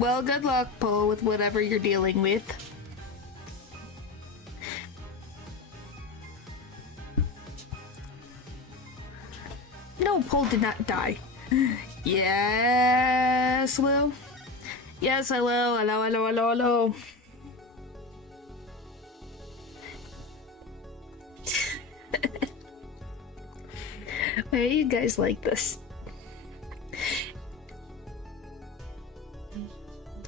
Well, good luck, Paul, with whatever you're dealing with. No, Paul did not die. Yes, Lou? Yes, hello, hello, hello, hello, hello. Why are you guys like this?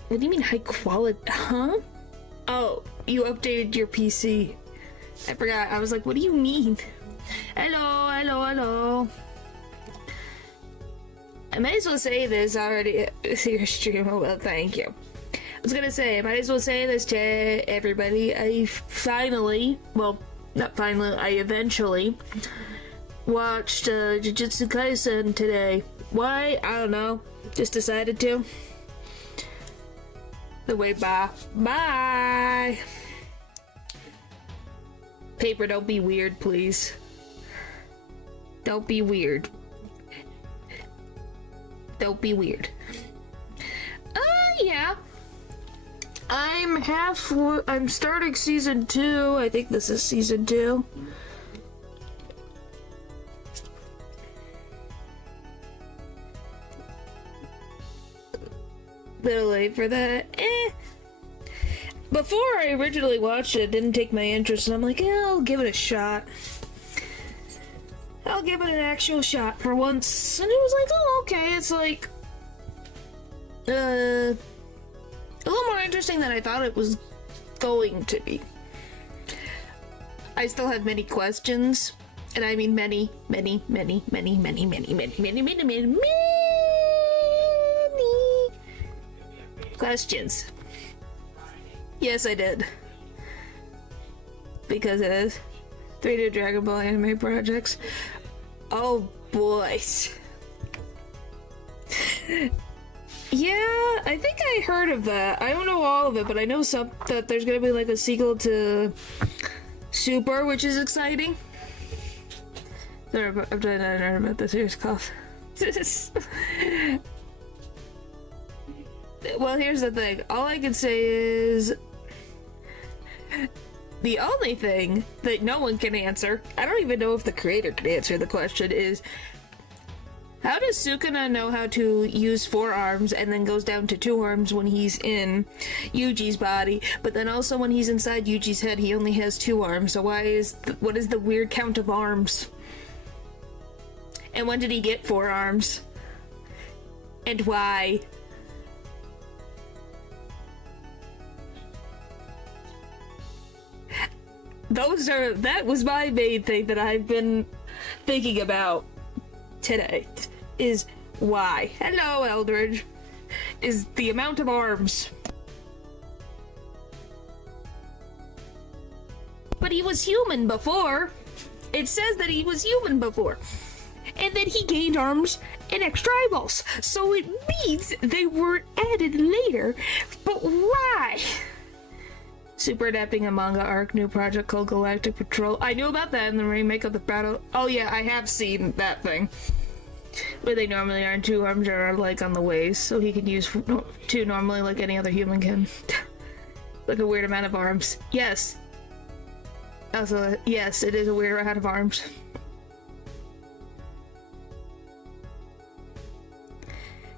What do you mean high quality? Huh? Oh, you updated your PC. I forgot. I was like, what do you mean? Hello, hello, hello. I might as well say this already. Your stream, oh well, thank you. I was gonna say, I might as well say this to everybody. I finally, well, not finally, I eventually watched Jujutsu Kaisen today. Why? I don't know. Just decided to. The way, bye. Bye! Paper, don't be weird, please. Don't be weird. Don't be weird. Yeah. I'm starting season 2. I think this is season 2. Little late for that. Before I originally watched it didn't take my interest, and I'm like, yeah, I'll give it a shot. I'll give it an actual shot for once. And it was like, oh, okay, it's like a little more interesting than I thought it was going to be. I still have many questions, and I mean many questions. Yes, I did. Because it is 3D Dragon Ball anime projects. Oh, boys. Yeah, I think I heard of that. I don't know all of it, but I know that there's gonna be like a sequel to Super, which is exciting. Sorry, I'm trying to learn about the serious cough. Well, here's the thing. All I can say is the only thing that no one can answer, I don't even know if the creator can answer the question, is how does Sukuna know how to use 4 arms and then goes down to 2 arms when he's in Yuji's body, but then also when he's inside Yuji's head he only has 2 arms, so what is the weird count of arms? And when did he get 4 arms? And why? That was my main thing that I've been thinking about today, is why. Hello, Eldridge. Is the amount of arms. But he was human before. It says that he was human before. And then he gained arms and extra eyeballs. So it means they were added later. But why? Super adapting a manga arc, new project called Galactic Patrol. I knew about that in the remake of the battle. Oh yeah, I have seen that thing. Where they normally are 2 arms are like on the waist, so he can use 2 normally like any other human can. Like a weird amount of arms. Yes. Also, yes, it is a weird amount of arms.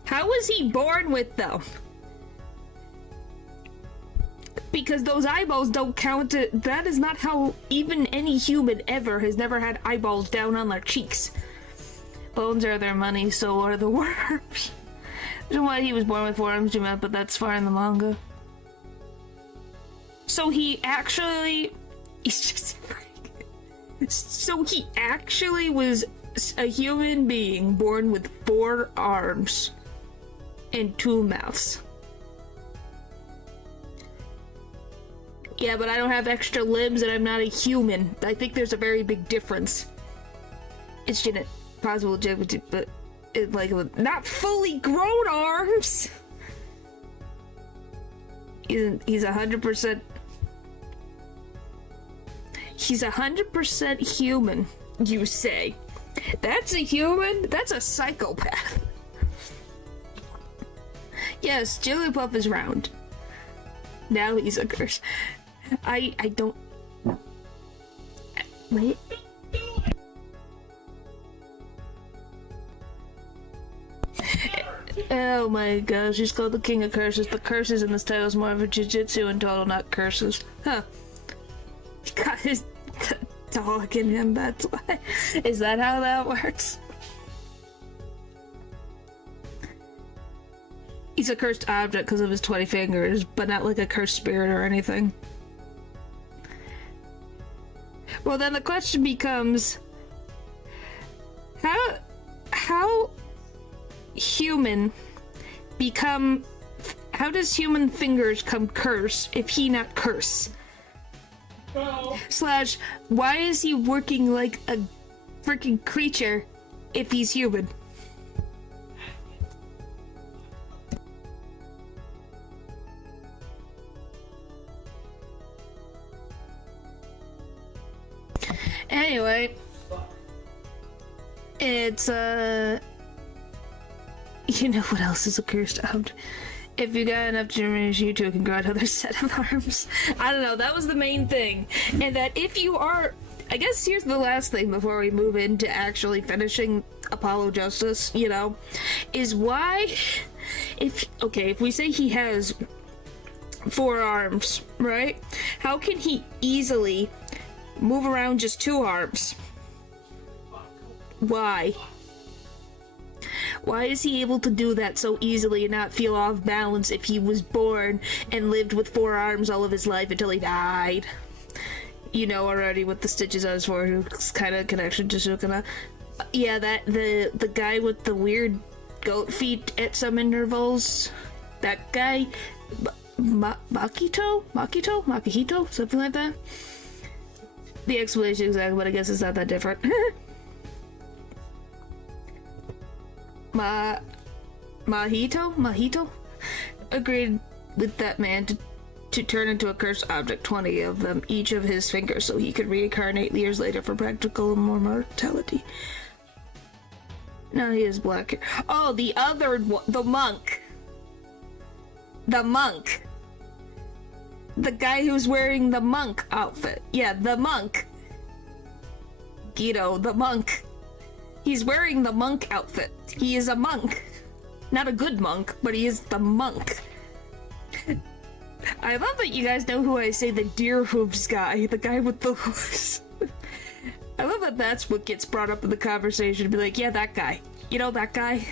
How was he born with them? Because those eyeballs don't count. That is not how even any human ever has never had eyeballs down on their cheeks. Bones are their money, so are the worms. I don't know why he was born with 4 arms, Juma, but that's far in the manga. So he actually... He's just... So he actually was a human being born with 4 arms and 2 mouths. Yeah, but I don't have extra limbs and I'm not a human. I think there's a very big difference. It's genetic, possible genetic, but like not fully grown arms. He's 100%. He's 100% human, you say. That's a human? That's a psychopath. Yes, Jigglypuff is round. Now he's a curse. I don't... Wait. Oh my gosh, he's called the King of Curses. The curses in this title is more of a jujitsu and total, not curses. Huh. He got his dog in him, that's why. Is that how that works? He's a cursed object because of his 20 fingers, but not like a cursed spirit or anything. Well, then the question becomes, how human become, how does human fingers come curse if he not curse? Slash, why is he working like a freaking creature if he's human? Anyway, it's, you know what else is a cursed object? If you got enough determination, you too can grow another set of arms. I don't know, that was the main thing. And that if you are, I guess here's the last thing before we move into actually finishing Apollo Justice, you know, is why, if we say he has 4 arms, right? How can he easily move around just 2 arms? Why? Why is he able to do that so easily and not feel off balance if he was born and lived with 4 arms all of his life until he died? You know already with the stitches on his forehead, kind of connection to Sukuna. Yeah, that the guy with the weird goat feet at some intervals. That guy, Makihito, something like that. The explanation exactly, but I guess it's not that different. Mahito agreed with that man to turn into a cursed object, 20 of them, each of his fingers, so he could reincarnate years later for practical immortality. Now he has black hair. Oh, the other one, the monk. The monk. The guy who's wearing the monk outfit. Yeah, the monk. Guido, the monk. He's wearing the monk outfit. He is a monk. Not a good monk, but he is the monk. I love that you guys know who I say, the deer hooves guy, the guy with the hooves. I love that that's what gets brought up in the conversation. Be like, yeah, that guy. You know that guy?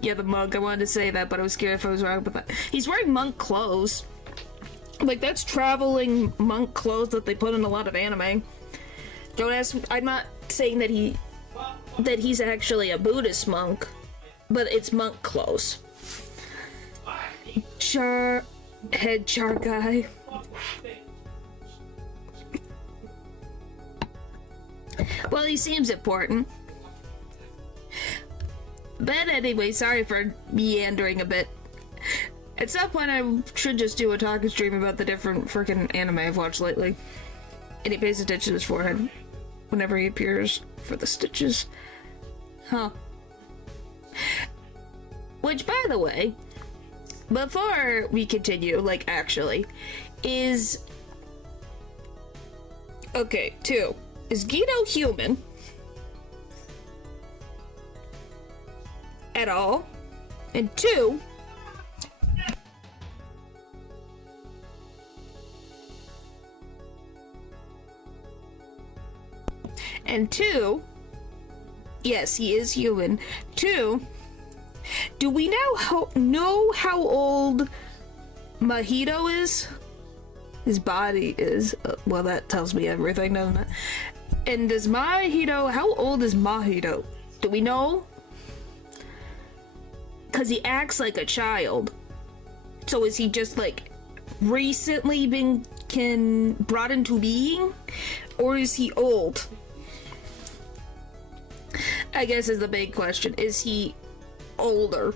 Yeah, the monk. I wanted to say that, but I was scared if I was wrong with that. He's wearing monk clothes. Like, that's traveling monk clothes that they put in a lot of anime. Don't ask me. I'm not saying that he's actually a Buddhist monk, but it's monk clothes. Head char guy. Well, he seems important. But anyway, sorry for meandering a bit. At some point, I should just do a talking stream about the different freaking anime I've watched lately. And he pays attention to his forehead whenever he appears for the stitches. Huh. Which, by the way, before we continue, like, actually, is... Okay, 2. Is Guido human? At all? And 2... And 2, yes, he is human. 2, do we now know how old Mahito is? His body is, well, that tells me everything, doesn't it? And does Mahito, how old is Mahito? Do we know? Because he acts like a child. So is he just, like, recently been brought into being? Or is he old? I guess is the big question. Is he older?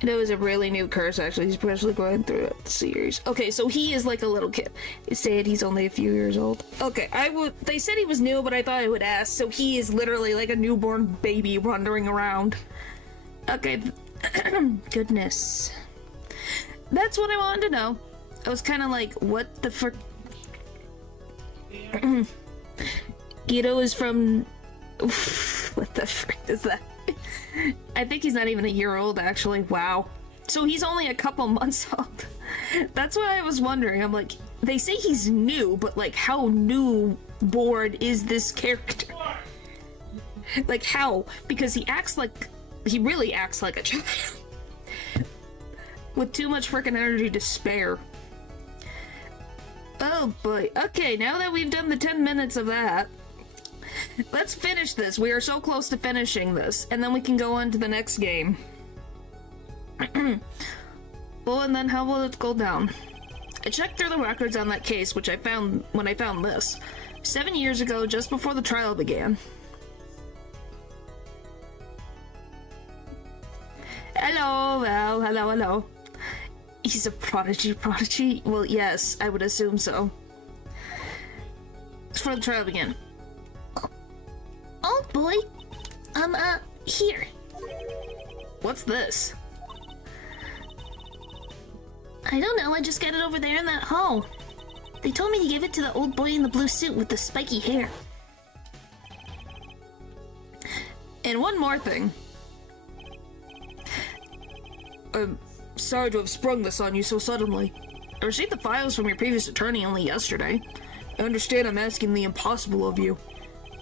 And it was a really new curse, actually. He's especially going through the series. Okay, so he is like a little kid. It said he's only a few years old. Okay, they said he was new, but I thought I would ask. So he is literally like a newborn baby wandering around. Okay, Goodness. That's what I wanted to know. I was kind of like, what the frick? Guido is from... What the frick is that? I think he's not even a year old, actually. Wow. So he's only a couple months old. That's what I was wondering. I'm like, they say he's new, but like, how newborn is this character? Like, how? Because he really acts like a child. With too much freaking energy to spare. Oh boy. Okay, now that we've done the 10 minutes of that, let's finish this. We are so close to finishing this, and then we can go on to the next game. Well, and then how will it go down? I checked through the records on that case, which I found when I found this. 7 years ago, just before the trial began. Hello, well, hello. He's a prodigy? Well, yes, I would assume so. Before the trial began. Old boy, here. What's this? I don't know, I just got it over there in that hall. They told me to give it to the old boy in the blue suit with the spiky hair. And one more thing. I'm sorry to have sprung this on you so suddenly. I received the files from your previous attorney only yesterday. I understand I'm asking the impossible of you.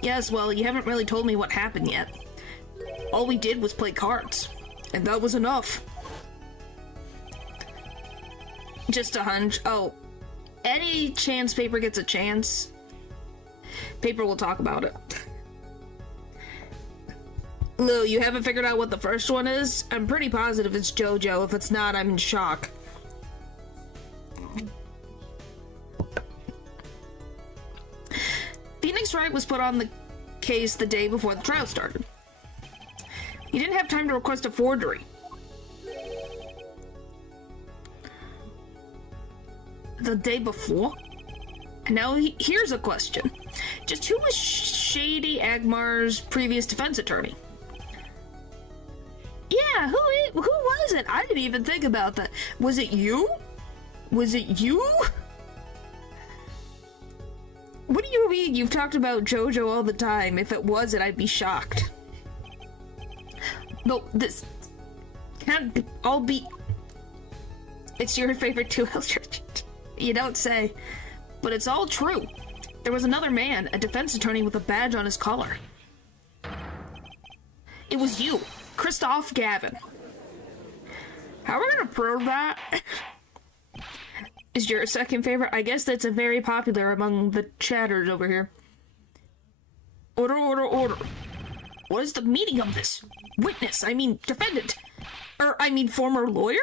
Yes, well, you haven't really told me what happened yet. All we did was play cards, and that was enough. Just a hunch. Oh, any chance Paper gets a chance, Paper will talk about it. Lou, you haven't figured out what the first one is? I'm pretty positive it's JoJo. If it's not, I'm in shock. Phoenix Wright was put on the case the day before the trial started. He didn't have time to request a forgery. The day before? And now here's a question. Just who was Shady Agmar's previous defense attorney? Yeah, who was it? I didn't even think about that. Was it you? Was it you? What do you mean? You've talked about JoJo all the time. If it wasn't, I'd be shocked. No, this can't all be... It's your favorite 2L church. You don't say. But it's all true. There was another man, a defense attorney with a badge on his collar. It was you, Christoph Gavin. How are we gonna prove that? Is your second favorite? I guess that's a very popular among the chatters over here. Order. What is the meaning of this? Witness, I mean defendant. Former lawyer?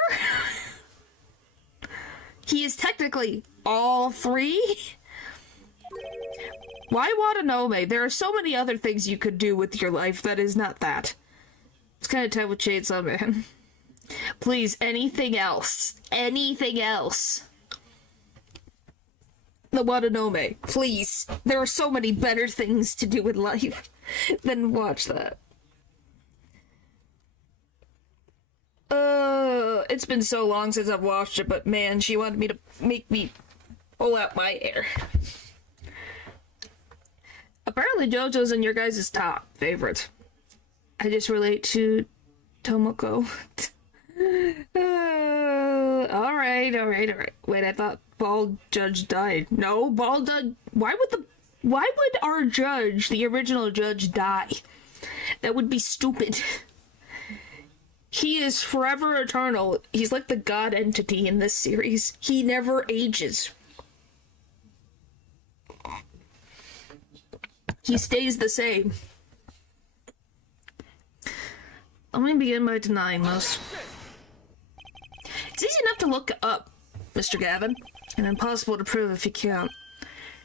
He is technically all three? Why Watanabe? There are so many other things you could do with your life that is not that. It's kind of time with Chainsaw Man. Please, anything else. Anything else. The Watanabe, please. There are so many better things to do in life than watch that. It's been so long since I've watched it, but man, she wanted me to make me pull out my hair. Apparently JoJo's in your guys' top favorite. I just relate to Tomoko. Alright. Wait, I thought Bald Judge died. No, Bald Judge... Why would our judge, the original judge, die? That would be stupid. He is forever eternal. He's like the god entity in this series. He never ages. He stays the same. Let me begin by denying this. It's easy enough to look up, Mr. Gavin, and impossible to prove if you can't.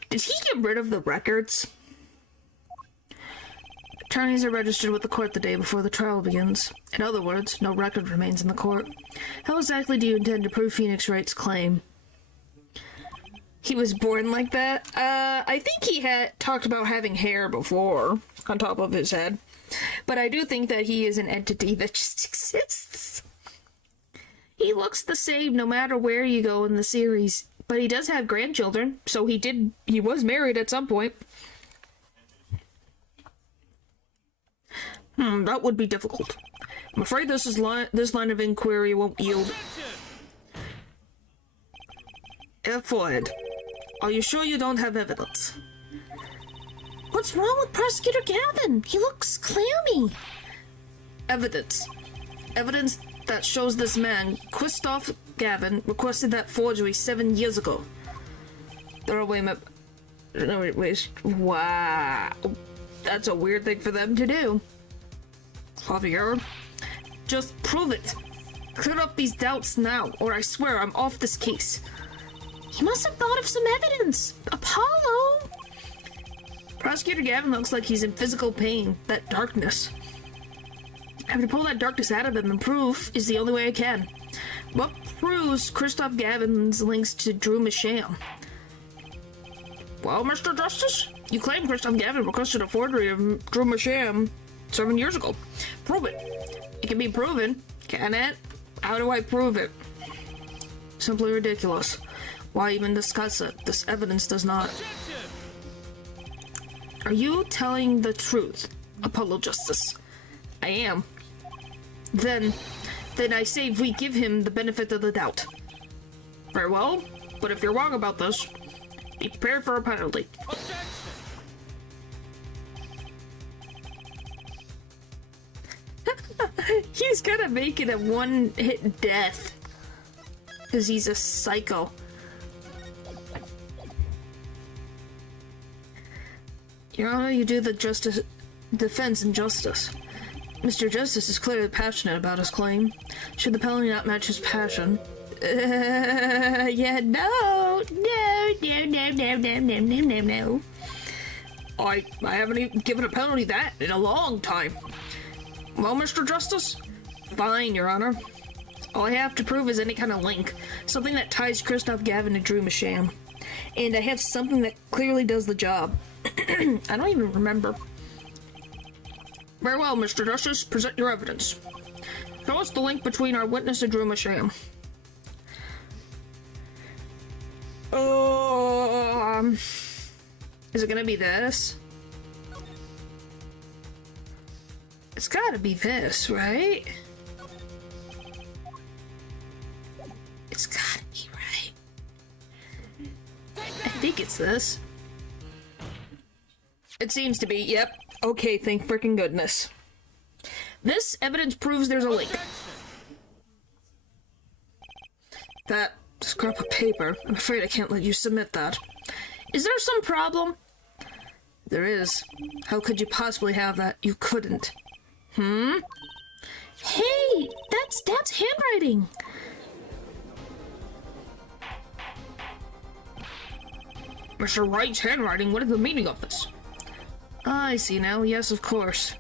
Did he get rid of the records? Attorneys are registered with the court the day before the trial begins. In other words, no record remains in the court. How exactly do you intend to prove Phoenix Wright's claim? He was born like that? I think he had talked about having hair before on top of his head. But I do think that he is an entity that just exists. He looks the same no matter where you go in the series, but he does have grandchildren, so he was married at some point. That would be difficult. I'm afraid this line of inquiry won't yield. F-word. Are you sure you don't have evidence? What's wrong with Prosecutor Gavin? He looks clammy. Evidence. Evidence that shows this man, Christoph Gavin, requested that forgery 7 years ago. Throwaway map. No, wait. Wow. That's a weird thing for them to do. Javier, just prove it. Clear up these doubts now, or I swear I'm off this case. He must have thought of some evidence. Apollo! Prosecutor Gavin looks like he's in physical pain. That darkness. I have to pull that darkness out of him, and proof is the only way I can. What proves Christoph Gavin's links to Drew Masham? Well, Mr. Justice, you claim Christoph Gavin requested a forgery of Drew Masham 7 years ago. Prove it. It can be proven, can it? How do I prove it? Simply ridiculous. Why even discuss it? This evidence does not. Are you telling the truth, Apollo Justice? I am. Then I say we give him the benefit of the doubt. Very well, but if you're wrong about this, be prepared for a penalty. He's gonna make it a one-hit death. Because he's a psycho. Your Honor, you do the defense and justice. Mr. Justice is clearly passionate about his claim. Should the penalty not match his passion? Yeah, no. I haven't even given a penalty that in a long time. Well, Mr. Justice? Fine, Your Honor. All I have to prove is any kind of link. Something that ties Christoph Gavin to Drew Masham. And I have something that clearly does the job. I don't even remember. Very well, Mr. Justice. Present your evidence. Show us the link between our witness and Drew Masham. Is it gonna be this? It's gotta be this, right? It's gotta be right. I think it's this. It seems to be, yep. Okay, thank frickin' goodness. This evidence proves there's a link. That scrap of paper. I'm afraid I can't let you submit that. Is there some problem? There is. How could you possibly have that? You couldn't. Hey, that's Dad's handwriting. Mr. Wright's handwriting? What is the meaning of this? I see now. Yes, of course.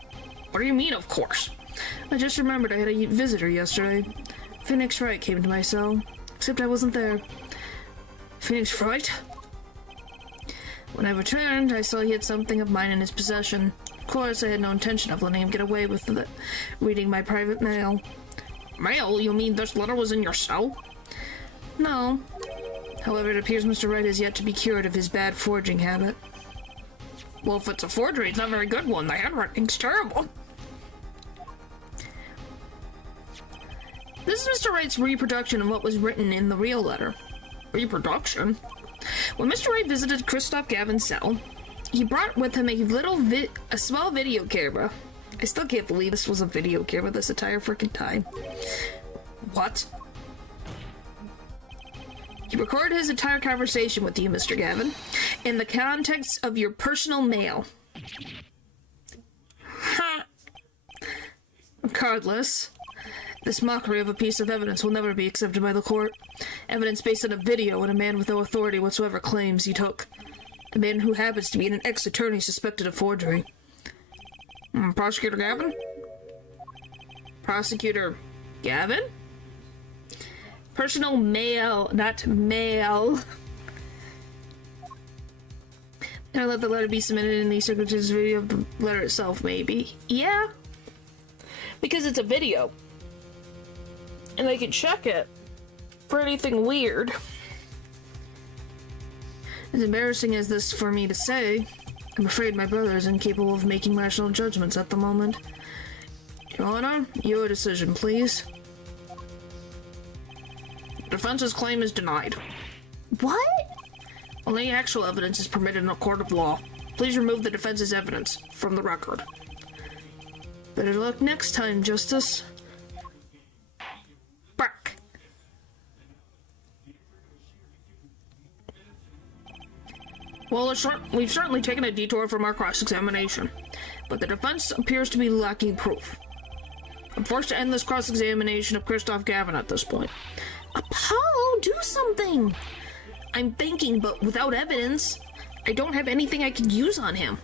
What do you mean, of course? I just remembered I had a visitor yesterday. Phoenix Wright came to my cell, except I wasn't there. Phoenix Wright? When I returned, I saw he had something of mine in his possession. Of course, I had no intention of letting him get away with reading my private mail. Mail? You mean this letter was in your cell? No. However, it appears Mr. Wright has yet to be cured of his bad forging habit. Well, if it's a forgery, it's not a very good one. The handwriting's terrible. This is Mr. Wright's reproduction of what was written in the real letter. Reproduction? When Mr. Wright visited Christoph Gavin's cell, he brought with him a small video camera. I still can't believe this was a video camera this entire freaking time. What? He recorded his entire conversation with you, Mr. Gavin, in the context of your personal mail. Ha! Regardless, this mockery of a piece of evidence will never be accepted by the court. Evidence based on a video and a man with no authority whatsoever claims he took. A man who happens to be an ex-attorney suspected of forgery. Prosecutor Gavin? Prosecutor Gavin? Personal mail, not mail. Can I let the letter be submitted in the secretary's video of the letter itself, maybe? Yeah. Because it's a video. And they can check it for anything weird. As embarrassing as this for me to say, I'm afraid my brother is incapable of making rational judgments at the moment. Your Honor, your decision, please. The defense's claim is denied. What? Only actual evidence is permitted in a court of law. Please remove the defense's evidence from the record. Better luck next time, Justice. Back. Well, we've certainly taken a detour from our cross-examination, but the defense appears to be lacking proof. I'm forced to end this cross-examination of Christoph Gavin at this point. Apollo, do something! I'm thinking, but without evidence, I don't have anything I can use on him.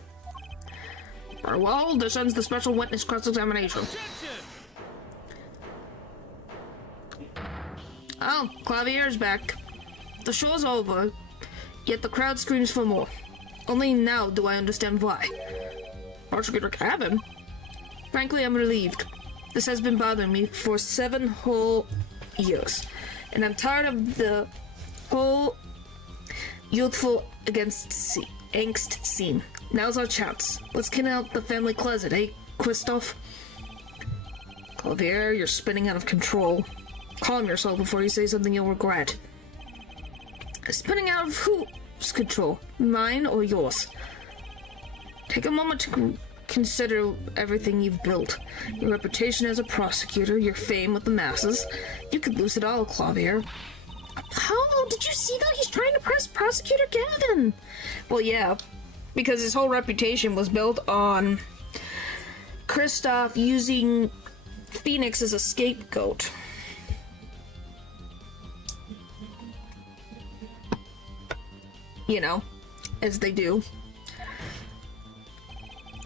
Very well, this ends the special witness cross-examination. Oh, Clavier's back. The show's over, yet the crowd screams for more. Only now do I understand why. Prosecutor Gavin? Frankly, I'm relieved. This has been bothering me for 7 whole years, and I'm tired of the whole youthful angst scene. Now's our chance. Let's clean out the family closet, eh, Christoph? Clavier, you're spinning out of control. Calm yourself before you say something you'll regret. Spinning out of whose control? Mine or yours? Take a moment to consider everything you've built. Your reputation as a prosecutor, your fame with the masses. You could lose it all, Clavier. Apollo, did you see that? He's trying to press Prosecutor Gavin. Well, yeah, because his whole reputation was built on Christoph using Phoenix as a scapegoat. You know, as they do.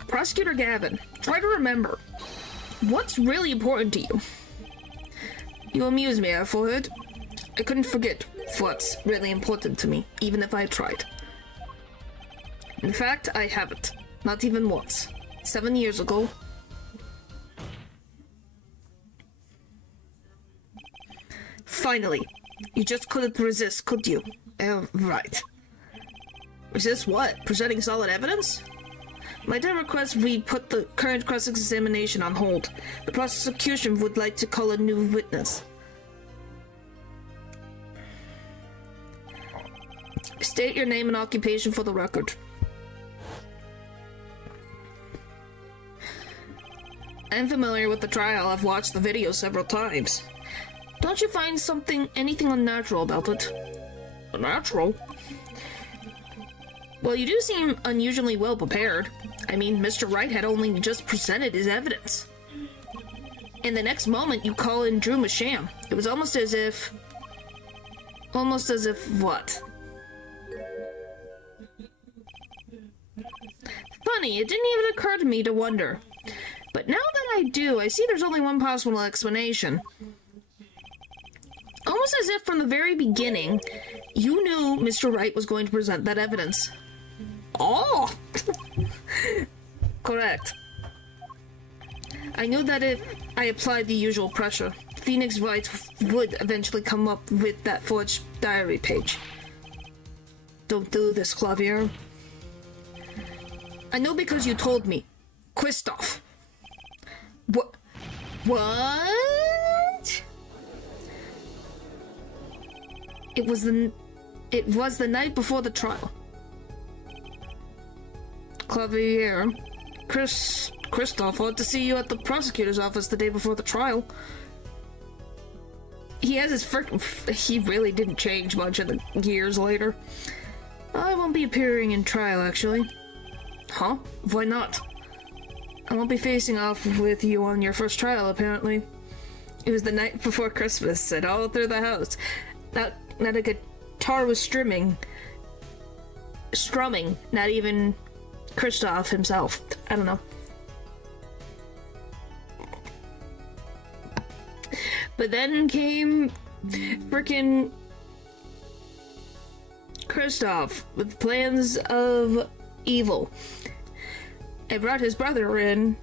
Prosecutor Gavin, try to remember, what's really important to you? You amuse me, Forehead. I couldn't forget what's really important to me, even if I tried. In fact, I haven't. Not even once. 7 years ago. Finally. You just couldn't resist, could you? Right. Resist what? Presenting solid evidence? My dad requests we put the current cross-examination on hold. The prosecution would like to call a new witness. State your name and occupation for the record. I'm familiar with the trial. I've watched the video several times. Don't you find anything unnatural about it? Unnatural? Well, you do seem unusually well prepared. I mean, Mr. Wright had only just presented his evidence. And the next moment, you call in Drew Masham. It was almost as if what? Funny, it didn't even occur to me to wonder. But now that I do, I see there's only one possible explanation. Almost as if from the very beginning, you knew Mr. Wright was going to present that evidence. Oh! Correct. I knew that if I applied the usual pressure, Phoenix Wright would eventually come up with that forged diary page. Don't do this, Clavier. I know because you told me. Christoph. What? It was the night before the trial. Clavier. Christoph ought to see you at the prosecutor's office the day before the trial. He has his he really didn't change much in the years later. I won't be appearing in trial, actually. Huh? Why not? I won't be facing off with you on your first trial, apparently. It was the night before Christmas, and all through the house. Not a guitar was strumming, not even Christoph himself. I don't know. But then came frickin' Christoph with plans of evil and brought his brother in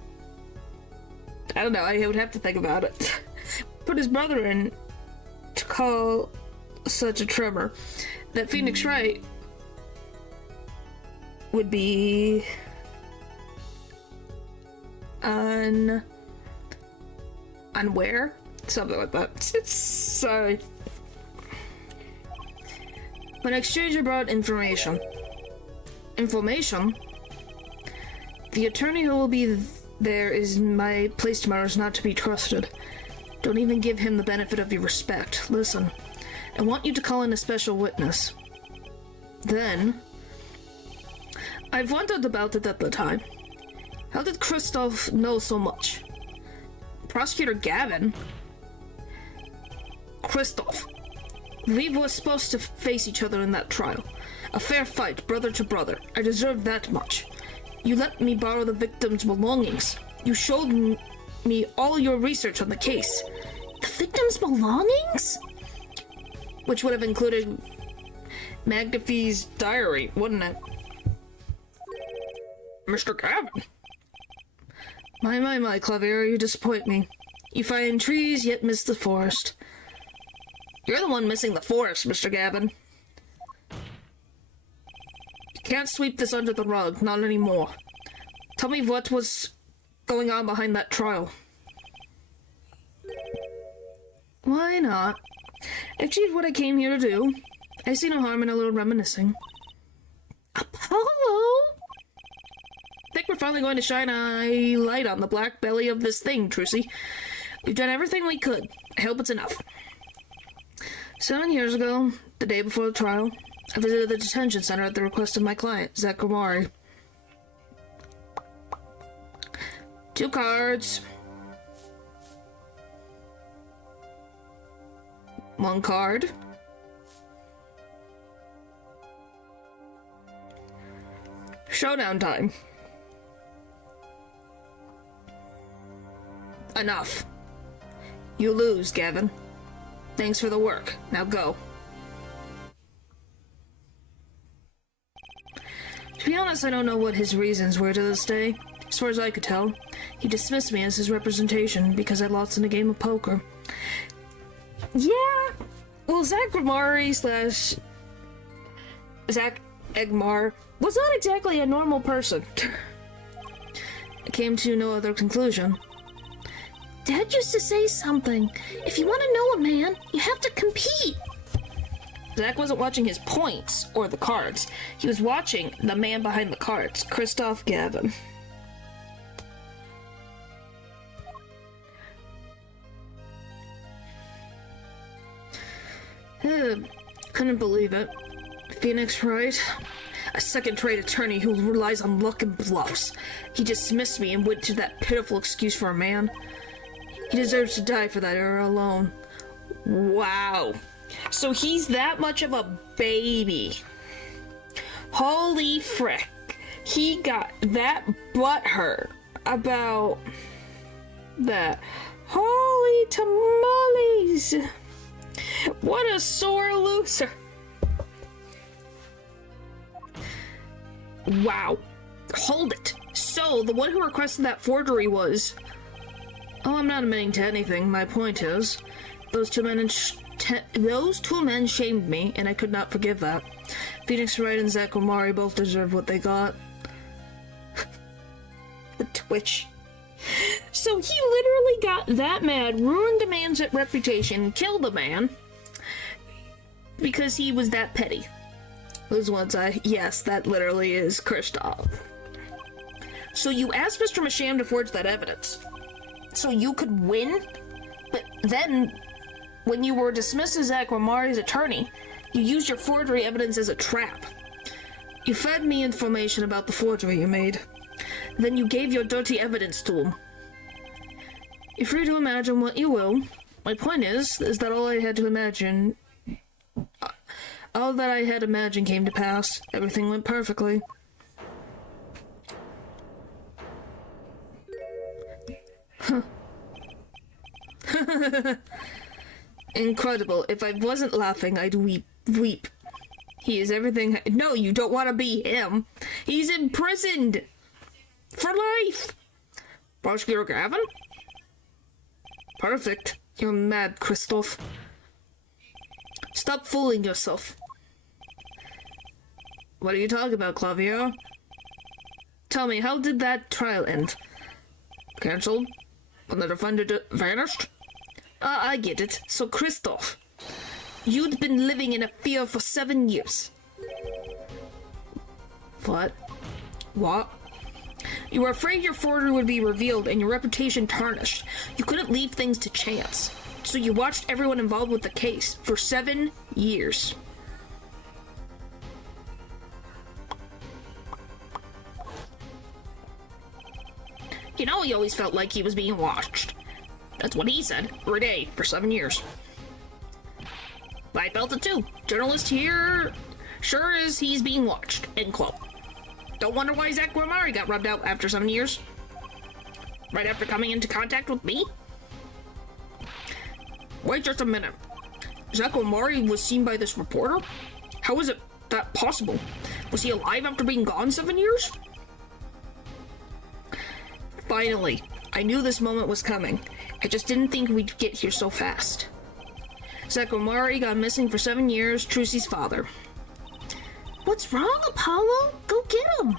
I don't know, I would have to think about it. Put his brother in to call such a tremor. That Phoenix Wright would be unaware? Something like that. Sorry. When exchange about information. Information? The attorney who will be there is my place tomorrow is not to be trusted. Don't even give him the benefit of your respect. Listen, I want you to call in a special witness. Then, I've wondered about it at the time. How did Christoph know so much? Prosecutor Gavin? Christoph. We were supposed to face each other in that trial. A fair fight, brother to brother. I deserve that much. You let me borrow the victim's belongings. You showed me all your research on the case. The victim's belongings? Which would have included McAfee's diary, wouldn't it? Mr. Gavin. My, Clavier, you disappoint me. You find trees, yet miss the forest. You're the one missing the forest, Mr. Gavin. You can't sweep this under the rug, not anymore. Tell me what was going on behind that trial. Why not? I achieved what I came here to do. I see no harm in a little reminiscing. Apollo? I think we're finally going to shine a light on the black belly of this thing, Trucy. We've done everything we could. I hope it's enough. 7 years ago, the day before the trial, I visited the detention center at the request of my client, Zach Grimari. 2 cards. 1 card. Showdown time. Enough. You lose, Gavin. Thanks for the work. Now go. To be honest, I don't know what his reasons were to this day. As far as I could tell, he dismissed me as his representation because I lost in a game of poker. Yeah, well, Zach Grimari / Zach Egmar was not exactly a normal person. I came to no other conclusion. Dad used to say something. If you want to know a man, you have to compete. Zach wasn't watching his points or the cards. He was watching the man behind the cards, Christoph Gavin. Couldn't believe it. Phoenix Wright? A second-rate attorney who relies on luck and bluffs. He dismissed me and went to that pitiful excuse for a man. He deserves to die for that error alone. Wow. So he's that much of a baby. Holy frick. He got that butthurt about that. Holy tamales. What a sore loser. Wow. Hold it. So, the one who requested that forgery was... Oh, I'm not admitting to anything. My point is, those two men shamed me, and I could not forgive that. Phoenix Wright and Zach Omari both deserve what they got. The Twitch. So he literally got that mad, ruined a man's reputation, killed a man, because he was that petty. Those ones, yes, that literally is Christoph. So you asked Mr. Masham to forge that evidence, so you could win? But then, when you were dismissed as Zach Romari's attorney, you used your forgery evidence as a trap. You fed me information about the forgery you made. Then you gave your dirty evidence to him. You're free to imagine what you will. My point is that all I had imagined came to pass. Everything went perfectly. Huh. Incredible. If I wasn't laughing, I'd weep. He is everything. No, you don't want to be him. He's imprisoned for life. Prosecutor Gavin? Perfect. You're mad, Christoph. Stop fooling yourself. What are you talking about, Clavier? Tell me, how did that trial end? Cancelled? When the defendant vanished? I get it. So, Christoph, you'd been living in a fear for 7 years. What? What? You were afraid your forgery would be revealed and your reputation tarnished. You couldn't leave things to chance. So you watched everyone involved with the case for 7 years. You know, he always felt like he was being watched. That's what he said, every day, for 7 years. I felt it too. Journalist here sure is he's being watched, end quote. Don't wonder why Zach Guamari got rubbed out after 7 years. Right after coming into contact with me? Wait just a minute. Zach Guamari was seen by this reporter? How is it that possible? Was he alive after being gone 7 years? Finally, I knew this moment was coming. I just didn't think we'd get here so fast. Zach Guamari got missing for 7 years, Trucy's father. What's wrong, Apollo? Go get him.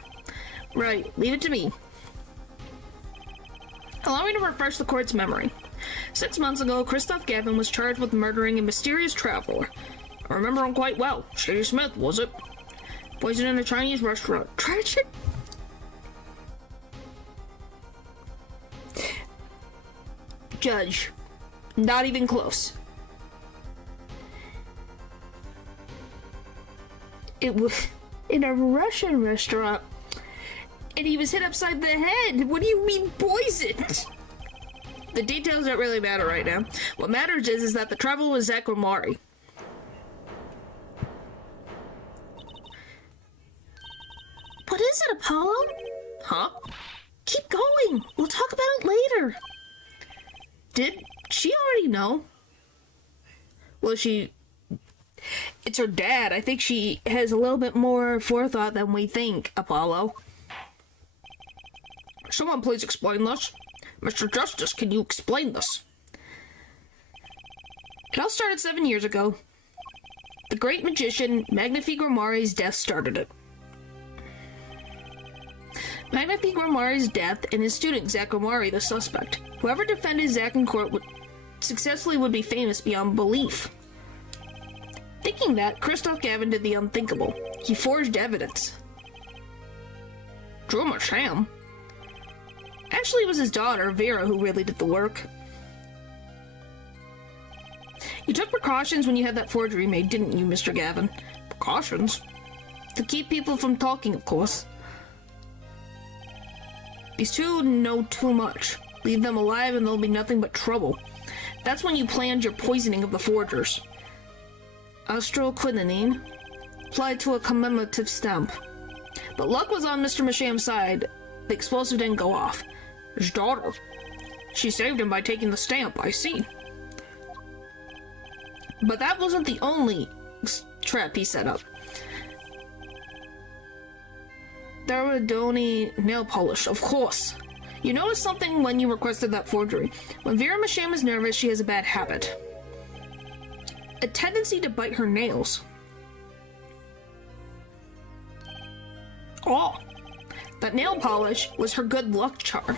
Right, leave it to me. Allow me to refresh the court's memory. 6 months ago, Christoph Gavin was charged with murdering a mysterious traveler. I remember him quite well. Shady Smith, was it? Poison in a Chinese restaurant. Tragic? Judge, not even close. It was in a Russian restaurant, and he was hit upside the head. What do you mean poisoned? The details don't really matter right now. What matters is that the traveler was Zach Guamari. What is it, Apollo? Huh? Keep going. We'll talk about it later. Did she already know? Well, it's her dad. I think she has a little bit more forethought than we think, Apollo. Someone please explain this. Mr. Justice, can you explain this? It all started 7 years ago. The great magician Magnifique Guamari's death started it. Magnifique Guamari's death and his student Zach Guamari the suspect. Whoever defended Zach in court would be famous beyond belief. Thinking that, Christoph Gavin did the unthinkable. He forged evidence. Drew him a sham. Actually, it was his daughter, Vera, who really did the work. You took precautions when you had that forgery made, didn't you, Mr. Gavin? Precautions? To keep people from talking, of course. These two know too much. Leave them alive and there'll be nothing but trouble. That's when you planned your poisoning of the forgers. Astroquinine applied to a commemorative stamp. But luck was on Mr. Masham's side. The explosive didn't go off. His daughter. She saved him by taking the stamp, I see. But that wasn't the only trap he set up. Daradoni nail polish, of course. You noticed something when you requested that forgery. When Vera Masham is nervous, she has a bad habit. A tendency to bite her nails. Oh, that nail polish was her good luck charm.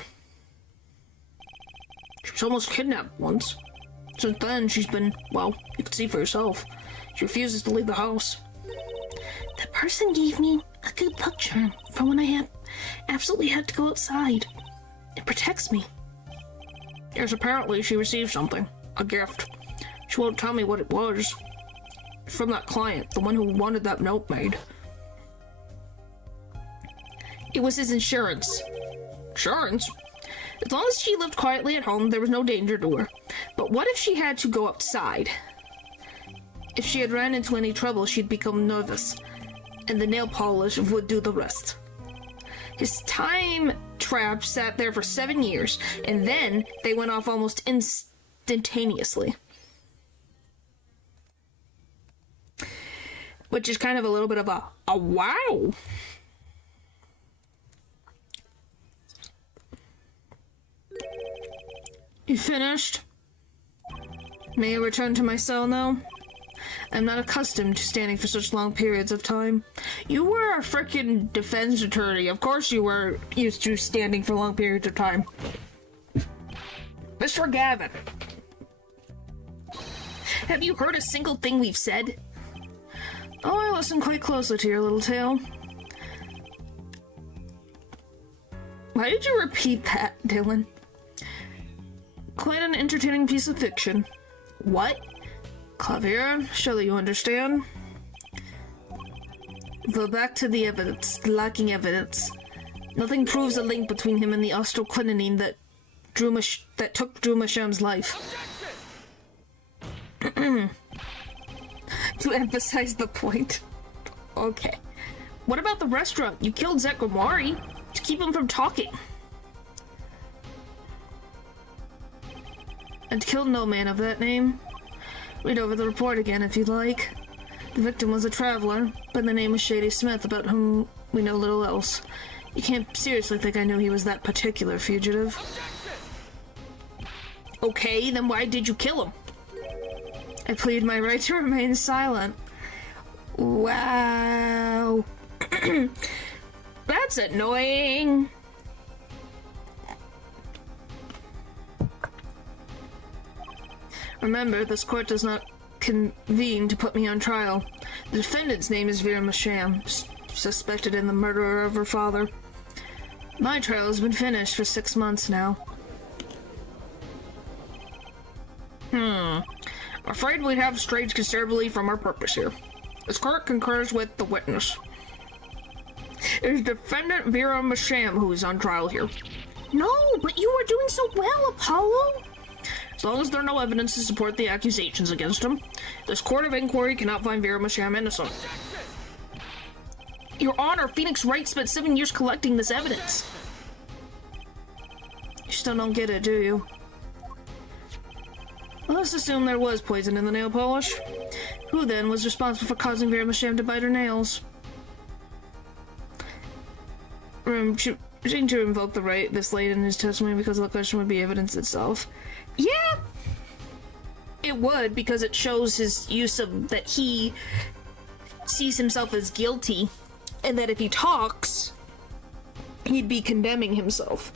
She was almost kidnapped once. Since then, she's been, well, you can see for yourself. She refuses to leave the house. That person gave me a good luck charm for when I absolutely had to go outside. It protects me. Yes, apparently she received something. A gift. She won't tell me what it was. From that client, the one who wanted that note made. It was his insurance. Insurance? As long as she lived quietly at home, there was no danger to her. But what if she had to go outside? If she had ran into any trouble, she'd become nervous, and the nail polish would do the rest. His time trap sat there for 7 years, and then they went off almost instantaneously. Which is kind of a little bit of a wow. You finished? May I return to my cell now? I'm not accustomed to standing for such long periods of time. You were a frickin' defense attorney. Of course you were used to standing for long periods of time. Mr. Gavin. Have you heard a single thing we've said? Oh, I listened quite closely to your little tale. Why did you repeat that, Dylan? Quite an entertaining piece of fiction. What? Clavier, surely you understand. Go back to the evidence. Lacking evidence. Nothing proves a link between him and the ostroquinine that took Drew Masham's life. To emphasize the point. Okay. What about the restaurant? You killed Zekramari to keep him from talking. And killed no man of that name. Read over the report again if you'd like. The victim was a traveler, by the name of Shady Smith, about whom we know little else. You can't seriously think I knew he was that particular fugitive. Okay, then why did you kill him? I plead my right to remain silent. Wow. That's annoying. Remember, this court does not convene to put me on trial. The defendant's name is Vera Masham, suspected in the murder of her father. My trial has been finished for 6 months now. I'm afraid we have strayed considerably from our purpose here. This court concurs with the witness. It is defendant Vera Masham who is on trial here. No, but you were doing so well, Apollo! As long as there are no evidence to support the accusations against him, this court of inquiry cannot find Vera Masham innocent. Your Honor, Phoenix Wright spent 7 years collecting this evidence. You still don't get it, do you? Well, let's assume there was poison in the nail polish. Who then was responsible for causing Vera Masham to bite her nails? She seemed to invoke the right this late in his testimony because the question would be evidence itself. Yeah, it would, because it shows his use of that he sees himself as guilty, and that if he talks, he'd be condemning himself.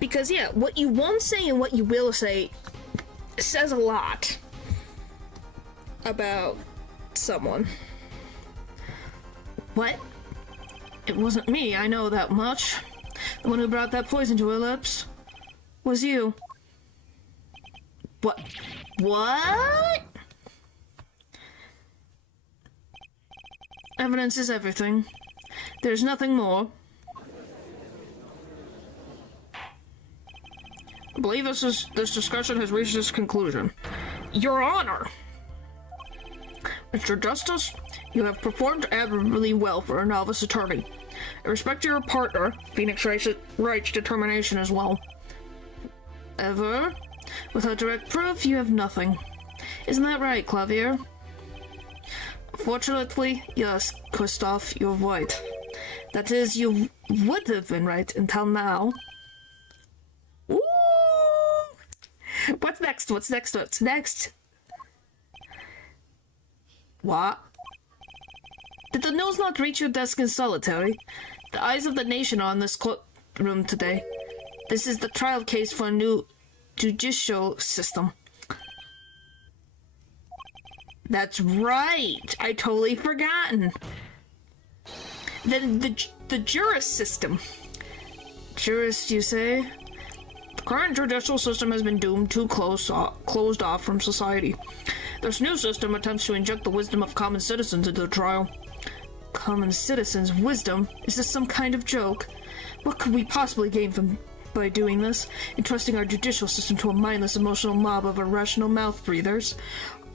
Because, yeah, what you won't say and what you will say says a lot about someone. What? It wasn't me, I know that much. The one who brought that poison to her lips was you. What? What? Evidence is everything. There's nothing more. I believe this discussion has reached its conclusion. Your Honor! Mr. Justice, you have performed admirably well for a novice attorney. I respect your partner, Phoenix Wright's determination as well. Ever? Without direct proof, you have nothing. Isn't that right, Clavier? Fortunately, yes, Christoph, you're right. That is, you would have been right until now. Ooh! What's next? What's next? What's next? What? Did the news not reach your desk in solitary? The eyes of the nation are on this courtroom today. This is the trial case for a new judicial system. That's right! I totally forgotten. Then the juris system. Jurist, you say? The current judicial system has been doomed to closed off from society. This new system attempts to inject the wisdom of common citizens into the trial. Common citizens' wisdom? Is this some kind of joke? What could we possibly gain by doing this? Entrusting our judicial system to a mindless emotional mob of irrational mouth breathers?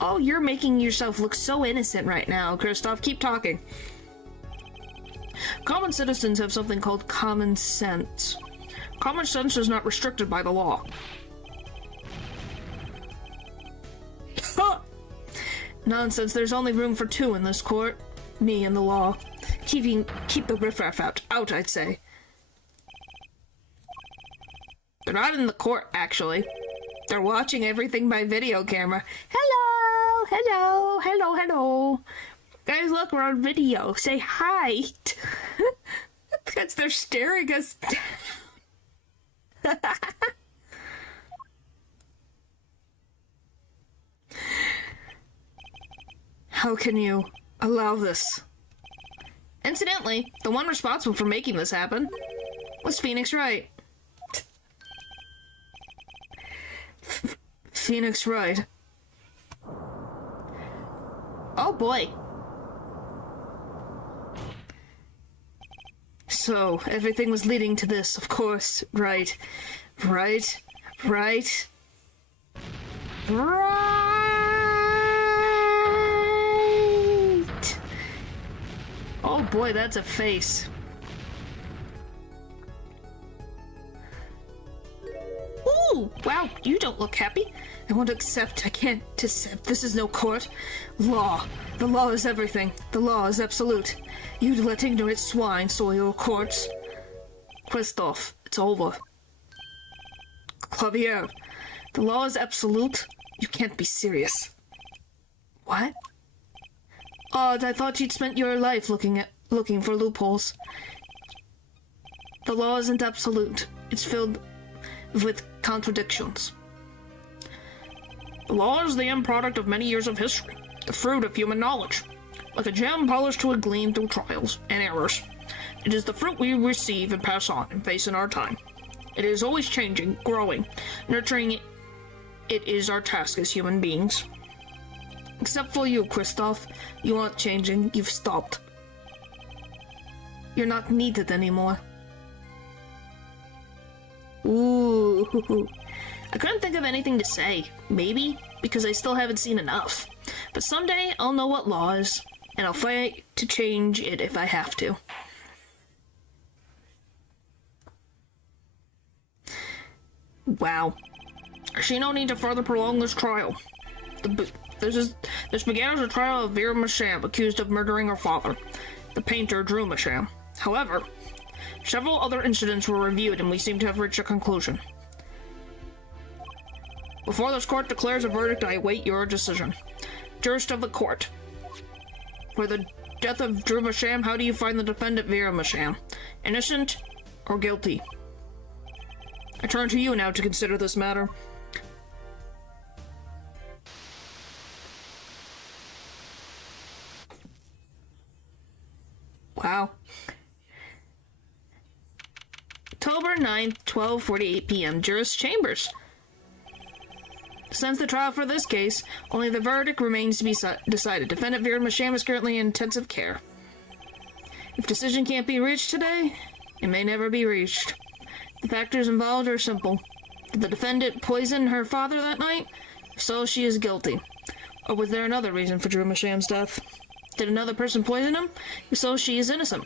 Oh, you're making yourself look so innocent right now, Christoph. Keep talking. Common citizens have something called common sense. Common sense is not restricted by the law. Nonsense, there's only room for two in this court. Me and the law. Keep the riffraff out, I'd say. They're not in the court, actually. They're watching everything by video camera. Hello, hello, hello, hello. Guys, look, we're on video. Say hi. Because they're staring us down. How can you allow this? Incidentally, the one responsible for making this happen was Phoenix Wright. Phoenix Wright. Oh boy. So, everything was leading to this, of course. Right. Right. Right. Right. Oh boy, that's a face. Ooh, wow, you don't look happy. I won't accept. I can't accept. This is no court. Law. The law is everything. The law is absolute. You let ignorant swine soil your courts. Christoph, it's over. Clavier, the law is absolute. You can't be serious. What? Odd, I thought you'd spent your life looking for loopholes. The law isn't absolute. It's filled with contradictions. The law is the end product of many years of history, the fruit of human knowledge. Like a gem polished to a gleam through trials and errors, it is the fruit we receive and pass on and face in our time. It is always changing, growing, nurturing it. It is our task as human beings. Except for you, Christoph. You aren't changing. You've stopped. You're not needed anymore. Ooh. I couldn't think of anything to say. Maybe because I still haven't seen enough. But someday I'll know what law is, and I'll fight to change it if I have to. Wow. There's no need to further prolong this trial. This began as a trial of Vera Masham, accused of murdering her father, the painter Drew Masham. However, several other incidents were reviewed and we seem to have reached a conclusion. Before this court declares a verdict, I await your decision. Jurist of the court. For the death of Drew Masham, how do you find the defendant Vera Masham? Innocent or guilty? I turn to you now to consider this matter. Wow. October 9th, 12:48 p.m. Jurist Chambers. Since the trial for this case, only the verdict remains to be decided. Defendant Vera Masham is currently in intensive care. If decision can't be reached today, it may never be reached. The factors involved are simple. Did the defendant poison her father that night? If so, she is guilty. Or was there another reason for Drew Masham's death? Did another person poison him? If so, she is innocent.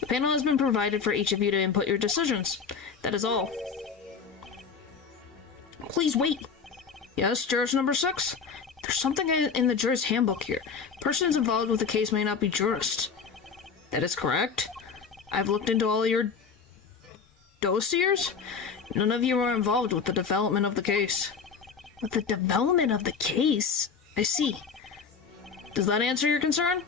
The panel has been provided for each of you to input your decisions. That is all. Please wait. Yes, jurist number 6? There's something in the jurist handbook here. Persons involved with the case may not be jurists. That is correct. I've looked into all your dossiers. None of you are involved with the development of the case. With the development of the case? I see. Does that answer your concern?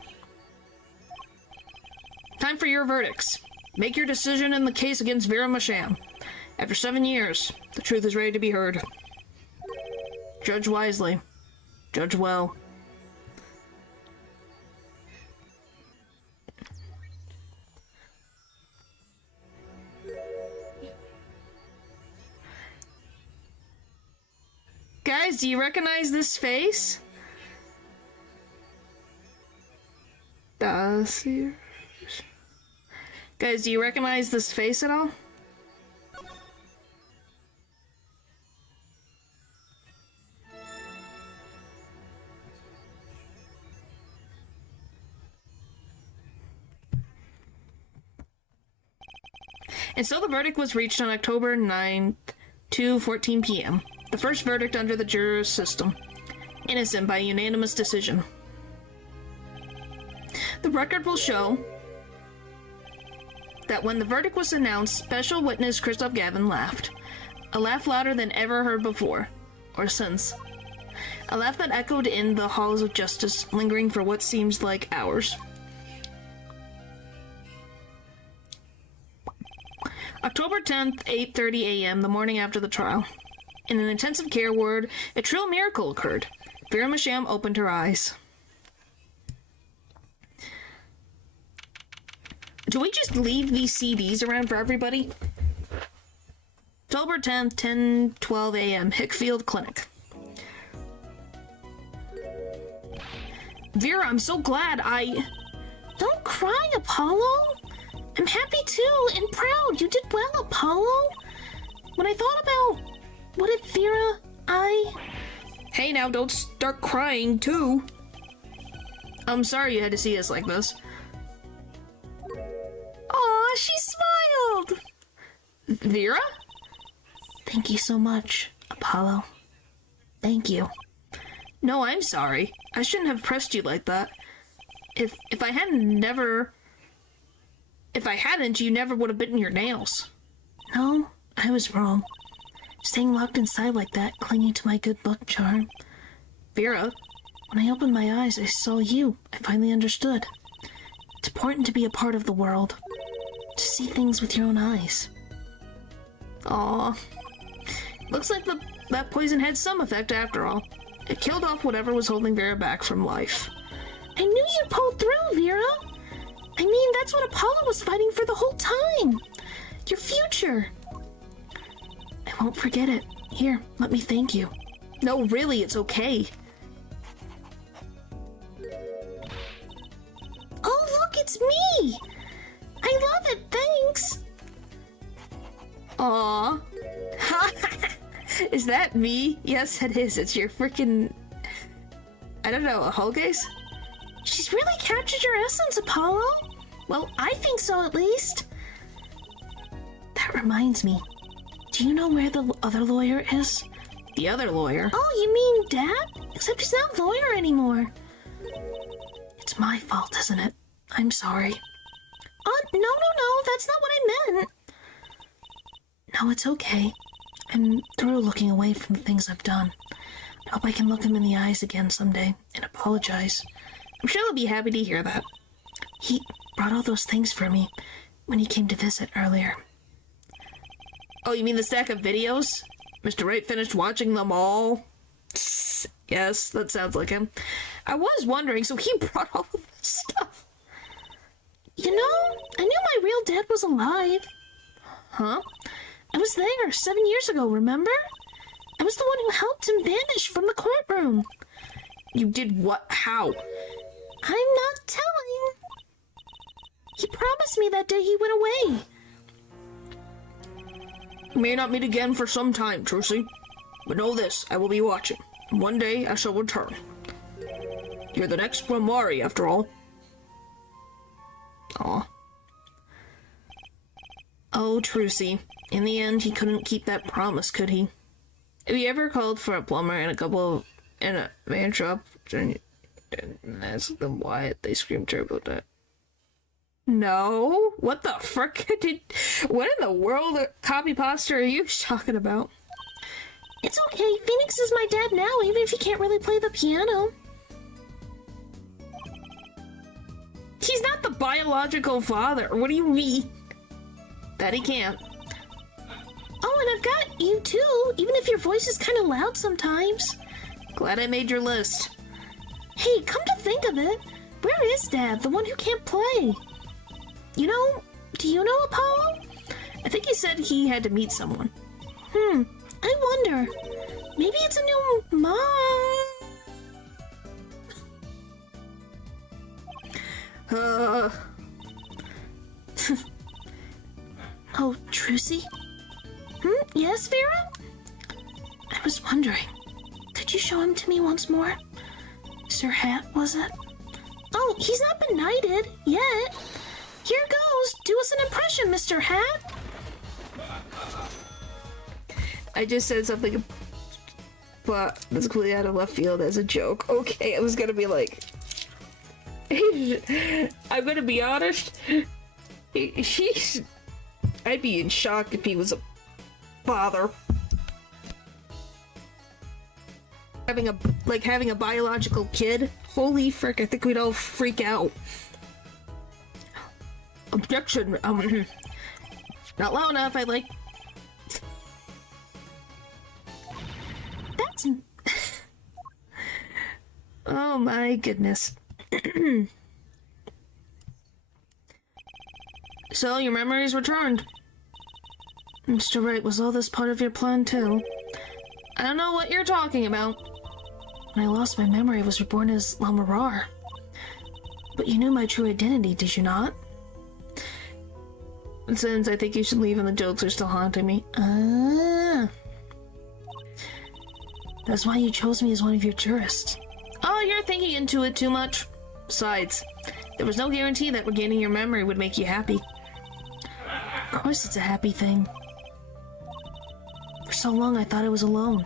Time for your verdicts. Make your decision in the case against Vera Masham. After 7 years, the truth is ready to be heard. Judge wisely. Judge well. Guys, do you recognize this face? Guys, do you recognize this face at all? And so the verdict was reached on October 9th, 2:14 p.m. The first verdict under the jurist system. Innocent by unanimous decision. The record will show that when the verdict was announced, special witness Christoph Gavin laughed. A laugh louder than ever heard before. or since. A laugh that echoed in the halls of justice, lingering for what seems like hours. October 10th, 8:30 a.m., the morning after the trial. In an intensive care ward, a true miracle occurred. Vera Masham opened her eyes. Do we just leave these CDs around for everybody? October 10th, 10:12 a.m., Hickfield Clinic. Vera, I'm so glad Don't cry, Apollo! I'm happy too, and proud. You did well, Apollo. When I thought about what if Vera, Hey now, don't start crying too. I'm sorry you had to see us like this. Aw, she smiled! Vera? Thank you so much, Apollo. Thank you. No, I'm sorry. I shouldn't have pressed you like that. If I hadn't, you never would have bitten your nails. No, I was wrong. Staying locked inside like that, clinging to my good luck charm. Vera, when I opened my eyes, I saw you. I finally understood. It's important to be a part of the world. To see things with your own eyes. Aw. Looks like that poison had some effect after all. It killed off whatever was holding Vera back from life. I knew you'd pull through, Vera! I mean, that's what Apollo was fighting for the whole time! Your future! I won't forget it. Here, let me thank you. No, really, it's okay. Oh, look, it's me! I love it, thanks! Aww. Is that me? Yes, it is. It's your freaking... I don't know, a Holgaze? She's really captured your essence, Apollo. Well, I think so, at least. That reminds me. Do you know where the other lawyer is? The other lawyer? Oh, you mean Dad? Except he's not a lawyer anymore. It's my fault, isn't it? I'm sorry. No, that's not what I meant. No, it's okay. I'm through looking away from the things I've done. I hope I can look him in the eyes again someday and apologize. I'm sure he'll be happy to hear that. He brought all those things for me when he came to visit earlier. Oh, you mean the stack of videos? Mr. Wright finished watching them all? Yes, that sounds like him. I was wondering, so he brought all of this stuff. You know, I knew my real dad was alive. Huh? I was there 7 years ago, remember? I was the one who helped him vanish from the courtroom. You did what? How? I'm not telling. He promised me that day he went away. We may not meet again for some time, Trucy. But know this, I will be watching. And one day I shall return. You're the next Grimoire, after all. Aw. Oh, Trucy. In the end, he couldn't keep that promise, could he? Have you ever called for a plumber and a van shop and asked them why they screamed turbo that? No? What the frick? What in the world copy pasta are you talking about? It's okay. Phoenix is my dad now, even if he can't really play the piano. He's not the biological father. What do you mean? That he can't. Oh, and I've got you too, even if your voice is kind of loud sometimes. Glad I made your list. Hey, come to think of it, where is Dad, the one who can't play? You know, do you know Apollo? I think he said he had to meet someone. I wonder. Maybe it's a new mom. Oh, Trucy? Yes, Vera? I was wondering, could you show him to me once more? Sir Hat, was it? Oh, he's not been knighted, yet. Here goes. Do us an impression, Mr. Hat. I just said something, but that's completely out of left field as a joke. Okay, I was gonna be like... I'm gonna be honest. I'd be in shock if he was a father. having a biological kid. Holy frick, I think we'd all freak out. Objection. Not loud enough, That's... Oh my goodness. So, your memory's returned. Mr. Wright, was all this part of your plan too? I don't know what you're talking about. When I lost my memory, I was reborn as Lamarar. But you knew my true identity, did you not? Since I think you should leave and the jokes are still haunting me. That's why you chose me as one of your jurists. Oh, you're thinking into it too much. Besides, there was no guarantee that regaining your memory would make you happy. Of course it's a happy thing. For so long I thought I was alone.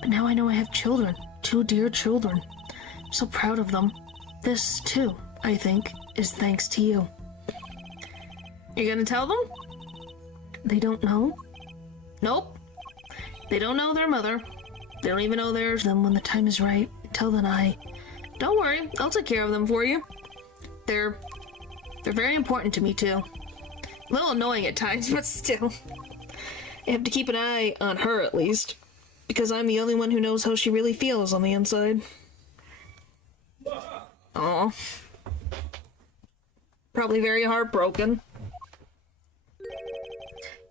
But now I know I have children. 2 dear children. I'm so proud of them. This, too, I think, is thanks to you. You're gonna tell them? They don't know? Nope. They don't know their mother. They don't even know there's them when the time is right. Until then Don't worry, I'll take care of them for you. They're very important to me, too. A little annoying at times, but still. I have to keep an eye on her, at least. Because I'm the only one who knows how she really feels on the inside. Aw. Probably very heartbroken.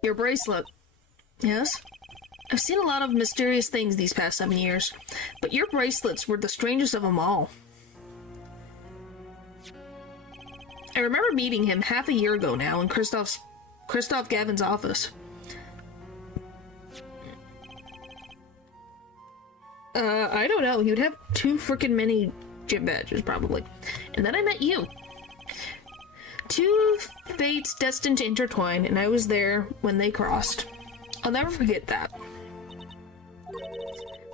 Your bracelet. Yes? I've seen a lot of mysterious things these past 7 years, but your bracelets were the strangest of them all. I remember meeting him half a year ago now in Christoph Gavin's office. I don't know. He would have too frickin' many gym badges, probably. And then I met you. 2 fates destined to intertwine, and I was there when they crossed. I'll never forget that.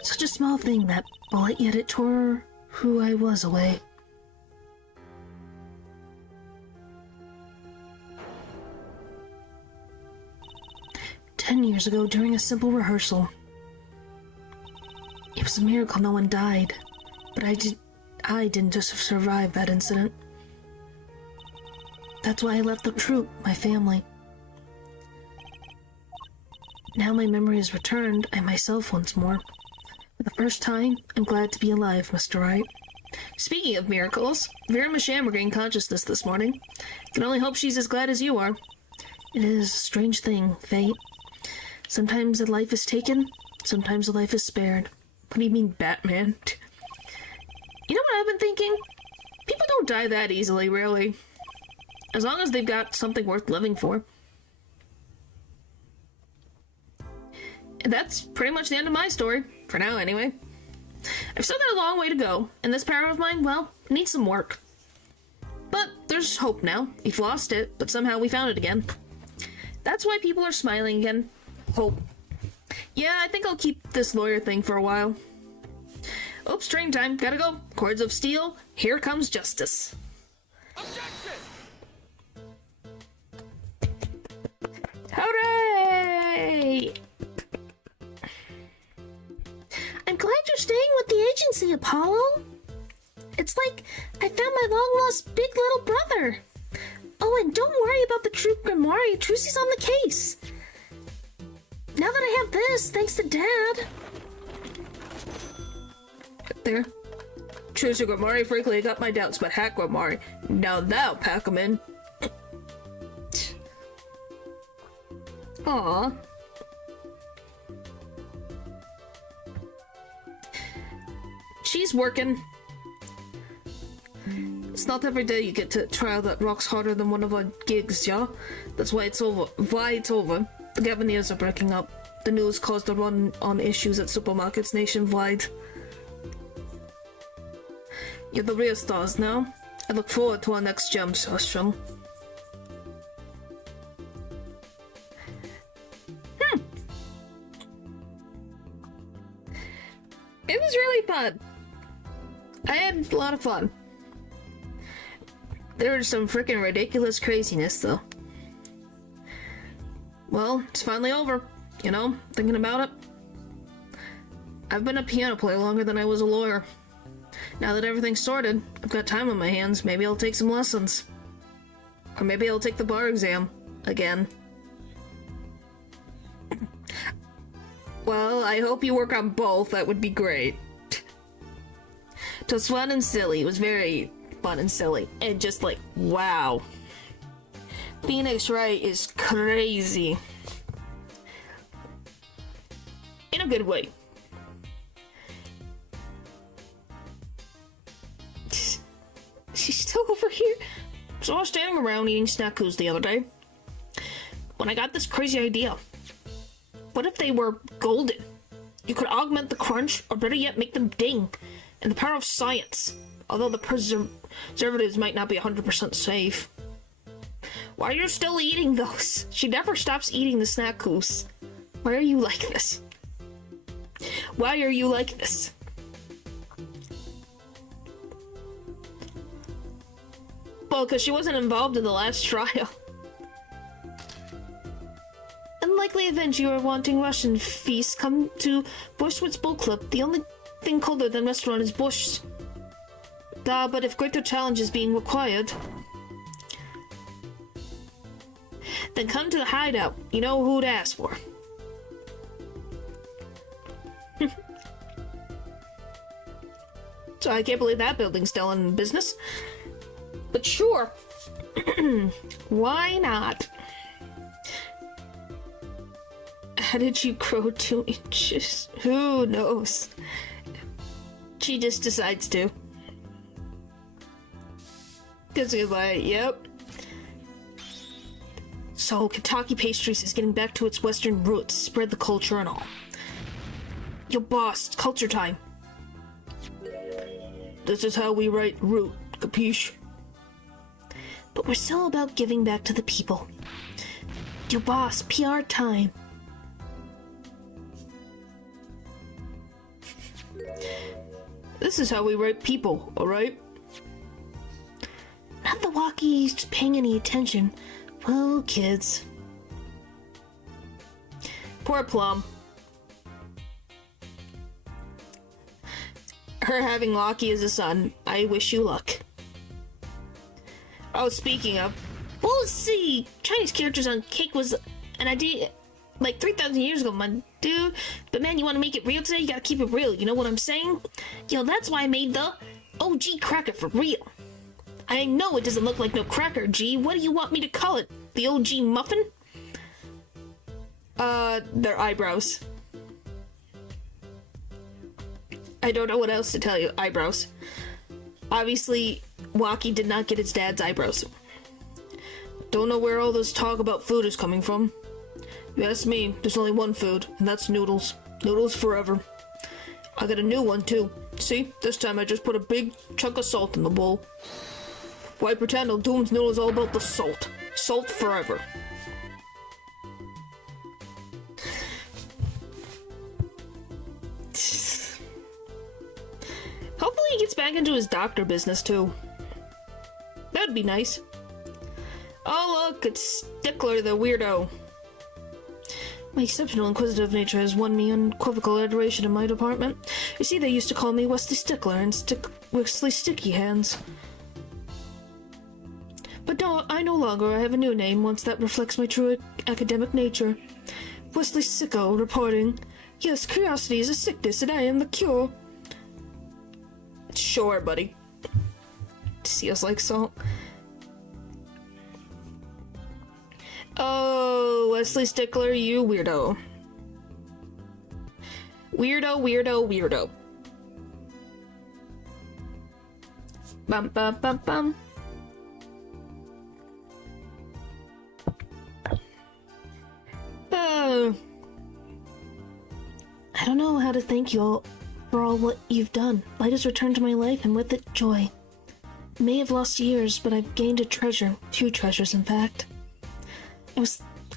Such a small thing, that bullet, yet it tore who I was away. "10 years ago, during a simple rehearsal. It was a miracle no one died, but I didn't just survive that incident. That's why I left the troupe, my family. Now my memory is returned, I'm myself once more. For the first time, I'm glad to be alive, Mr. Wright. Speaking of miracles, Vera Masham regained consciousness this morning. Can only hope she's as glad as you are. It is a strange thing, fate. Sometimes a life is taken, sometimes a life is spared. What do you mean, Batman? You know what I've been thinking? People don't die that easily, really. As long as they've got something worth living for. And that's pretty much the end of my story. For now, anyway. I've still got a long way to go, and this power of mine, well, it needs some work. But there's hope now. We've lost it, but somehow we found it again. That's why people are smiling again. Hope. Yeah, I think I'll keep this lawyer thing for a while. Oops, train time. Gotta go. Cords of steel. Here comes justice. Objection! Hooray! I'm glad you're staying with the agency, Apollo. It's like I found my long-lost big little brother. Oh, and don't worry about the Troop Grimoire. Trucy's on the case. Now that I have this, thanks to Dad. There. Trucy Grimoire, frankly, I got my doubts, but Hack Grimoire. Now that'll pack 'em in. Aww. She's working. It's not every day you get to try out that rocks harder than one of our gigs, yeah? That's why it's over. The Gaviniers are breaking up. The news caused a run on issues at supermarkets nationwide. You're the real stars now. I look forward to our next jam session. It was really fun. I had a lot of fun. There was some freaking ridiculous craziness, though. Well, it's finally over. You know, thinking about it. I've been a piano player longer than I was a lawyer. Now that everything's sorted, I've got time on my hands. Maybe I'll take some lessons. Or maybe I'll take the bar exam. Again. Well, I hope you work on both. That would be great. It was fun and silly. It was very fun and silly. And just like, wow. Phoenix Wright is crazy. In a good way. She's still over here. So I was standing around eating snackus the other day when I got this crazy idea. What if they were golden? You could augment the crunch, or better yet, make them ding. And the power of science. Although the preservatives might not be 100% safe. Why are you still eating those? She never stops eating the snackus. Why are you like this? Why are you like this? Well, because she wasn't involved in the last trial. Unlikely event you are wanting Russian feast, come to Bushwood's Bowl Club. The only thing colder than restaurant is Bush. But if greater challenge is being required, then come to the hideout. You know who to ask for. So I can't believe that building's still in business. But sure. Why not? How did you grow 2 inches? Who knows? She just decides to. Because you're like, yep. So Kentucky Pastries is getting back to its western roots, spread the culture and all. Yo boss, it's culture time. This is how we write root, capiche? But we're still about giving back to the people. Yo boss, PR time. This is how we write people, alright? Not the walkie's paying any attention. Well, kids. Poor Plum. Her having Locky as a son. I wish you luck. Oh, speaking of, well, let's see. Chinese characters on cake was an idea like 3,000 years ago, my dude. But man, you want to make it real today? You gotta keep it real. You know what I'm saying? Yo, that's why I made the OG cracker for real. I know it doesn't look like no cracker, G. What do you want me to call it? The OG muffin? Their eyebrows. I don't know what else to tell you. Eyebrows. Obviously, Waki did not get his dad's eyebrows. Don't know where all this talk about food is coming from. You ask me, there's only one food, and that's noodles. Noodles forever. I got a new one, too. See? This time I just put a big chunk of salt in the bowl. Why pretend Doom's noodles all about the salt? Salt forever. Hopefully he gets back into his doctor business, too. That'd be nice. Oh, look, it's Stickler the weirdo. My exceptional inquisitive nature has won me unequivocal adoration in my department. You see, they used to call me Wesley Stickler and Wesley Sticky Hands. But no, I no longer. I have a new name, once that reflects my true academic nature. Wesley Sicko, reporting. Yes, curiosity is a sickness, and I am the cure. Sure, buddy. Seals like salt. Oh, Wesley Stickler, you weirdo. Weirdo, weirdo, weirdo. Bum, bum, bum, bum. I don't know how to thank you all for all what you've done. Light has returned to my life, and with it, joy. I may have lost years, but I've gained a treasure. 2 treasures, in fact.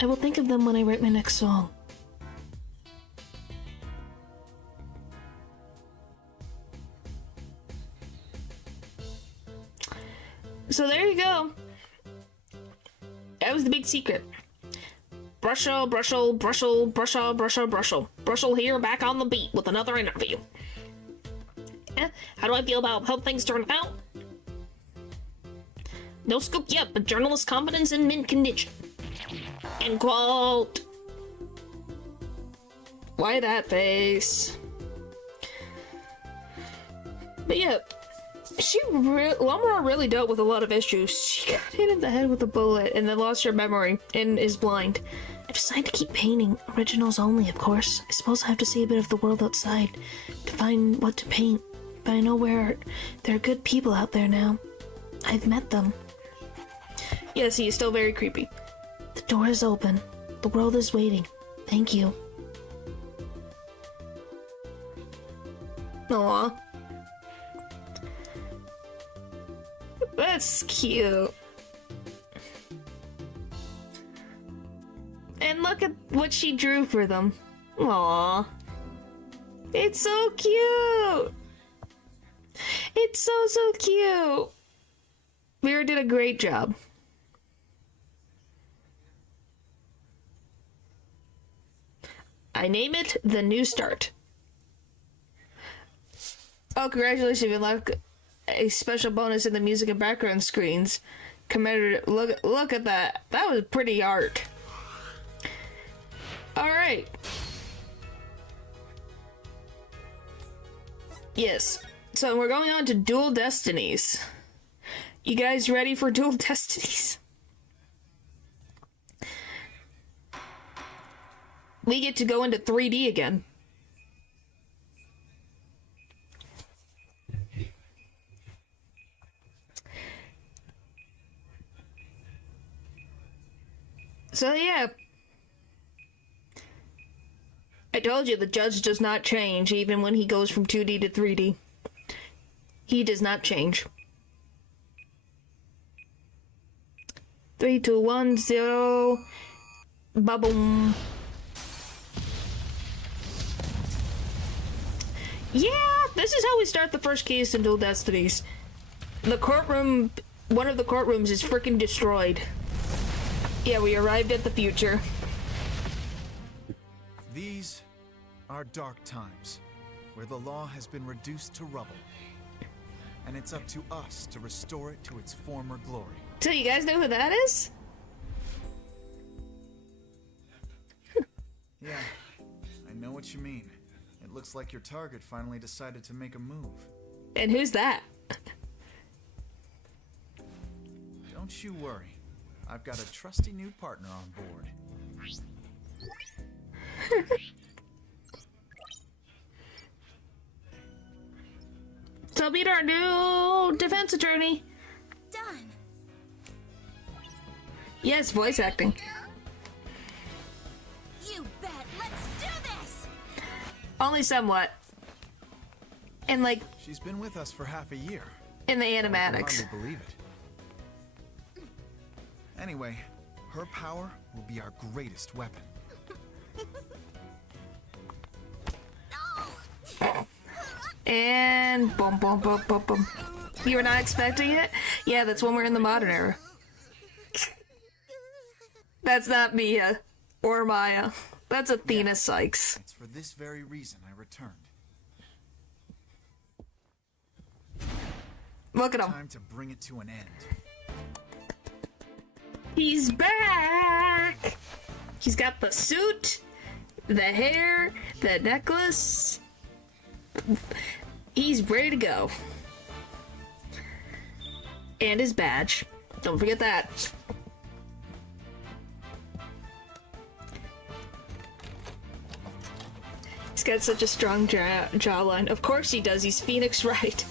I will think of them when I write my next song. So there you go. That was the big secret. Brushel, Brushel, Brushel, Brushel, Brushel, Brushel. Brushel here, back on the beat with another interview. How do I feel about how things turned out? No scoop yet, but journalist confidence in mint condition. End quote. Why that face? But yeah, Lamar really dealt with a lot of issues. She got hit in the head with a bullet and then lost her memory and is blind. I decided to keep painting, originals only, of course. I suppose I have to see a bit of the world outside to find what to paint. But I know there are good people out there now. I've met them. Yes, he is still very creepy. The door is open. The world is waiting. Thank you. Aww. That's cute. And look at what she drew for them. Aww. It's so cute. It's so cute. Vera did a great job. I name it The New Start. Oh, congratulations, you left a special bonus in the music and background screens. Commemorative. Look at that. That was pretty art. Alright. Yes. So we're going on to Dual Destinies. You guys ready for Dual Destinies? We get to go into 3D again. So yeah, I told you the judge does not change even when he goes from 2D to 3D. He does not change. 3, 2, 1, 0. Ba-boom. Yeah, this is how we start the first case in Dual Destinies. The courtroom, one of the courtrooms is freaking destroyed. Yeah, we arrived at the future. These are dark times, where the law has been reduced to rubble. And it's up to us to restore it to its former glory. So you guys know who that is? Yeah, I know what you mean. It looks like your target finally decided to make a move. And who's that? Don't you worry. I've got a trusty new partner on board. So meet our new defense attorney. Done. Yes, voice acting. You bet. Let's do this. Only somewhat. And like She's been with us for half a year. in the I can animatics. hardly believe it. Anyway, her power will be our greatest weapon. And boom, boom, boom, boom, boom. You were not expecting it? Yeah, that's when we're in the modern era. That's not Mia or Maya. That's Athena Sykes. It's for this very reason I returned. Look at him. Time to bring it to an end. He's back! He's got the suit, the hair, the necklace. He's ready to go. And his badge. Don't forget that. He's got such a strong jawline. Of course he does. He's Phoenix Wright.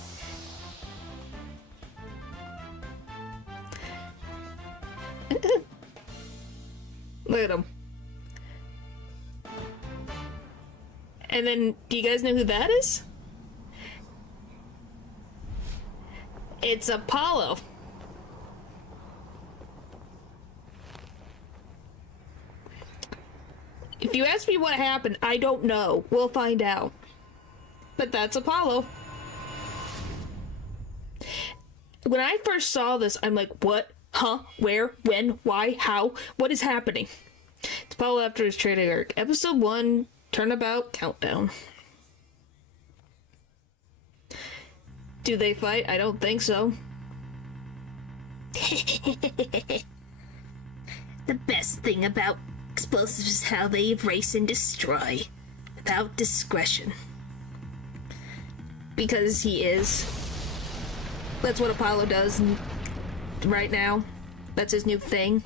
Look at him. And then, do you guys know who that is? It's Apollo. If you ask me what happened, I don't know. We'll find out. But that's Apollo. When I first saw this, I'm like, what? Huh? Where? When? Why? How? What is happening? Apollo after his training arc. Episode 1, Turnabout Countdown. Do they fight? I don't think so. The best thing about explosives is how they erase and destroy without discretion. Because he is. That's what Apollo does right now. That's his new thing.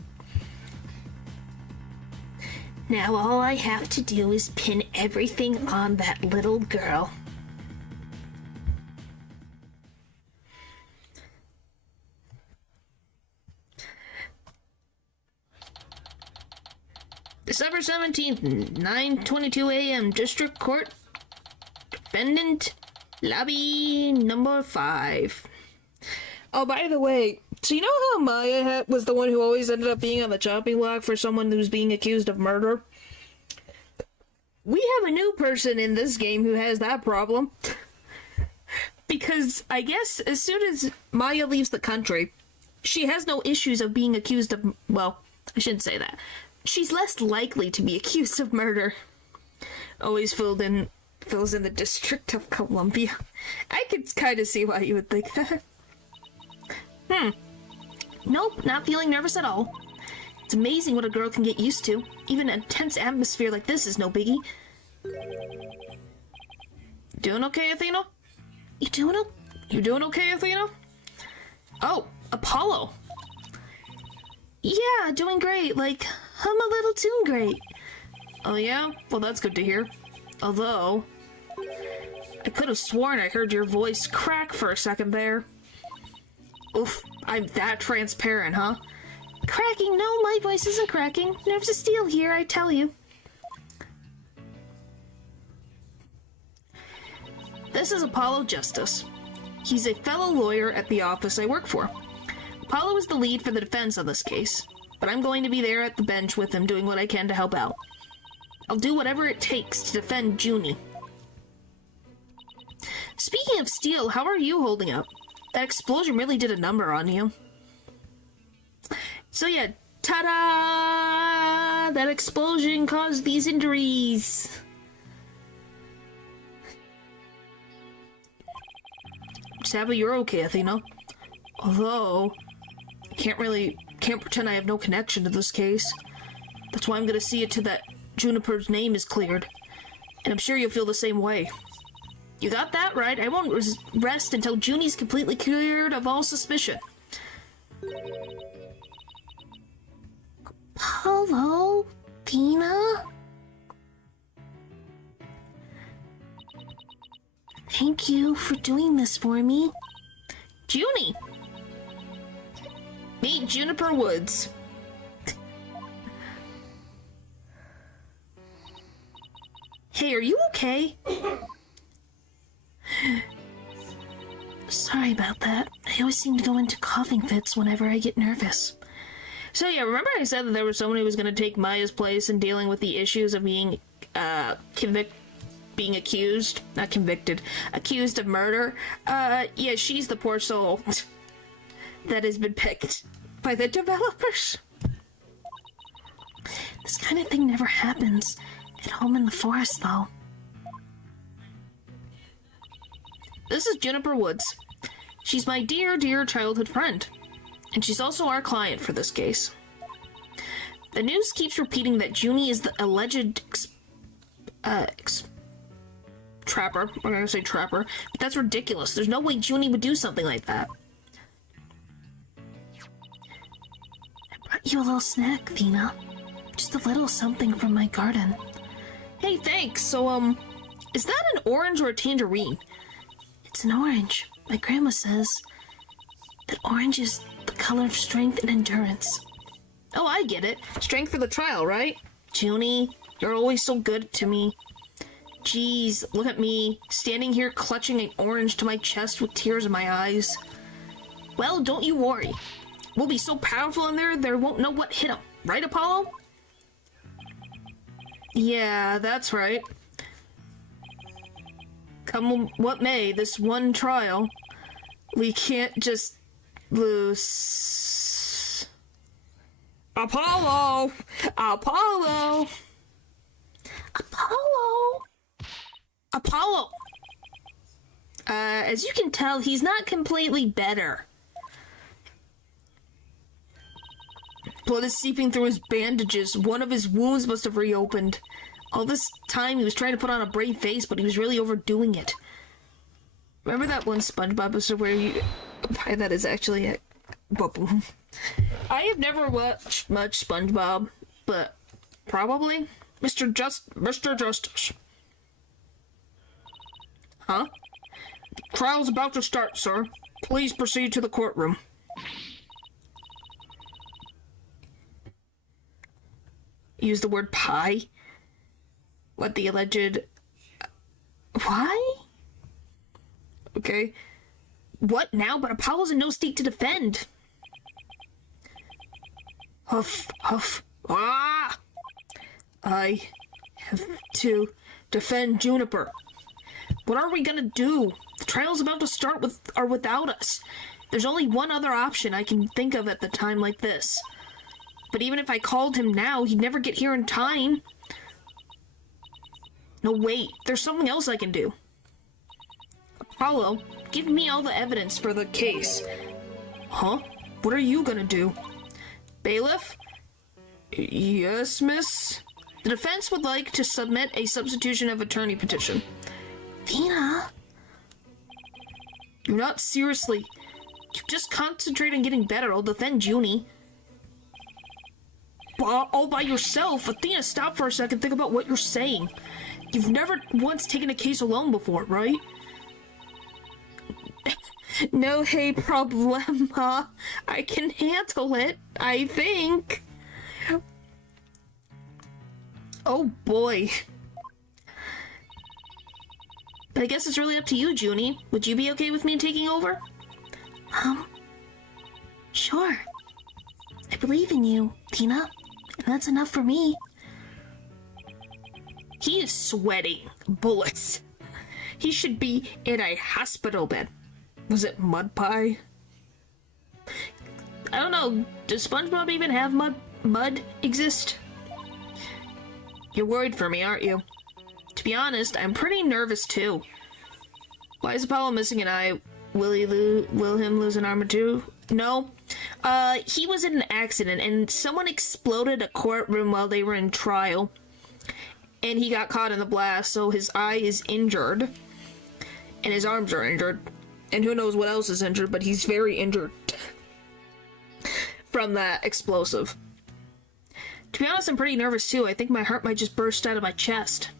Now all I have to do is pin everything on that little girl. December 17th, 9:22 a.m. District Court. Defendant, lobby number 5. Oh, by the way, so you know how Maya was the one who always ended up being on the chopping block for someone who's being accused of murder? We have a new person in this game who has that problem. Because I guess as soon as Maya leaves the country, she has no issues of being accused of, well, I shouldn't say that. She's less likely to be accused of murder. Always fills in the District of Columbia. I could kind of see why you would think that. Nope, not feeling nervous at all. It's amazing what a girl can get used to. Even a tense atmosphere like this is no biggie. Doing okay, Athena? You doing okay, Athena? Oh, Apollo. Yeah, doing great. Like, I'm a little too great. Oh yeah? Well, that's good to hear. Although, I could have sworn I heard your voice crack for a second there. Oof, I'm that transparent, huh? Cracking? No, my voice isn't cracking. Nerves of steel here, I tell you. This is Apollo Justice. He's a fellow lawyer at the office I work for. Apollo is the lead for the defense on this case, but I'm going to be there at the bench with him doing what I can to help out. I'll do whatever it takes to defend Junie. Speaking of steel, how are you holding up? That explosion really did a number on you. So yeah, ta-da! That explosion caused these injuries. Just happy you're okay, Athena. Although, can't pretend I have no connection to this case. That's why I'm gonna see it to that Juniper's name is cleared. And I'm sure you'll feel the same way. You got that right. I won't rest until Junie's completely cleared of all suspicion. Hello, Tina? Thank you for doing this for me. Junie! Meet Juniper Woods. Hey, are you okay? Sorry about that. I always seem to go into coughing fits whenever I get nervous. So yeah, remember I said that there was someone who was going to take Maya's place in dealing with the issues of being accused of murder? Yeah, she's the poor soul that has been picked by the developers. This kind of thing never happens at home in the forest, though. This is Juniper Woods. She's my dear, dear childhood friend. And she's also our client for this case. The news keeps repeating that Junie is the alleged trapper. I'm gonna say trapper. But that's ridiculous. There's no way Junie would do something like that. I brought you a little snack, Thina. Just a little something from my garden. Hey, thanks. So, is that an orange or a tangerine? It's an orange. My grandma says that orange is the color of strength and endurance. Oh, I get it. Strength for the trial, right? Junie, you're always so good to me. Jeez, look at me, standing here clutching an orange to my chest with tears in my eyes. Well, don't you worry. We'll be so powerful in there, they won't know what hit them. Right, Apollo? Yeah, that's right. Come what may, this one trial, we can't just lose. Apollo! Apollo! Apollo! Apollo! As you can tell, he's not completely better. Blood is seeping through his bandages. One of his wounds must have reopened. All this time he was trying to put on a brave face, but he was really overdoing it. Remember that one SpongeBob episode where you... Why, that is actually a... Bubble. I have never watched much SpongeBob, but probably Mr. Justice. Huh? Trial's about to start, sir. Please proceed to the courtroom. Use the word pie? What, the alleged... Why? Okay. What now? But Apollo's in no state to defend. Huff, huff. Ah! I have to defend Juniper. What are we gonna do? The trial's about to start with or without us. There's only one other option I can think of at the time like this. But even if I called him now, he'd never get here in time. No, wait. There's something else I can do. Apollo, give me all the evidence for the case. Huh? What are you gonna do? Bailiff? Yes, miss? The defense would like to submit a substitution of attorney petition. Tina? You're not seriously. You just concentrate on getting better. I'll defend Junie. All by yourself? Athena, stop for a second. Think about what you're saying. You've never once taken a case alone before, right? No hey problema. I can handle it, I think. Oh boy. But I guess it's really up to you, Junie. Would you be okay with me taking over? Sure. I believe in you, Tina. And that's enough for me. He is sweating bullets. He should be in a hospital bed. Was it mud pie? I don't know. Does SpongeBob even have mud exist? You're worried for me, aren't you? To be honest, I'm pretty nervous too. Why is Apollo missing an eye? Will him lose an arm too? No. He was in an accident and someone exploded a courtroom while they were in trial. And he got caught in the blast, so his eye is injured. And his arms are injured. And who knows what else is injured, but he's very injured from that explosive. To be honest, I'm pretty nervous too. I think my heart might just burst out of my chest.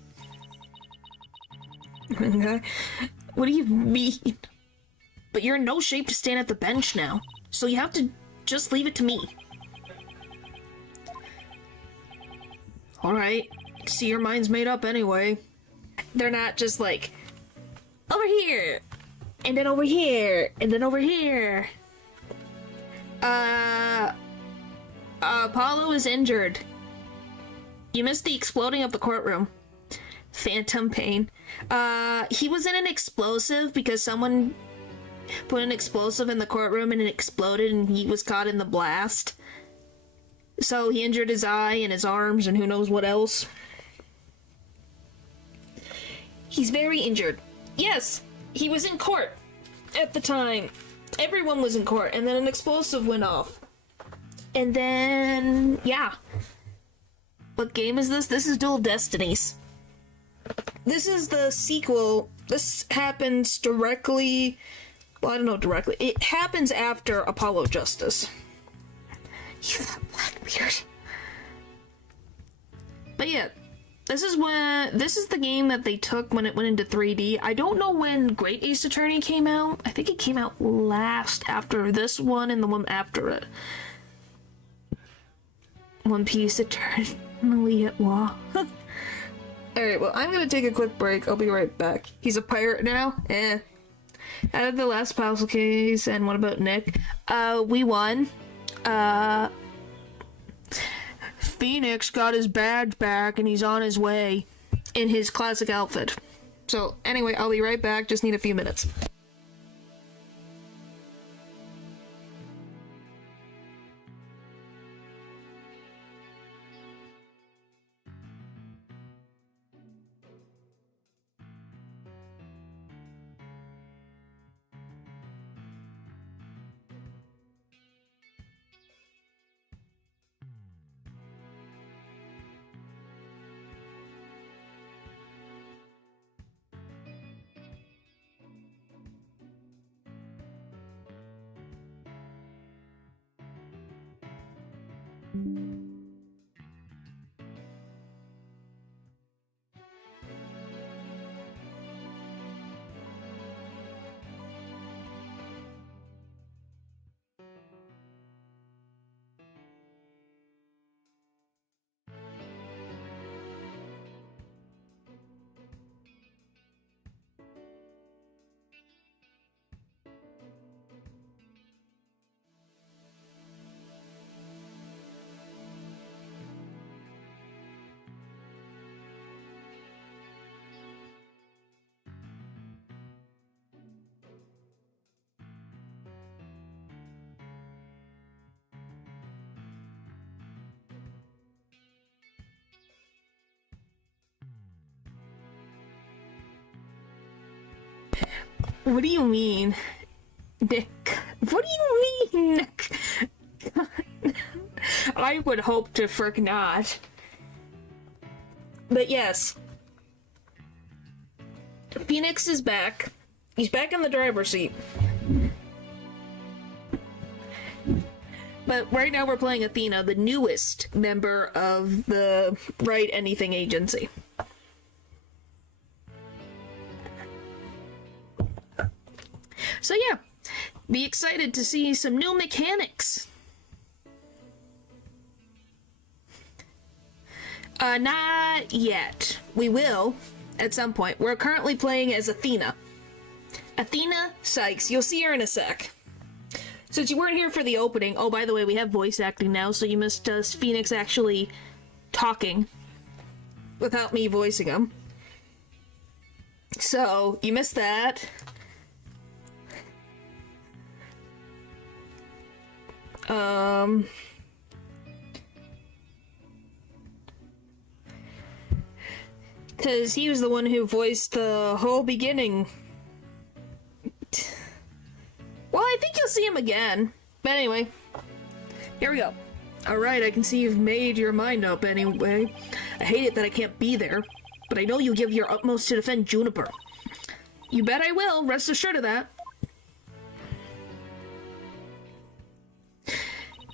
Okay. What do you mean? But you're in no shape to stand at the bench now, so you have to just leave it to me. Alright. See, your mind's made up anyway. They're not just like, over here, and then over here, and then over here. Apollo is injured. You missed the exploding of the courtroom. Phantom pain. He was in an explosive because someone put an explosive in the courtroom and it exploded and he was caught in the blast. So he injured his eye and his arms and who knows what else. He's very injured. Yes, he was in court at the time. Everyone was in court, and then an explosive went off. And then, yeah. What game is this? This is Dual Destinies. This is the sequel. This happens directly... Well, I don't know directly. It happens after Apollo Justice. You Blackbeard. But yeah, this is the game that they took when it went into 3D. I don't know when Great Ace Attorney came out. I think it came out last after this one and the one after it. One Piece Eternally at Law. Alright, well, I'm gonna take a quick break. I'll be right back. He's a pirate now? Eh. Out of the last puzzle case, and what about Nick? We won. Phoenix got his badge back and he's on his way in his classic outfit. So, anyway, I'll be right back. Just need a few minutes. What do you mean, Nick? What do you mean, Nick? I would hope to frick not. But yes. Phoenix is back. He's back in the driver's seat. But right now we're playing Athena, the newest member of the Write Anything agency. So yeah, be excited to see some new mechanics. Not yet. We will, at some point. We're currently playing as Athena. Athena Sykes. You'll see her in a sec. Since you weren't here for the opening, oh, by the way, we have voice acting now, so you missed Phoenix actually talking without me voicing him. So, you missed that. Because he was the one who voiced the whole beginning. Well, I think you'll see him again. But anyway, here we go. Alright, I can see you've made your mind up anyway. I hate it that I can't be there, but I know you'll give your utmost to defend Juniper. You bet I will, rest assured of that.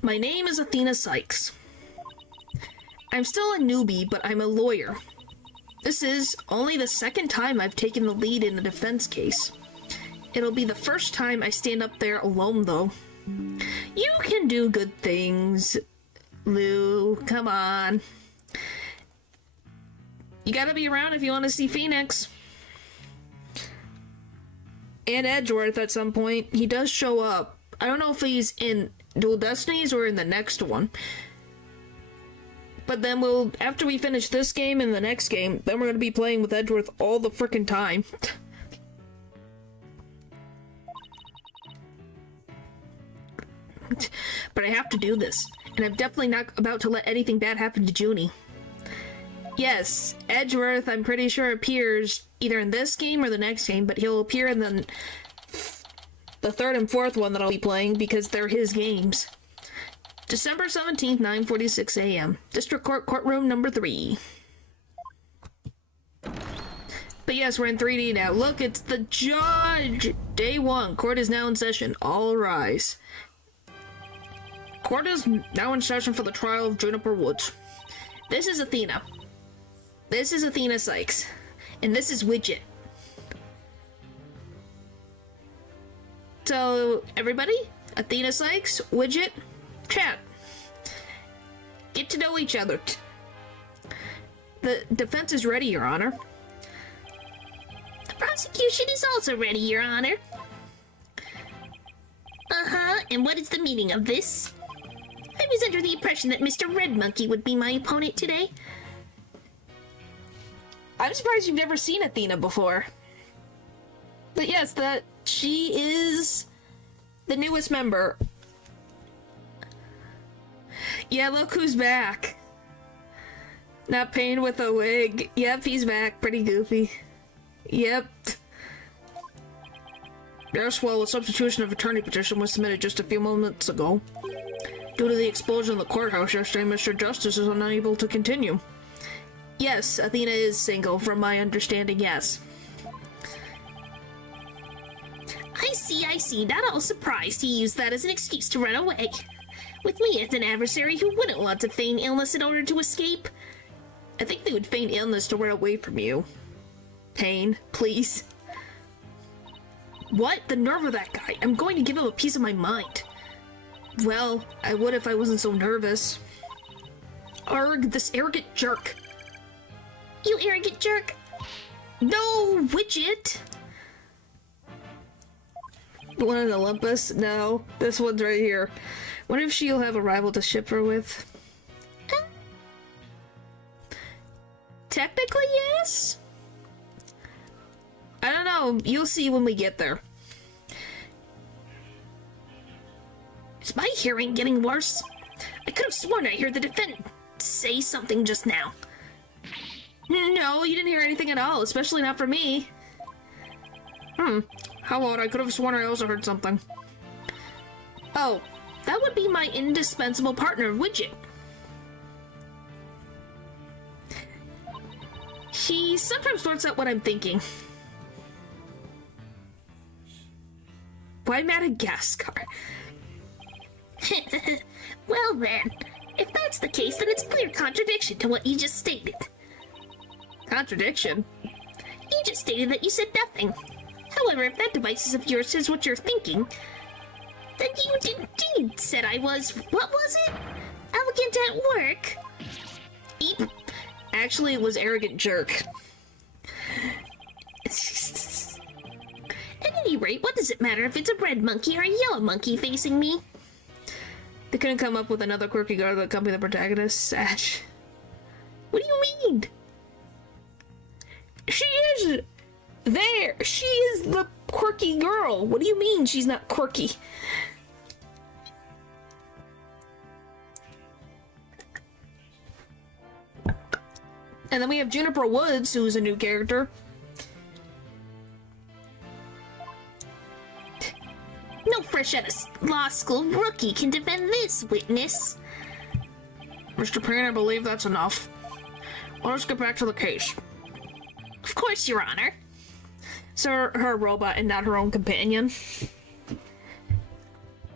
My name is Athena Sykes. I'm still a newbie, but I'm a lawyer. This is only the second time I've taken the lead in a defense case. It'll be the first time I stand up there alone, though. You can do good things, Lou. Come on. You gotta be around if you want to see Phoenix. And Edgeworth at some point. He does show up. I don't know if he's in Dual Destinies or in the next one. But then after we finish this game and the next game, then we're gonna be playing with Edgeworth all the frickin' time. But I have to do this, and I'm definitely not about to let anything bad happen to Junie. Yes, Edgeworth, I'm pretty sure, appears either in this game or the next game, but he'll appear in the third and fourth one that I'll be playing because they're his games. December 17th, 9:46 a.m. District Court, Courtroom number 3. But yes, we're in 3D now. Look, it's the judge! Day 1. Court is now in session. All rise. Court is now in session for the trial of Juniper Woods. This is Athena. This is Athena Sykes. And this is Widget. So, everybody, Athena Sykes, Widget, chat. Get to know each other. The defense is ready, Your Honor. The prosecution is also ready, Your Honor. And what is the meaning of this? I was under the impression that Mr. Red Monkey would be my opponent today. I'm surprised you've never seen Athena before. But yes, she is the newest member. Yeah, look who's back. Not Pain with a wig. Yep, he's back. Pretty goofy. Yep. Yes, well, a substitution of attorney petition was submitted just a few moments ago. Due to the explosion in the courthouse yesterday, Mr. Justice is unable to continue. Yes, Athena is single, from my understanding, yes. I see. Not all surprised he used that as an excuse to run away. With me as an adversary who wouldn't want to feign illness in order to escape. I think they would feign illness to run away from you. Pain, please. What? The nerve of that guy. I'm going to give him a piece of my mind. Well, I would if I wasn't so nervous. Arg, this arrogant jerk. You arrogant jerk? No, widget! The one in Olympus? No, this one's right here. Wonder if she'll have a rival to ship her with. Technically, yes? I don't know. You'll see when we get there. Is my hearing getting worse? I could have sworn I heard the defendant say something just now. No, you didn't hear anything at all, especially not from me. How odd, I could have sworn I also heard something. Oh, that would be my indispensable partner, Widget. He sometimes sorts out what I'm thinking. Why Madagascar? Well then, if that's the case, then it's clear contradiction to what you just stated. Contradiction? You just stated that you said nothing. However, if that device of yours says what you're thinking, then you indeed said I was, what was it? Elegant at work? Eep. Actually, it was arrogant jerk. At any rate, what does it matter if it's a red monkey or a yellow monkey facing me? They couldn't come up with another quirky girl to accompany the protagonist. Sash. What do you mean? She is there. She is the quirky girl. What do you mean she's not quirky? And then we have Juniper Woods, who's a new character. No fresh out of law school rookie can defend this witness. Mr. Payne, I believe that's enough. Let us get back to the case. Of course, Your Honor. So her robot and not her own companion.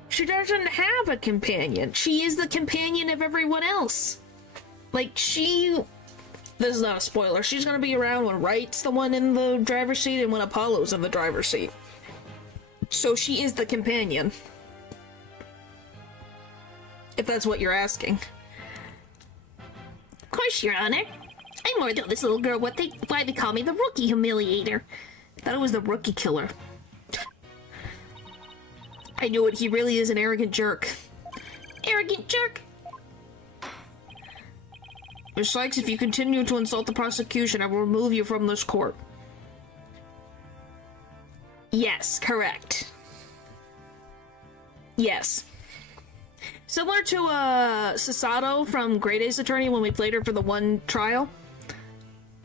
She doesn't have a companion. She is the companion of everyone else. Like, this is not a spoiler. She's gonna be around when Wright's the one in the driver's seat and when Apollo's in the driver's seat. So she is the companion. If that's what you're asking. Of course, Your Honor. I more than this little girl why they call me the Rookie Humiliator. I thought it was the Rookie Killer. I knew it. He really is an arrogant jerk. Arrogant jerk? Miss Sykes, if you continue to insult the prosecution, I will remove you from this court. Yes, correct. Yes. Similar to Sasato from Grey Days Attorney when we played her for the one trial.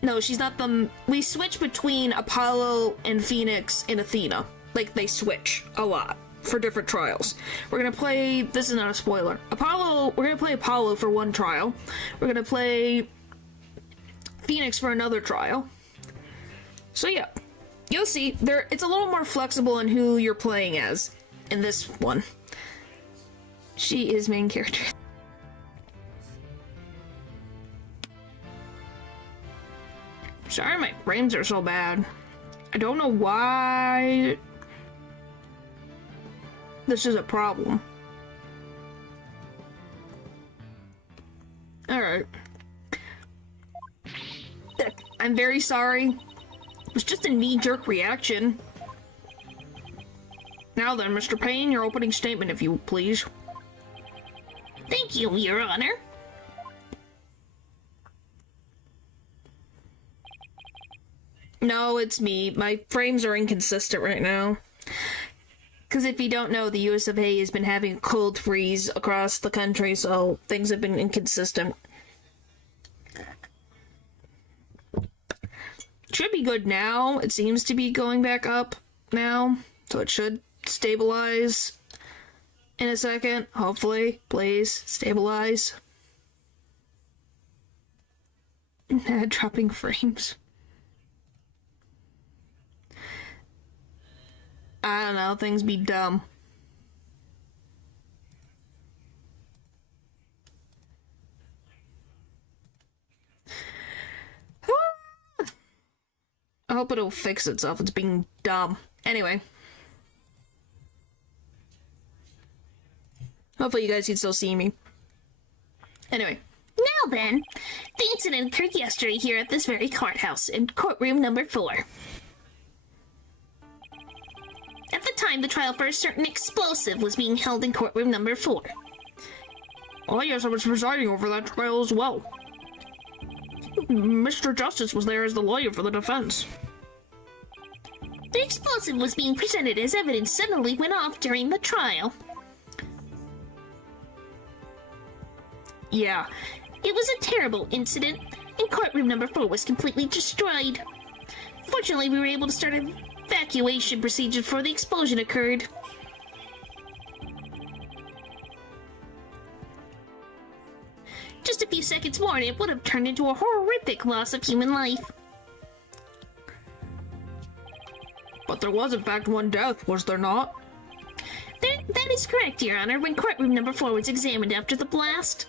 No, she's not the... We switch between Apollo and Phoenix and Athena. Like, they switch a lot for different trials. We're gonna play... This is not a spoiler. We're gonna play Apollo for one trial. We're gonna play Phoenix for another trial. So yeah. You'll see, it's a little more flexible in who you're playing as in this one. She is main character. Sorry my frames are so bad. I don't know why this is a problem. Alright. I'm very sorry. It was just a knee-jerk reaction. Now then, Mr. Payne, your opening statement, if you please. Thank you, Your Honor. No, it's me. My frames are inconsistent right now. Because if you don't know, the US of A has been having a cold freeze across the country, so things have been inconsistent. Should be good now. It seems to be going back up now, so it should stabilize in a second. Hopefully, please stabilize. Dropping frames. I don't know, things be dumb. I hope it'll fix itself. It's being dumb. Anyway. Hopefully you guys can still see me. Anyway. Now then, the incident occurred yesterday here at this very courthouse, in courtroom number 4. At the time, the trial for a certain explosive was being held in courtroom number 4. Oh yes, I was presiding over that trial as well. Mr. Justice was there as the lawyer for the defense. The explosive was being presented as evidence suddenly went off during the trial. Yeah. It was a terrible incident, and courtroom number 4 was completely destroyed. Fortunately, we were able to start an evacuation procedure before the explosion occurred. Just a few seconds more and it would have turned into a horrific loss of human life. But there was in fact one death, was there not? That is correct, Your Honor, when courtroom number 4 was examined after the blast.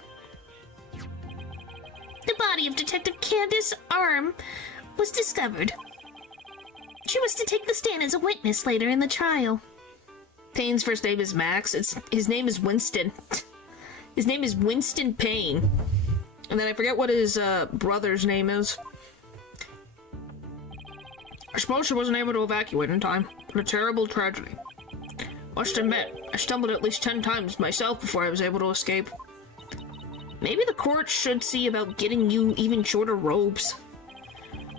The body of Detective Candace Arm was discovered. She was to take the stand as a witness later in the trial. Payne's first name is Max. His name is Winston. His name is Winston Payne. And then I forget what his brother's name is. I suppose she wasn't able to evacuate in time. What a terrible tragedy. Must admit, I stumbled at least 10 times myself before I was able to escape. Maybe the court should see about getting you even shorter robes.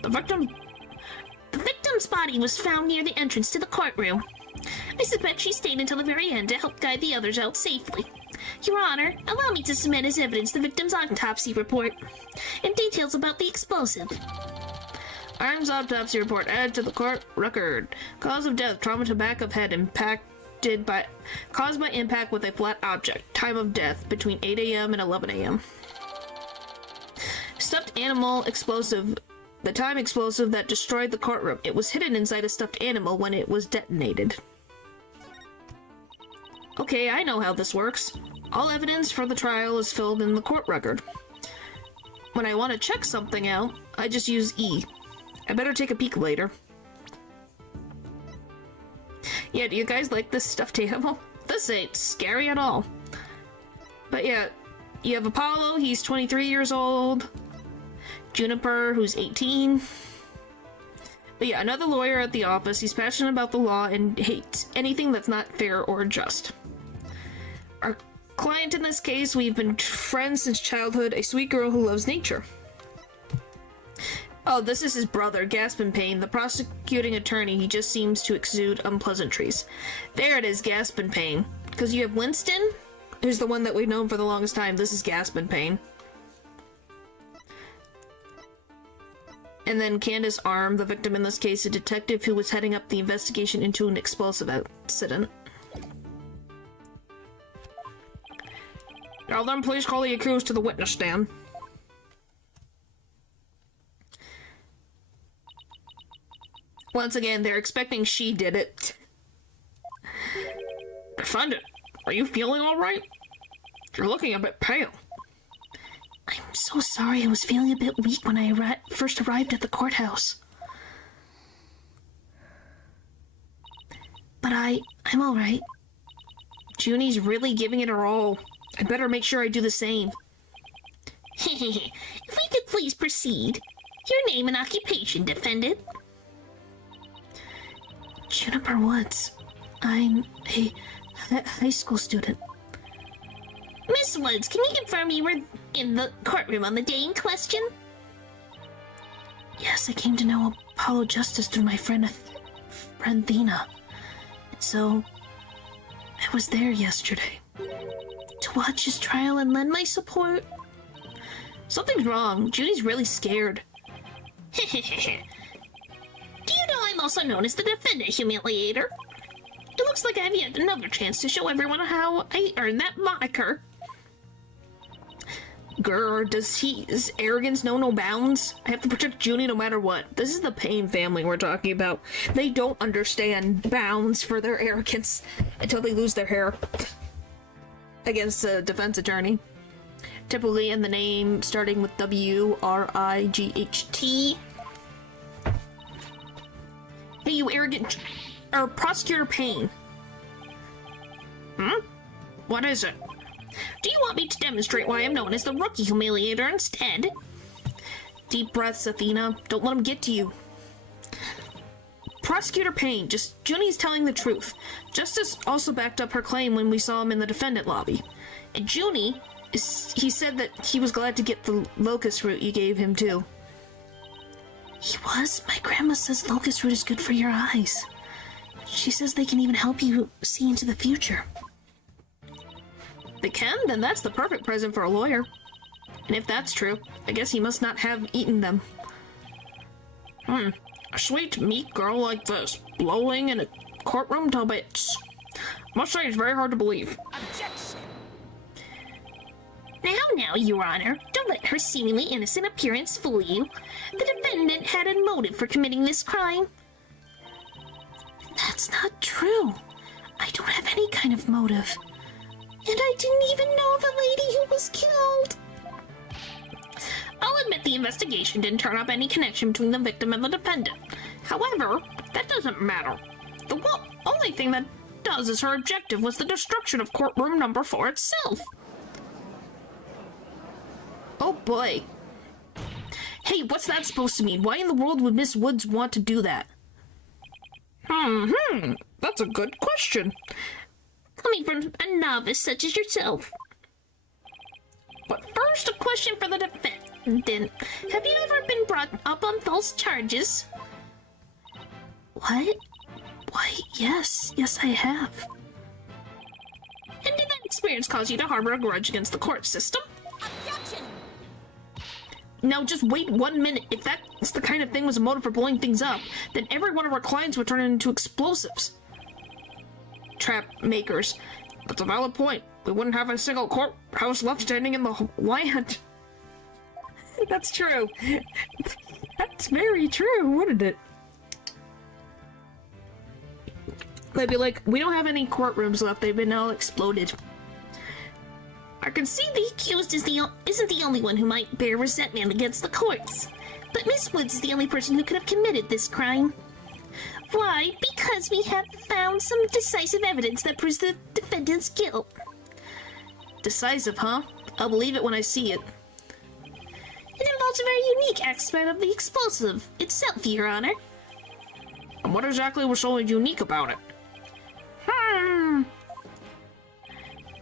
The victim's body was found near the entrance to the courtroom. I suspect she stayed until the very end to help guide the others out safely. Your Honor, allow me to submit as evidence the victim's autopsy report and details about the explosive. Arm's autopsy report added to the court record. Cause of death, trauma to back of head caused by impact with a flat object. Time of death, between 8 a.m. and 11 a.m. Stuffed animal explosive. The time explosive that destroyed the courtroom. It was hidden inside a stuffed animal when it was detonated. Okay, I know how this works. All evidence for the trial is filled in the court record. When I want to check something out, I just use E. I better take a peek later. Yeah, do you guys like this stuffed animal? This ain't scary at all. But yeah, you have Apollo, he's 23 years old. Juniper, who's 18. But yeah, another lawyer at the office. He's passionate about the law and hates anything that's not fair or just. Our client in this case, we've been friends since childhood, a sweet girl who loves nature. Oh, this is his brother, Gaspin Payne, the prosecuting attorney. He just seems to exude unpleasantries. There it is, Gaspin Payne. Because you have Winston, who's the one that we've known for the longest time. This is Gaspin Payne. And then Candace Arm, the victim in this case, a detective who was heading up the investigation into an explosive accident. Now then, please call the accused to the witness stand. Once again, they're expecting she did it. Defendant, are you feeling alright? You're looking a bit pale. I'm so sorry, I was feeling a bit weak when I first arrived at the courthouse. But I'm alright. Junie's really giving it her all. I better make sure I do the same. If we could please proceed. Your name and occupation, defendant. Juniper Woods. I'm a high school student. Miss Woods, can you confirm you were in the courtroom on the day in question? Yes, I came to know Apollo Justice through my friend Thena. And so, I was there yesterday. To watch his trial and lend my support. Something's wrong. Judy's really scared. Do you know I'm also known as the Defendant Humiliator? It looks like I have yet another chance to show everyone how I earned that moniker. Grr, does his arrogance know no bounds? I have to protect Junie no matter what. This is the Payne family we're talking about. They don't understand bounds for their arrogance until they lose their hair. Against a defense attorney. Typically in the name starting with W-R-I-G-H-T. you arrogant... or Prosecutor Payne. What is it? Do you want me to demonstrate why I'm known as the Rookie Humiliator instead? Deep breaths, Athena. Don't let him get to you. Prosecutor Payne, Junie's telling the truth. Justice also backed up her claim when we saw him in the defendant lobby. And Junie, he said that he was glad to get the locust root you gave him too. He was? My grandma says locust root is good for your eyes. She says they can even help you see into the future. They can? Then that's the perfect present for a lawyer. And if that's true, I guess he must not have eaten them. A sweet, meek girl like this, blowing in a courtroom to bits. Must say it's very hard to believe. Objection! Now, Your Honor, don't let her seemingly innocent appearance fool you. The defendant had a motive for committing this crime. That's not true. I don't have any kind of motive. And I didn't even know the lady who was killed. I'll admit the investigation didn't turn up any connection between the victim and the defendant. However, that doesn't matter. The only thing that does is her objective was the destruction of courtroom number 4 itself. Oh boy. Hey, what's that supposed to mean? Why in the world would Miss Woods want to do that? That's a good question. Coming from a novice such as yourself. But first, a question for the defendant. Have you ever been brought up on false charges? What? Why, yes. Yes, I have. And did that experience cause you to harbor a grudge against the court system? Objection! Now just wait 1 minute. If that's the kind of thing was a motive for blowing things up, then every one of our clients would turn into explosives. Trap makers. That's a valid point. We wouldn't have a single courthouse left standing in the land. That's true. That's very true, wouldn't it? They'd be like, we don't have any courtrooms left. They've been all exploded. I can see the accused isn't the only one who might bear resentment against the courts. But Miss Woods is the only person who could have committed this crime. Why? Because we have found some decisive evidence that proves the defendant's guilt. Decisive, huh? I'll believe it when I see it. It involves a very unique aspect of the explosive itself, Your Honor. And what exactly was so unique about it?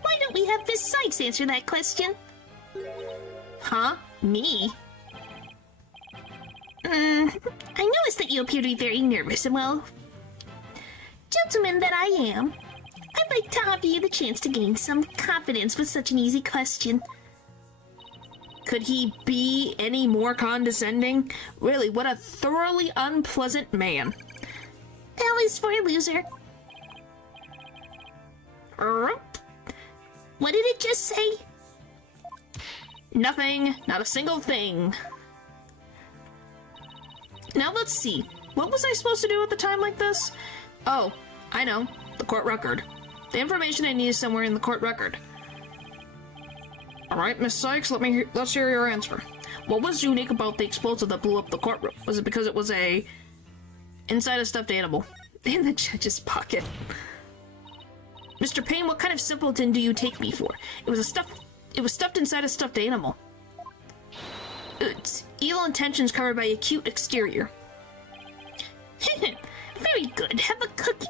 Why don't we have Miss Sykes answer that question? Huh? Me? I noticed that you appear to be very nervous, and well, gentleman that I am, I'd like to offer you the chance to gain some confidence with such an easy question. Could he be any more condescending? Really, what a thoroughly unpleasant man. L is for a loser. What did it just say? Nothing. Not a single thing. Now let's see. What was I supposed to do at the time like this? Oh, I know. The court record. The information I need is somewhere in the court record. Alright, Miss Sykes, let's hear your answer. What was unique about the explosive that blew up the courtroom? Was it because it was inside a stuffed animal? In the judge's pocket. Mr. Payne, what kind of simpleton do you take me for? It was stuffed inside a stuffed animal. Its evil intentions covered by a cute exterior. Very good. Have a cookie.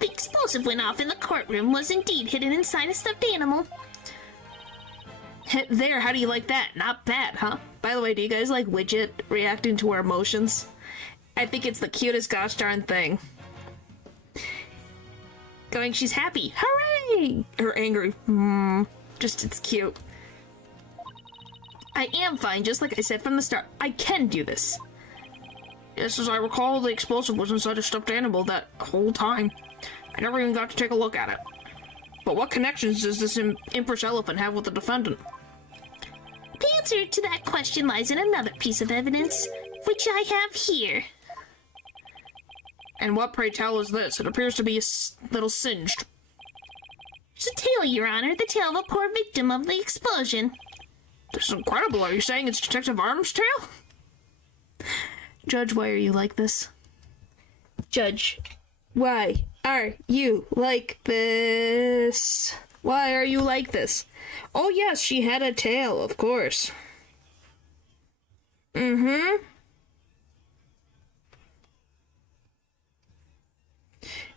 The explosive went off in the courtroom was indeed hidden inside a stuffed animal. There, how do you like that? Not bad, huh? By the way, do you guys like Widget reacting to our emotions? I think it's the cutest gosh darn thing. Going, she's happy. Hooray! Or angry. Just, it's cute. I am fine, just like I said from the start. I can do this. Yes, as I recall, the explosive was inside a stuffed animal that whole time. I never even got to take a look at it. But what connections does this Empress Elephant have with the defendant? The answer to that question lies in another piece of evidence, which I have here. And what, pray tell, is this? It appears to be a little singed. It's a tale, Your Honor, the tale of a poor victim of the explosion. This is incredible. Are you saying it's Detective Arm's tale? Judge, why are you like this? Judge, why are you like this? Why are you like this? Oh yes, she had a tail, of course. Mm-hmm.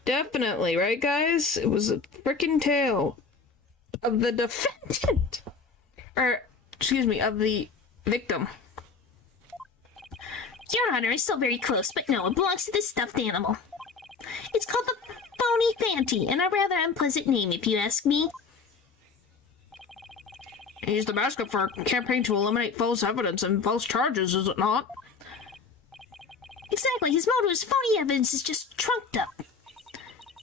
Definitely, right guys? It was a freaking tail of the defendant. Or, excuse me, of the victim. Your Honor is still very close, but no, it belongs to this stuffed animal. It's called the Phony Fanty, and a rather unpleasant name if you ask me. He's the mascot for a campaign to eliminate false evidence and false charges, is it not? Exactly, his motto is phony evidence is just trunked up.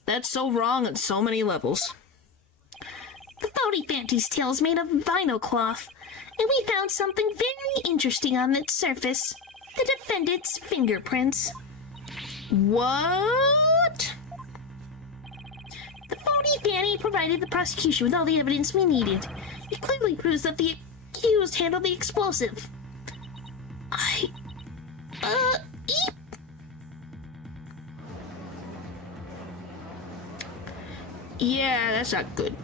That's so wrong at so many levels. The Phony Fanty's tail is made of vinyl cloth, and we found something very interesting on its surface. The defendant's fingerprints. What? The Phony Fanty provided the prosecution with all the evidence we needed. It clearly proves that the accused handled the explosive. Eep. Yeah, that's not good.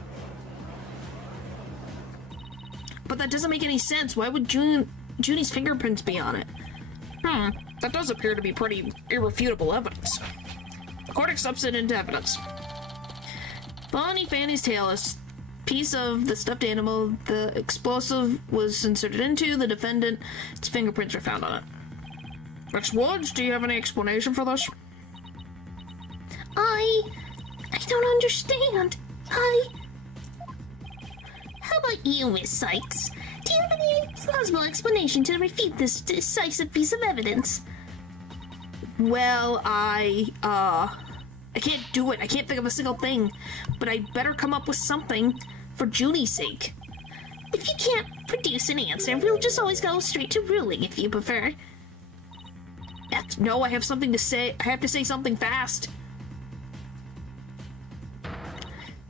But that doesn't make any sense. Why would Junie's fingerprints be on it? That does appear to be pretty irrefutable evidence. The court accepts it into evidence. Phony Fanny's tail is a piece of the stuffed animal the explosive was inserted into. The defendant's fingerprints were found on it. Miss Woods, do you have any explanation for this? I don't understand. How about you, Miss Sykes? Do you have any plausible explanation to refute this decisive piece of evidence? Well, I can't do it. I can't think of a single thing. But I better come up with something for Junie's sake. If you can't produce an answer, we'll just always go straight to ruling if you prefer. No, I have something to say. I have to say something fast.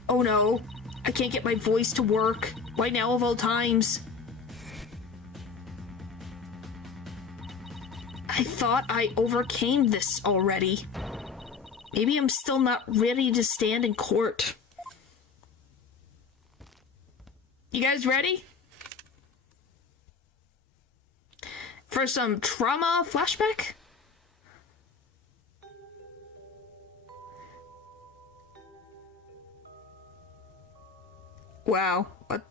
Oh no, I can't get my voice to work. Why now of all times? I thought I overcame this already. Maybe I'm still not ready to stand in court. You guys ready? For some trauma flashback? Wow, what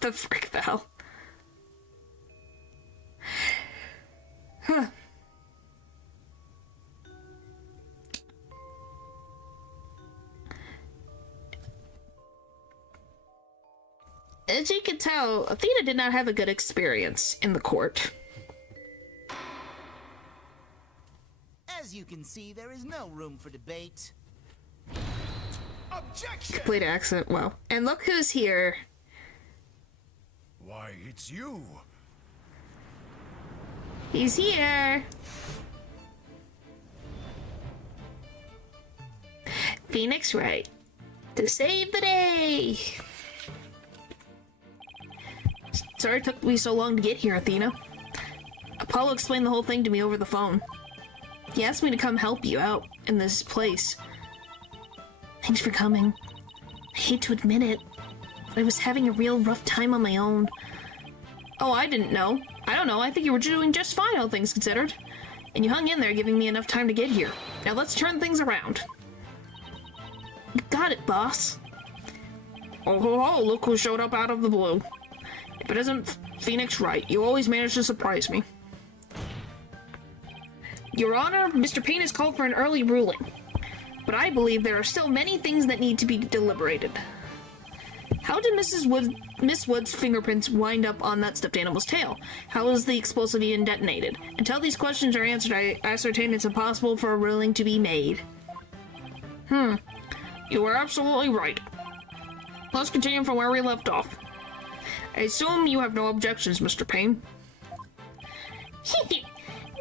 the frick the hell? Huh. As you can tell, Athena did not have a good experience in the court. As you can see, there is no room for debate. Objection! Complete accent, wow. And look who's here. Why, it's you. He's here. Phoenix Wright. To save the day. Sorry it took me so long to get here, Athena. Apollo explained the whole thing to me over the phone. He asked me to come help you out in this place. Thanks for coming. I hate to admit it, but I was having a real rough time on my own. Oh, I didn't know. I don't know, I think you were doing just fine, all things considered. And you hung in there, giving me enough time to get here. Now let's turn things around. You got it, boss. Oh ho ho, look who showed up out of the blue. If it isn't Phoenix Wright, you always manage to surprise me. Your Honor, Mr. Payne has called for an early ruling. But I believe there are still many things that need to be deliberated. How did Miss Wood's fingerprints wind up on that stuffed animal's tail? How was the explosive even detonated? Until these questions are answered, I ascertain it's impossible for a ruling to be made. You are absolutely right. Let's continue from where we left off. I assume you have no objections, Mr. Payne.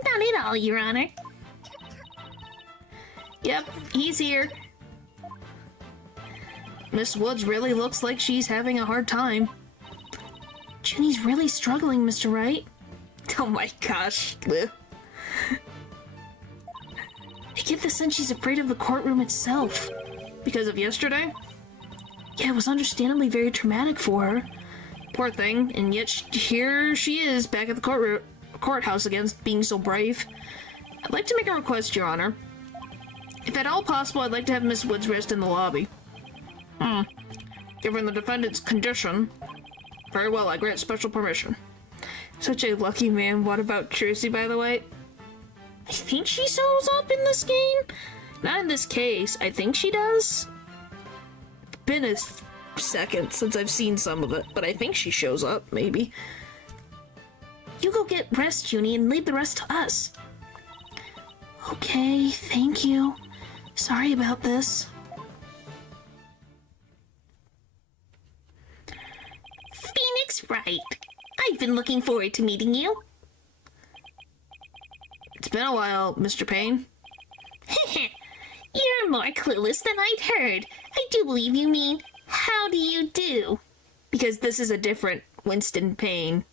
Not at all, Your Honor. Yep, he's here. Miss Woods really looks like she's having a hard time. Junie's really struggling, Mr. Wright. Oh my gosh. I get the sense she's afraid of the courtroom itself. Because of yesterday? Yeah, it was understandably very traumatic for her. Poor thing, and yet here she is, back at the courthouse again, being so brave. I'd like to make a request, Your Honor. If at all possible, I'd like to have Miss Woods rest in the lobby. Given the defendant's condition. Very well, I grant special permission. Such a lucky man. What about Tracy, by the way? I think she shows up in this game. Not in this case. I think she does. Been a second since I've seen some of it, but I think she shows up, maybe. You go get rest, Junie, and leave the rest to us. Okay, thank you. Sorry about this. Phoenix Wright. I've been looking forward to meeting you. It's been a while, Mr. Payne. You're more clueless than I'd heard. I do believe you mean, how do you do? Because this is a different Winston Payne.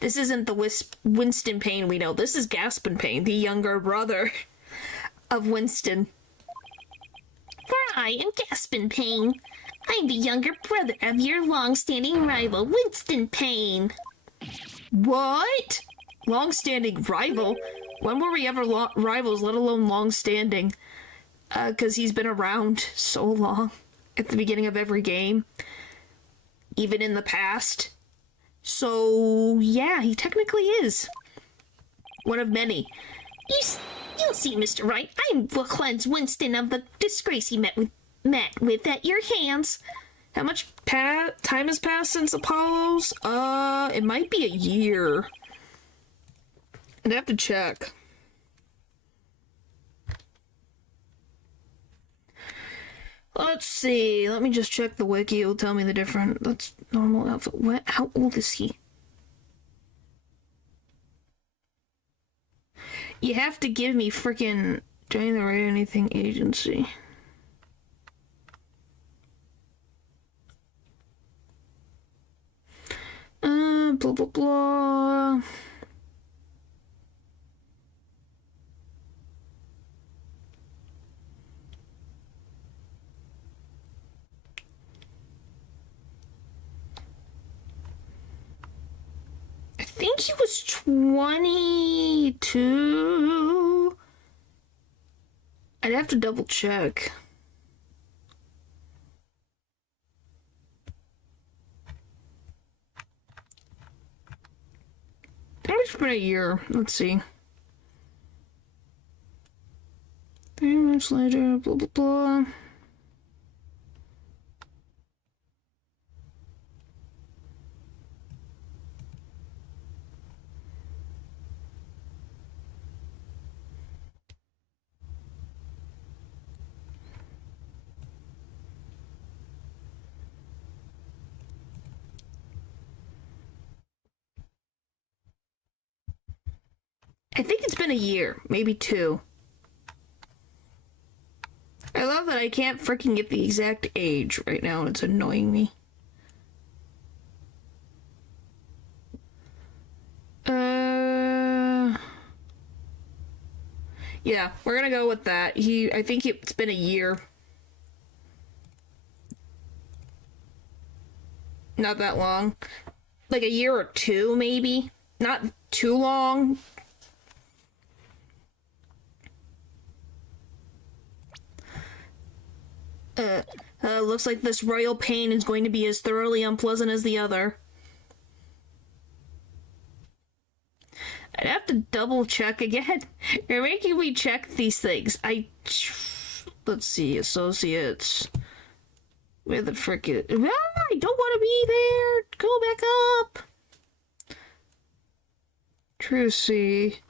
This isn't the Winston Payne we know. This is Gaspin Payne, the younger brother of Winston. For I am Gaspin Payne. I'm the younger brother of your long-standing rival, Winston Payne. What? Long-standing rival? When were we ever rivals, let alone long-standing? 'Cause he's been around so long. At the beginning of every game. Even in the past. So, yeah, he technically is. One of many. You'll see, Mr. Wright. I will cleanse Winston of the disgrace he met with at your hands. How much time has passed since Apollo's? It might be a year. I'd have to check. Let's see. Let me just check the wiki. It'll tell me the different. That's normal outfit. What? How old is he? You have to give me freaking join the Right Anything agency. Blah blah blah. I think he was 22. I'd have to double check. I think it's been a year. Let's see. 3 months later, blah blah blah. I think it's been a year, maybe 2. I love that I can't freaking get the exact age right now, and it's annoying me. Yeah, we're gonna go with that. I think it's been a year. Not that long. Like a year or 2, maybe. Not too long. Looks like this royal pain is going to be as thoroughly unpleasant as the other. I'd have to double check again. You're making me check these things. Let's see, associates. Where the frick is... Ah, I don't want to be there! Go back up! Trucy.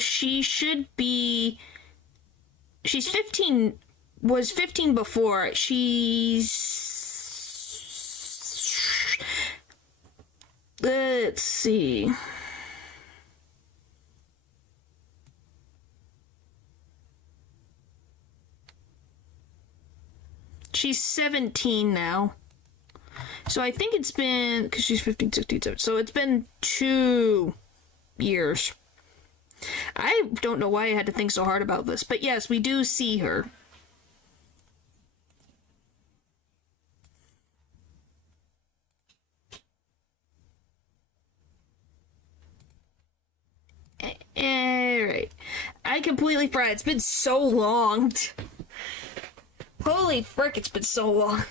She should be... She's 15... Was 15 before. She's... Let's see... She's 17 now. So I think it's been... Because she's 15, 16, 17. So it's been 2 years. I don't know why I had to think so hard about this, but yes, we do see her. Alright. I completely forgot. It's been so long. Holy frick, it's been so long.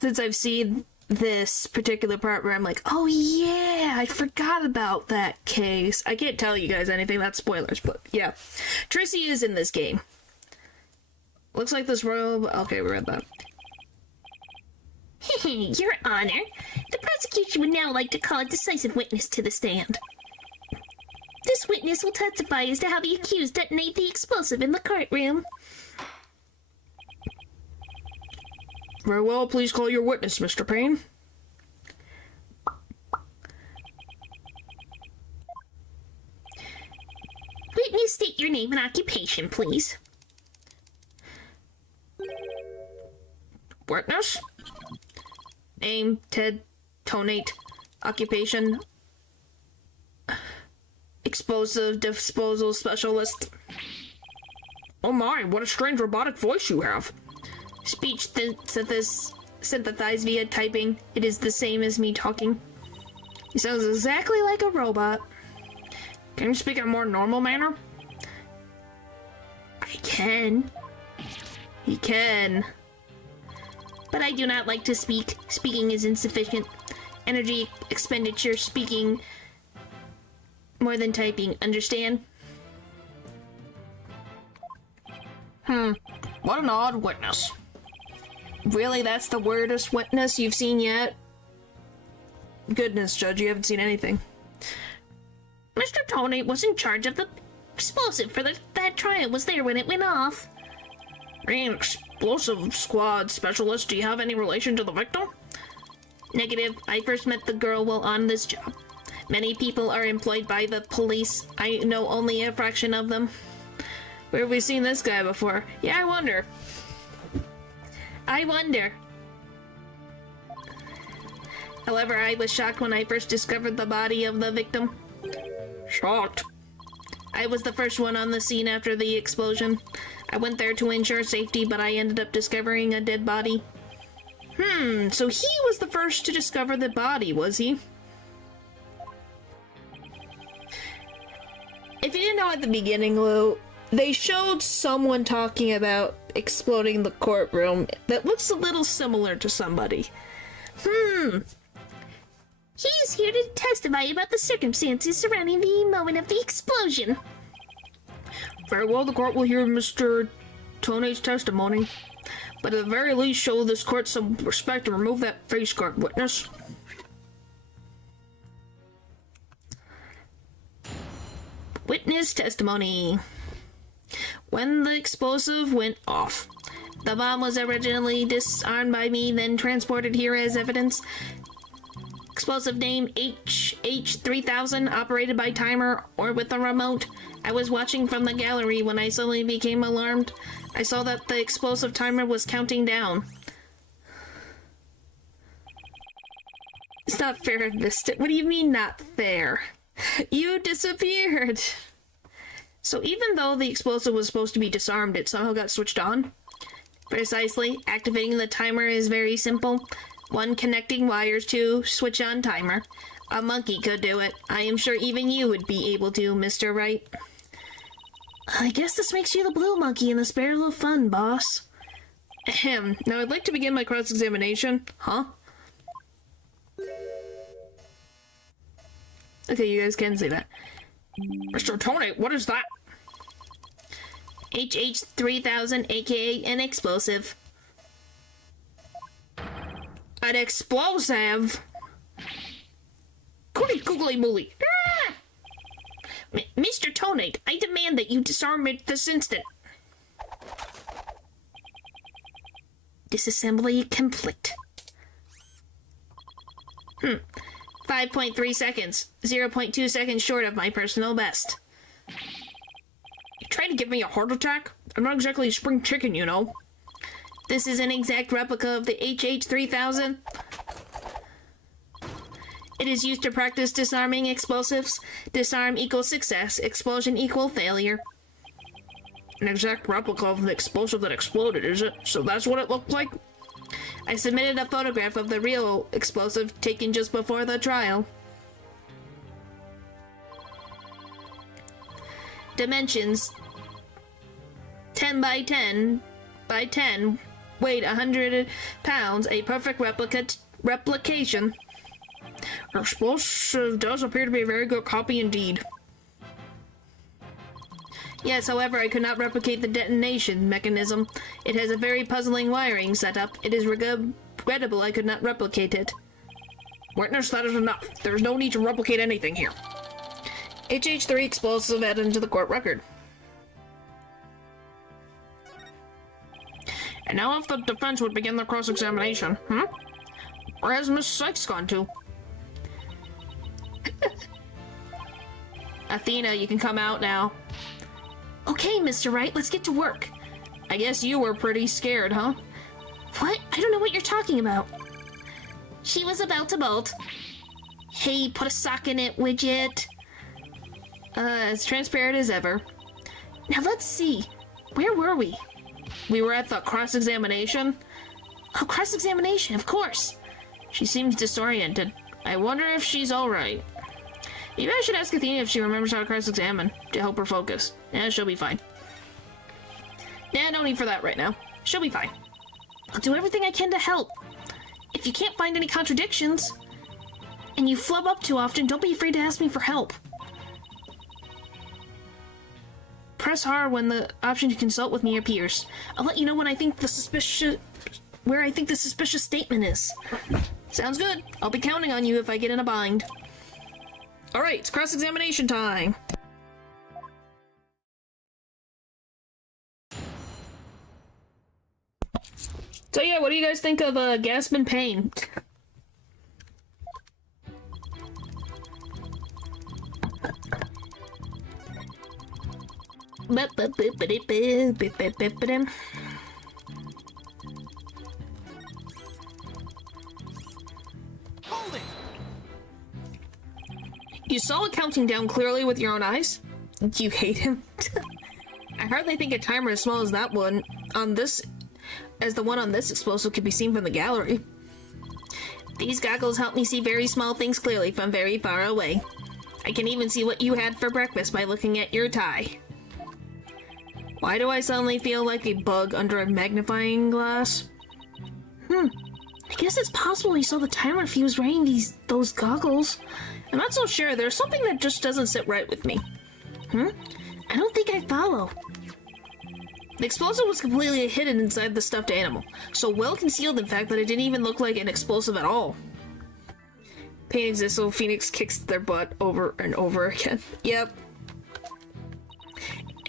Since I've seen this particular part where I'm like, oh yeah, I forgot about that case. I can't tell you guys anything, that's spoilers, but yeah. Tracy is in this game. Looks like this robe. Okay, we read that. Your Honor, the prosecution would now like to call a decisive witness to the stand. This witness will testify as to how the accused detonated the explosive in the courtroom. Very well, please call your witness, Mr. Payne. Witness, state your name and occupation, please. Witness? Name, Ted Tonate. Occupation, explosive disposal specialist. Oh my, what a strange robotic voice you have. Speech synthesized via typing. It is the same as me talking. He sounds exactly like a robot. Can you speak in a more normal manner? I can, He can. but I do not like to speak. Speaking is insufficient. Energy expenditure, speaking more than typing. Understand? What an odd witness. Really, that's the weirdest witness you've seen yet? Goodness, Judge, you haven't seen anything. Mr. Tony was in charge of the explosive for that trial. Was there when it went off. An explosive squad specialist, do you have any relation to the victim? Negative. I first met the girl while on this job. Many people are employed by the police. I know only a fraction of them. Where have we seen this guy before? Yeah, I wonder. However, I was shocked when I first discovered the body of the victim. Shocked. I was the first one on the scene after the explosion. I went there to ensure safety, but I ended up discovering a dead body. So he was the first to discover the body, was he? If you didn't know at the beginning, Lou, they showed someone talking about exploding the courtroom that looks a little similar to somebody. He's here to testify about the circumstances surrounding the moment of the explosion. Very well, the court will hear Mr. Tone's testimony. But at the very least, show this court some respect and remove that face guard, witness. Witness testimony. When the explosive went off, the bomb was originally disarmed by me, then transported here as evidence. Explosive name HH3000, operated by timer or with a remote. I was watching from the gallery when I suddenly became alarmed. I saw that the explosive timer was counting down. It's not fair, I missed it. What do you mean, not fair? You disappeared. So even though the explosive was supposed to be disarmed, it somehow got switched on? Precisely. Activating the timer is very simple. One, connecting wires, to switch on timer. A monkey could do it. I am sure even you would be able to, Mr. Wright. I guess this makes you the blue monkey in the spirit of fun, boss. Ahem. Now I'd like to begin my cross-examination. Huh? Okay, you guys can say that. Mr. Tony, what is that? HH3000, aka an explosive. An explosive? Goody googly mooly. Ah! Mr. Tonate, I demand that you disarm it this instant. Disassembly complete. 5.3 seconds. 0.2 seconds short of my personal best. You trying to give me a heart attack? I'm not exactly a spring chicken, you know. This is an exact replica of the HH3000. It is used to practice disarming explosives. Disarm equals success. Explosion equal failure. An exact replica of the explosive that exploded, is it? So that's what it looked like? I submitted a photograph of the real explosive taken just before the trial. Dimensions: 10 by 10 by 10, weight 100 pounds, a perfect replication. The explosive does appear to be a very good copy indeed. Yes, however, I could not replicate the detonation mechanism. It has a very puzzling wiring setup. It is regrettable I could not replicate it. Witness, that is enough. There's no need to replicate anything here. HH3 explosive added into the court record. And now if the defense would begin their cross-examination, Where has Miss Sykes gone to? Athena, you can come out now. Okay, Mr. Wright, let's get to work. I guess you were pretty scared, huh? What? I don't know what you're talking about. She was about to bolt. Hey, put a sock in it, widget. As transparent as ever. Now let's see. Where were we? We were at the cross-examination. Oh, cross-examination, of course. She seems disoriented. I wonder if she's alright. Maybe I should ask Athena if she remembers how to cross-examine to help her focus. Yeah, she'll be fine. Yeah, no need for that right now. She'll be fine. I'll do everything I can to help. If you can't find any contradictions, and you flub up too often, don't be afraid to ask me for help. Press R when the option to consult with me appears. I'll let you know when I think the suspicious statement is. Sounds good. I'll be counting on you if I get in a bind. Alright, it's cross-examination time. So yeah, what do you guys think of Gaspin Payne? Hold it! You saw it counting down clearly with your own eyes? You hate him? I hardly think a timer as small as that one on this as the one on this explosive could be seen from the gallery. These goggles help me see very small things clearly from very far away. I can even see what you had for breakfast by looking at your tie. Why do I suddenly feel like a bug under a magnifying glass? I guess it's possible he saw the timer if he was wearing those goggles. I'm not so sure. There's something that just doesn't sit right with me. I don't think I follow. The explosive was completely hidden inside the stuffed animal, so well concealed in fact that it didn't even look like an explosive at all. Pain exists, so Phoenix kicks their butt over and over again. Yep.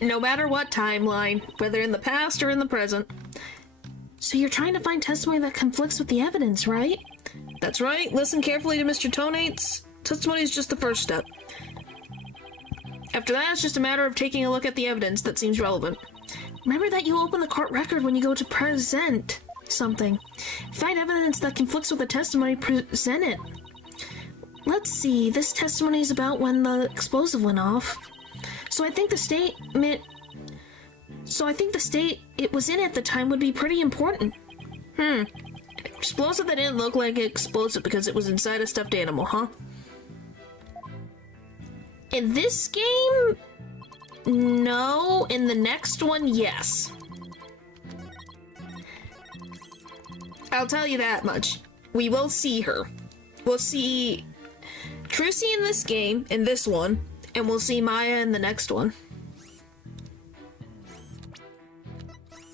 No matter what timeline, whether in the past or in the present. So you're trying to find testimony that conflicts with the evidence, right? That's right. Listen carefully to Mr. Tonate's. Testimony is just the first step. After that, it's just a matter of taking a look at the evidence that seems relevant. Remember that you open the court record when you go to present something. Find evidence that conflicts with the testimony, present it. Let's see, this testimony is about when the explosive went off. So I think the state it was in at the time would be pretty important. Explosive that didn't look like an explosive because it was inside a stuffed animal, huh? In this game, no. In the next one, yes. I'll tell you that much. We will see her. We'll see Trucy in this game, in this one, and we'll see Maya in the next one.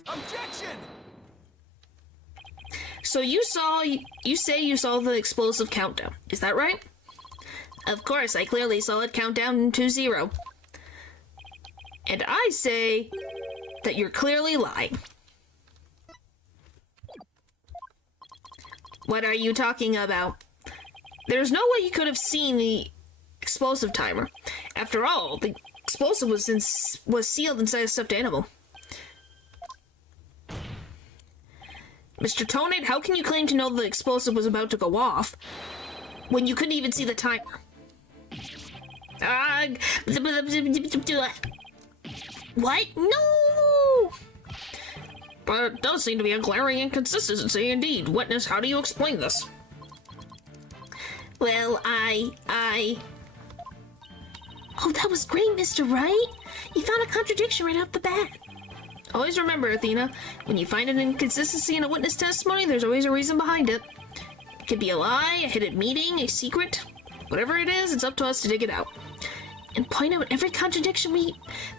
Objection! So you say you saw the explosive countdown. Is that right? Of course, I clearly saw it count down to 0. And I say that you're clearly lying. What are you talking about? There's no way you could have seen the explosive timer. After all, the explosive was sealed inside a stuffed animal. Mr. Tonate, how can you claim to know the explosive was about to go off when you couldn't even see the timer. What? No! But it does seem to be a glaring inconsistency indeed. Witness, how do you explain this? Well, Oh, that was great, Mr. Wright. You found a contradiction right off the bat. Always remember, Athena, when you find an inconsistency in a witness testimony, there's always a reason behind it. It could be a lie, a hidden meaning, a secret. Whatever it is, it's up to us to dig it out. And point out every contradiction we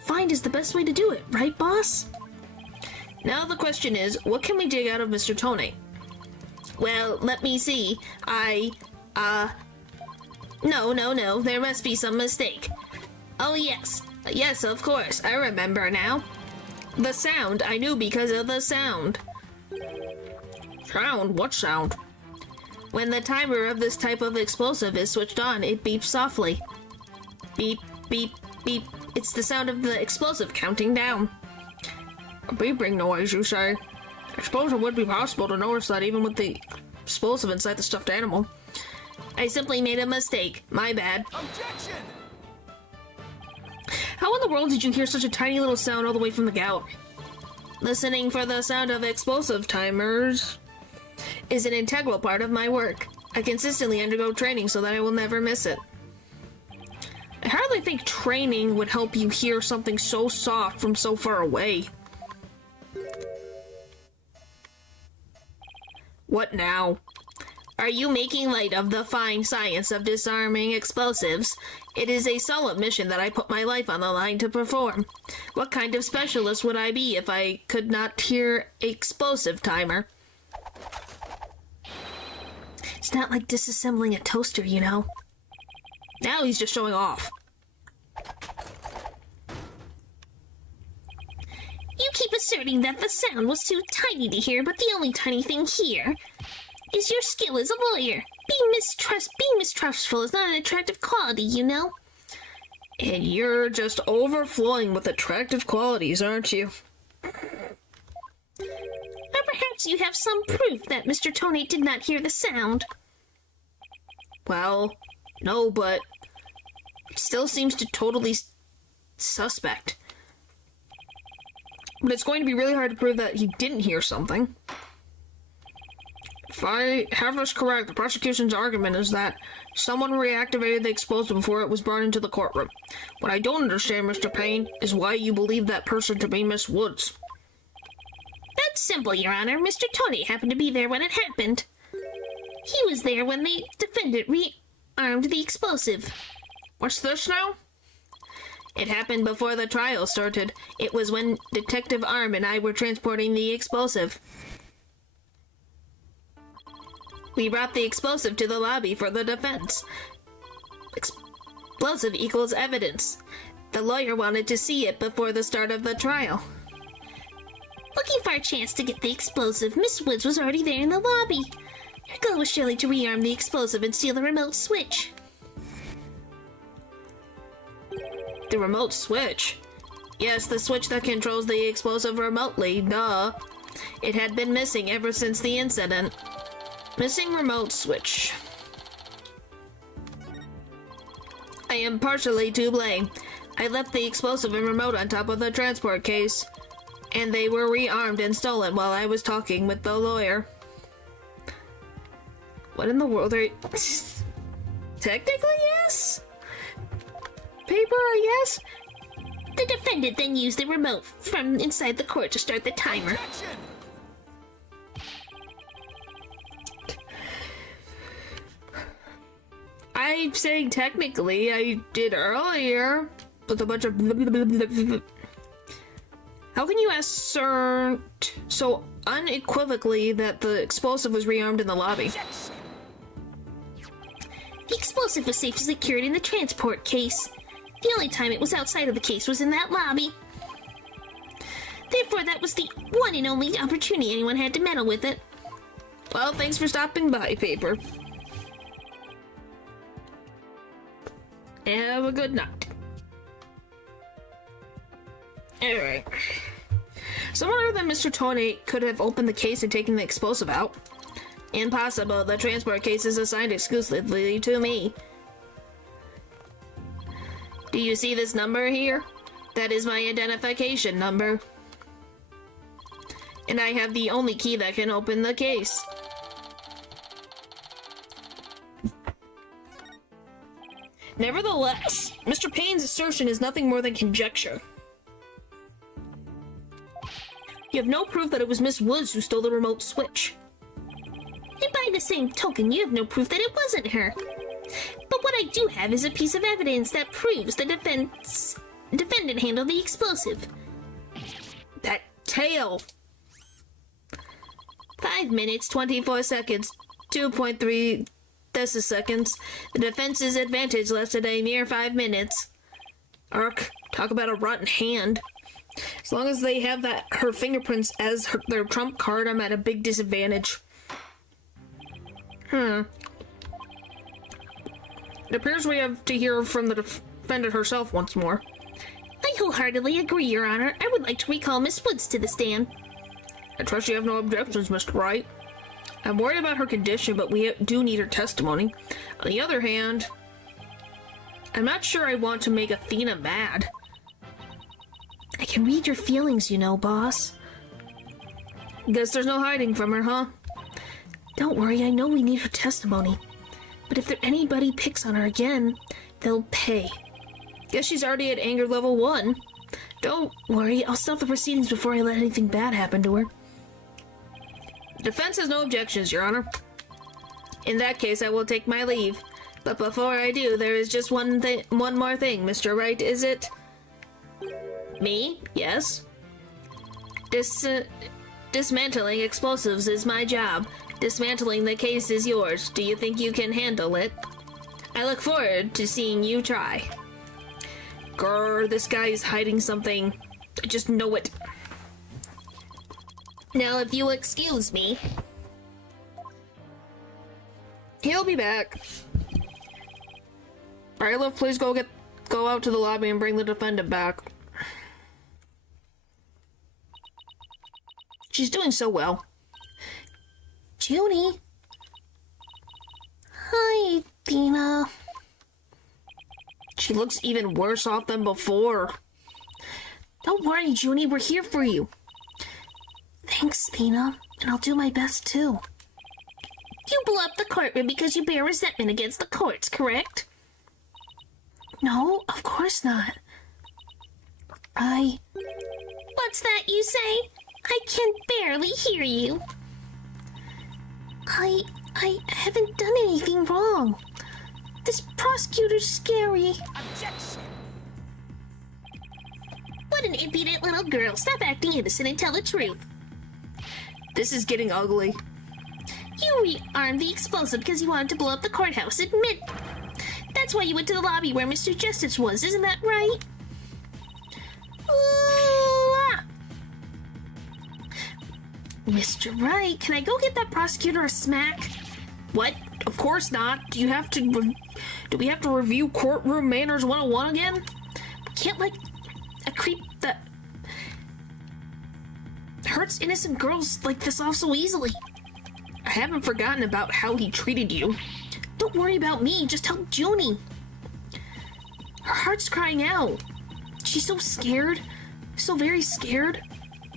find is the best way to do it, right, boss? Now the question is, what can we dig out of Mr. Tone? Well, let me see. No, there must be some mistake. Oh, yes. Yes, of course, I remember now. The sound, I knew because of the sound. Sound? What sound? When the timer of this type of explosive is switched on, it beeps softly. Beep, beep, beep. It's the sound of the explosive counting down. A beeping noise, you say? I suppose it would be possible to notice that even with the explosive inside the stuffed animal. I simply made a mistake. My bad. Objection! How in the world did you hear such a tiny little sound all the way from the gallery? Listening for the sound of explosive timers is an integral part of my work. I consistently undergo training so that I will never miss it. I hardly think training would help you hear something so soft from so far away. What now? Are you making light of the fine science of disarming explosives? It is a solemn mission that I put my life on the line to perform. What kind of specialist would I be if I could not hear explosive timer? It's not like disassembling a toaster, you know. Now he's just showing off. You keep asserting that the sound was too tiny to hear, but the only tiny thing here is your skill as a lawyer. Being mistrustful is not an attractive quality, you know. And you're just overflowing with attractive qualities, aren't you? Or perhaps you have some proof that Mr. Tony did not hear the sound. Well, no, but it still seems to totally suspect. But it's going to be really hard to prove that he didn't hear something. If I have this correct, the prosecution's argument is that someone reactivated the explosive before it was brought into the courtroom. What I don't understand, Mr. Payne, is why you believe that person to be Miss Woods. That's simple, Your Honor. Mr. Tony happened to be there when it happened. He was there when the defendant rearmed the explosive. What's this now? It happened before the trial started. It was when Detective Arm and I were transporting the explosive. We brought the explosive to the lobby for the defense. Explosive equals evidence. The lawyer wanted to see it before the start of the trial. Looking for a chance to get the explosive, Miss Woods was already there in the lobby. Her goal was surely to rearm the explosive and steal the remote switch. The remote switch? Yes, the switch that controls the explosive remotely, duh. It had been missing ever since the incident. Missing remote switch. I am partially to blame. I left the explosive and remote on top of the transport case, and they were rearmed and stolen while I was talking with the lawyer. What in the world are you... Technically, yes? Paper, I guess? The defendant then used the remote from inside the court to start the timer. Objection! I'm saying technically I did earlier with a bunch of How can you assert so unequivocally that the explosive was rearmed in the lobby? The explosive was safely secured in the transport case. The only time it was outside of the case was in that lobby. Therefore, that was the one and only opportunity anyone had to meddle with it. Well, thanks for stopping by, Paper. Have a good night. Alright. Someone other than Mr. Tony could have opened the case and taken the explosive out. Impossible. The transport case is assigned exclusively to me. Do you see this number here? That is my identification number. And I have the only key that can open the case. Nevertheless, Mr. Payne's assertion is nothing more than conjecture. You have no proof that it was Miss Woods who stole the remote switch. And by the same token, you have no proof that it wasn't her. But what I do have is a piece of evidence that proves the defendant handled the explosive. That tail! 5 minutes, 24 seconds. 2.3 deciseconds. The defense's advantage lasted a mere 5 minutes. Ark, talk about a rotten hand. As long as they have her fingerprints as their trump card, I'm at a big disadvantage. It appears we have to hear from the defendant herself once more. I wholeheartedly agree, Your Honor. I would like to recall Miss Woods to the stand. I trust you have no objections, Mr. Wright. I'm worried about her condition, but we do need her testimony. On the other hand, I'm not sure I want to make Athena mad. I can read your feelings, you know, boss. Guess there's no hiding from her, huh? Don't worry, I know we need her testimony. But if anybody picks on her again, they'll pay. Guess she's already at anger level 1. Don't worry, I'll stop the proceedings before I let anything bad happen to her. Defense has no objections, Your Honor. In that case, I will take my leave. But before I do, there is just one more thing, Mr. Wright, is it? Me? Yes. Dismantling explosives is my job. Dismantling the case is yours. Do you think you can handle it? I look forward to seeing you try. Grr, this guy is hiding something. I just know it. Now, if you'll excuse me. He'll be back. Ryla, please go out to the lobby and bring the defendant back. She's doing so well. Junie. Hi, Athena. She looks even worse off than before. Don't worry, Junie, we're here for you. Thanks, Athena, and I'll do my best too. You blew up the courtroom because you bear resentment against the courts, correct? No, of course not. What's that you say? I can barely hear you. I haven't done anything wrong. This prosecutor's scary. Objection! What an impudent little girl. Stop acting innocent and tell the truth. This is getting ugly. You rearmed the explosive because you wanted to blow up the courthouse. Admit. That's why you went to the lobby where Mr. Justice was, isn't that right? Mr. Wright, can I go get that prosecutor a smack? What? Of course not. Do we have to review courtroom manners 101 again? Can't let a creep that hurts innocent girls like this off so easily. I haven't forgotten about how he treated you. Don't worry about me, just tell Junie. Her heart's crying out. She's so scared, so very scared.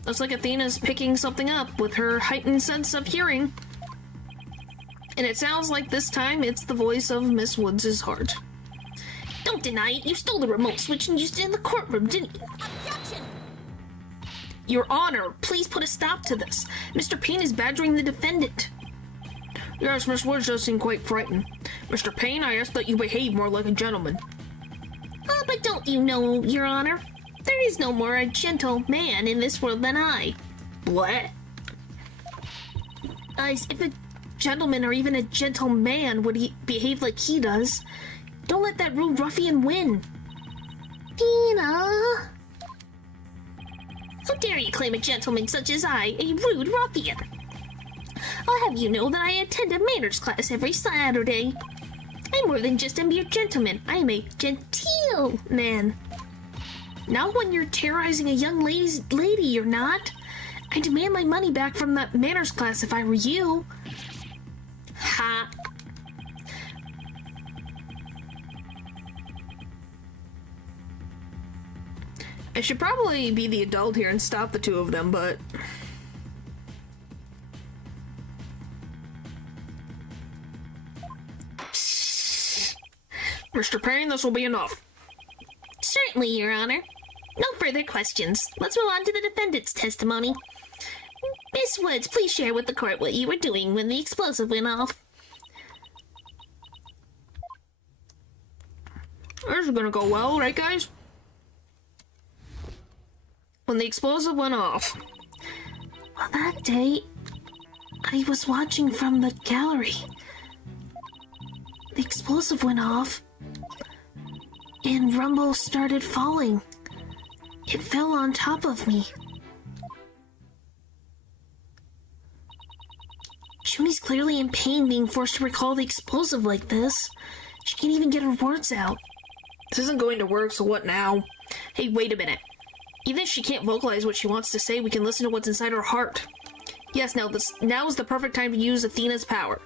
Looks like Athena's picking something up with her heightened sense of hearing. And it sounds like this time it's the voice of Miss Woods' heart. Don't deny it, you stole the remote switch and used it in the courtroom, didn't you? Objection! Your Honor, please put a stop to this. Mr. Payne is badgering the defendant. Yes, Miss Woods does seem quite frightened. Mr. Payne, I ask that you behave more like a gentleman. Oh, but don't you know, Your Honor? There is no more a gentle man in this world than I. Bleh. If a gentleman or even a gentleman would behave like he does, don't let that rude ruffian win. Tina! How dare you claim a gentleman such as I, a rude ruffian? I'll have you know that I attend a manners class every Saturday. I'm more than just a mere gentleman. I am a genteel man. Not when you're terrorizing a young lady, you're not. I demand my money back from that manners class if I were you. I should probably be the adult here and stop the two of them, but... Mr. Payne, this will be enough. Certainly, Your Honor. No further questions. Let's move on to the defendant's testimony. Miss Woods, please share with the court what you were doing when the explosive went off. This is gonna go well, right, guys? When the explosive went off. Well, that day, I was watching from the gallery. The explosive went off, and Rumble started falling. It fell on top of me. Junie's clearly in pain being forced to recall the explosive like this. She can't even get her words out. This isn't going to work, so what now? Hey, wait a minute. Even if she can't vocalize what she wants to say, we can listen to what's inside her heart. Yes, now is the perfect time to use Athena's power.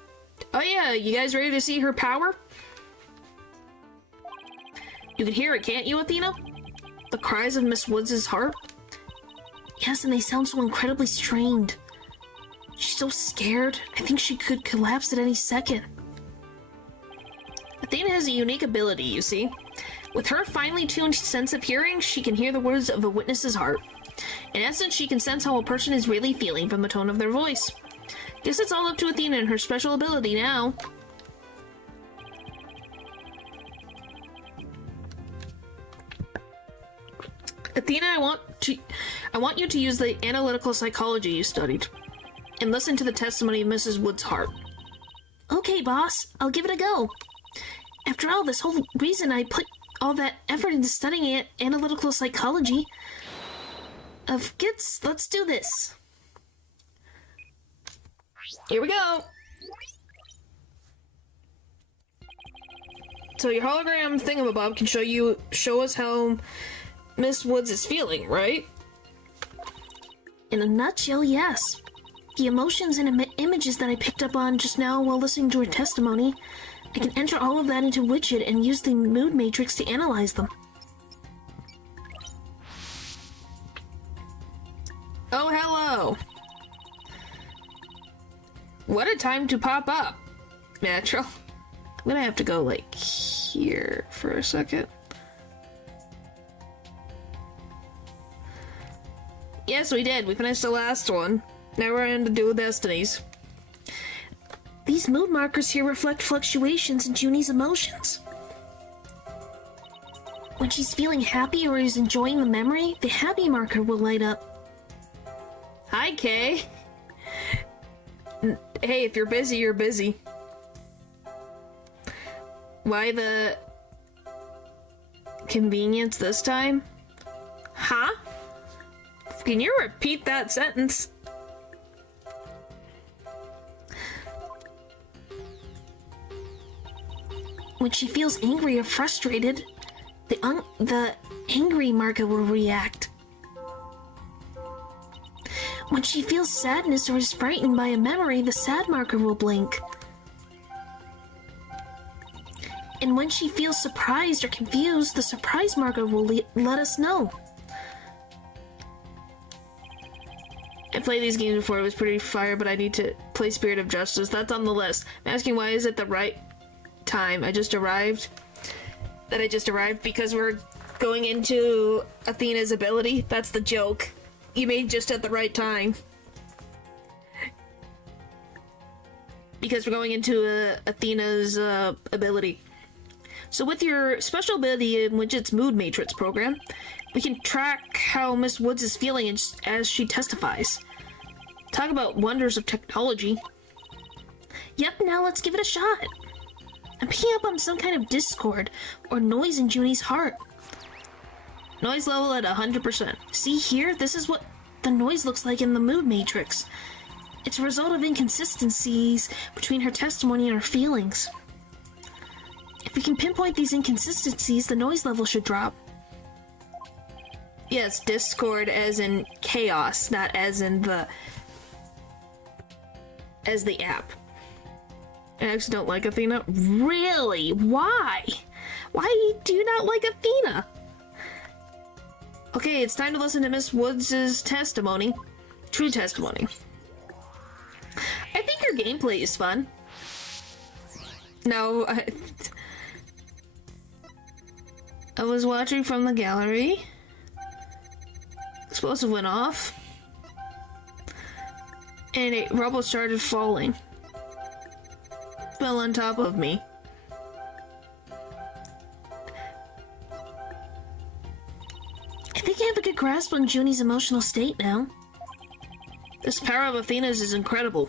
Oh yeah, you guys ready to see her power? You can hear it, can't you, Athena? The cries of Miss Woods' heart? Yes, and they sound so incredibly strained. She's so scared. I think she could collapse at any second. Athena has a unique ability, you see. With her finely tuned sense of hearing, she can hear the words of a witness's heart. In essence, she can sense how a person is really feeling from the tone of their voice. Guess it's all up to Athena and her special ability now. Athena, I want you to use the analytical psychology you studied and listen to the testimony of Mrs. Wood's heart. Okay, boss. I'll give it a go. After all, this whole reason I put all that effort into studying analytical psychology. Of kids, let's do this. Here we go. So your hologram thingamabob can show us how Miss Woods is feeling, right? In a nutshell, yes. The emotions and images that I picked up on just now while listening to her testimony, I can enter all of that into Widget and use the mood matrix to analyze them. Oh, hello. What a time to pop up. Natural. I'm gonna have to go, like, here for a second. Yes, we did. We finished the last one. Now we're on to Dual Destinies. These mood markers here reflect fluctuations in Junie's emotions. When she's feeling happy or is enjoying the memory, the happy marker will light up. Hi, Kay. Hey, if you're busy, you're busy. Why the convenience this time? Huh? Can you repeat that sentence? When she feels angry or frustrated, the angry marker will react. When she feels sadness or is frightened by a memory, the sad marker will blink. And when she feels surprised or confused, the surprise marker will let us know. I played these games before, it was pretty fire, but I need to play Spirit of Justice. That's on the list. I'm asking why is it the right time? I just arrived because we're going into Athena's ability. That's the joke. You made just at the right time. Because we're going into Athena's ability. So with your special ability in Widget's Mood Matrix program, we can track how Miss Woods is feeling as she testifies. Talk about wonders of technology. Yep, now let's give it a shot. I'm picking up on some kind of discord or noise in Junie's heart. Noise level at 100%. See here? This is what the noise looks like in the mood matrix. It's a result of inconsistencies between her testimony and her feelings. If we can pinpoint these inconsistencies, the noise level should drop. Yes, discord as in chaos, not as in the app. I actually don't like Athena. Really? Why? Why do you not like Athena? Okay, it's time to listen to Miss Woods' testimony. True testimony. I think her gameplay is fun. No, I was watching from the gallery. Explosive went off. And rubble started falling. Fell on top of me. I think I have a good grasp on Junie's emotional state now. This power of Athena's is incredible.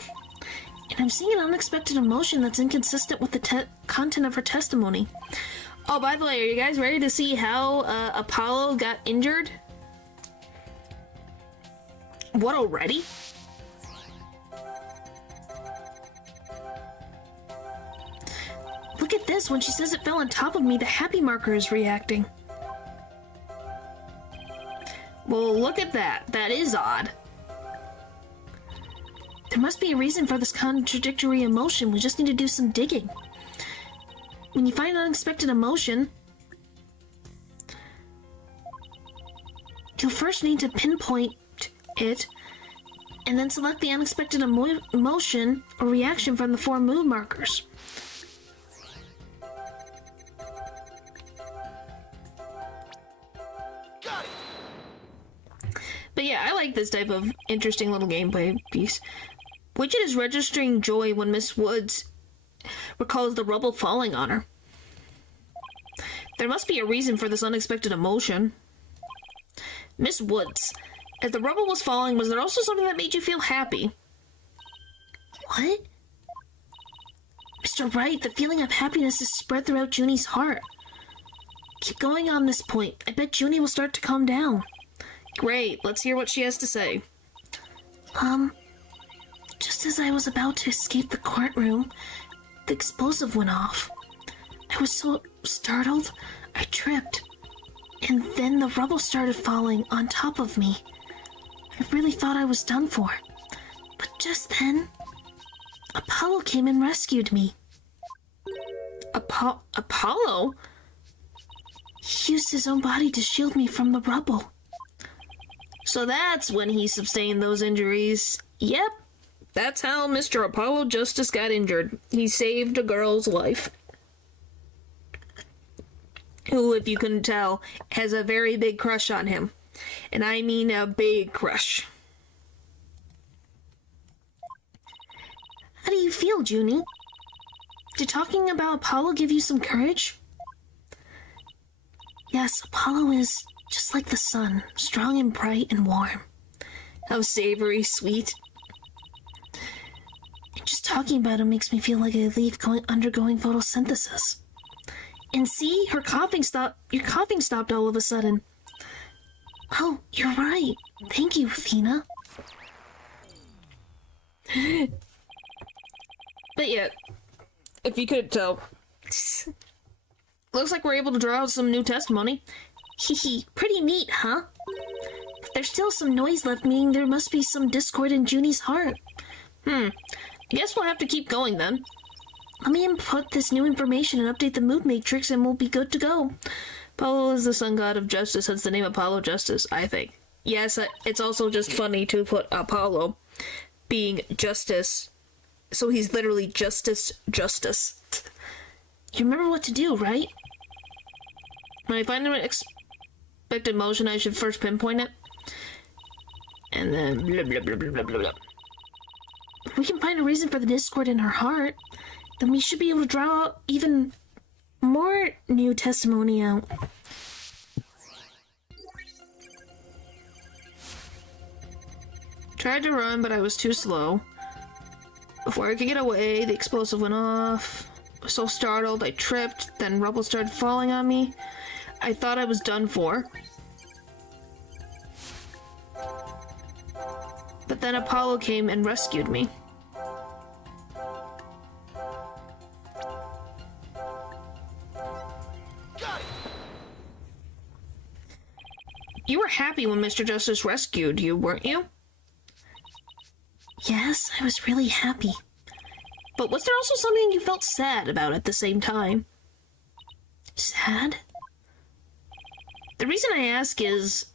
And I'm seeing an unexpected emotion that's inconsistent with the content of her testimony. Oh, by the way, are you guys ready to see how Apollo got injured? What, already? Look at this. When she says it fell on top of me, the happy marker is reacting. Well, look at that. That is odd. There must be a reason for this contradictory emotion. We just need to do some digging. When you find an unexpected emotion, you'll first need to pinpoint it, and then select the unexpected emotion or reaction from the 4 mood markers. But yeah, I like this type of interesting little gameplay piece. Widget is registering joy when Miss Woods recalls the rubble falling on her. There must be a reason for this unexpected emotion. Miss Woods, as the rubble was falling, was there also something that made you feel happy? What? Mr. Wright, the feeling of happiness is spread throughout Junie's heart. Keep going on this point. I bet Junie will start to calm down. Great, let's hear what she has to say. Just as I was about to escape the courtroom, the explosive went off. I was so startled, I tripped. And then the rubble started falling on top of me. I really thought I was done for. But just then, Apollo came and rescued me. Apollo? He used his own body to shield me from the rubble. So that's when he sustained those injuries. Yep, that's how Mr. Apollo Justice got injured. He saved a girl's life. Who, if you couldn't tell, has a very big crush on him. And I mean a big crush. How do you feel, Junie? Did talking about Apollo give you some courage? Yes, Apollo is just like the sun, strong and bright and warm. How savory, sweet. And just talking about him makes me feel like a leaf undergoing photosynthesis. And see, your coughing stopped all of a sudden. Oh, you're right. Thank you, Athena. But yeah, if you could tell, looks like we're able to draw out some new testimony. Hehe, pretty neat, huh? But there's still some noise left, meaning there must be some discord in Junie's heart. I guess we'll have to keep going then. Let me input this new information and update the mood matrix and we'll be good to go. Apollo is the sun god of justice, hence the name Apollo Justice, I think. Yes, it's also just funny to put Apollo being justice, so he's literally justice. You remember what to do, right? When I find an unexpected motion, I should first pinpoint it. And then blah blah blah blah blah blah. If we can find a reason for the discord in her heart, then we should be able to draw out even more new testimony out. Tried to run, but I was too slow. Before I could get away, the explosive went off. I was so startled, I tripped, then rubble started falling on me. I thought I was done for. But then Apollo came and rescued me. You were happy when Mr. Justice rescued you, weren't you? Yes, I was really happy. But was there also something you felt sad about at the same time? Sad? The reason I ask is,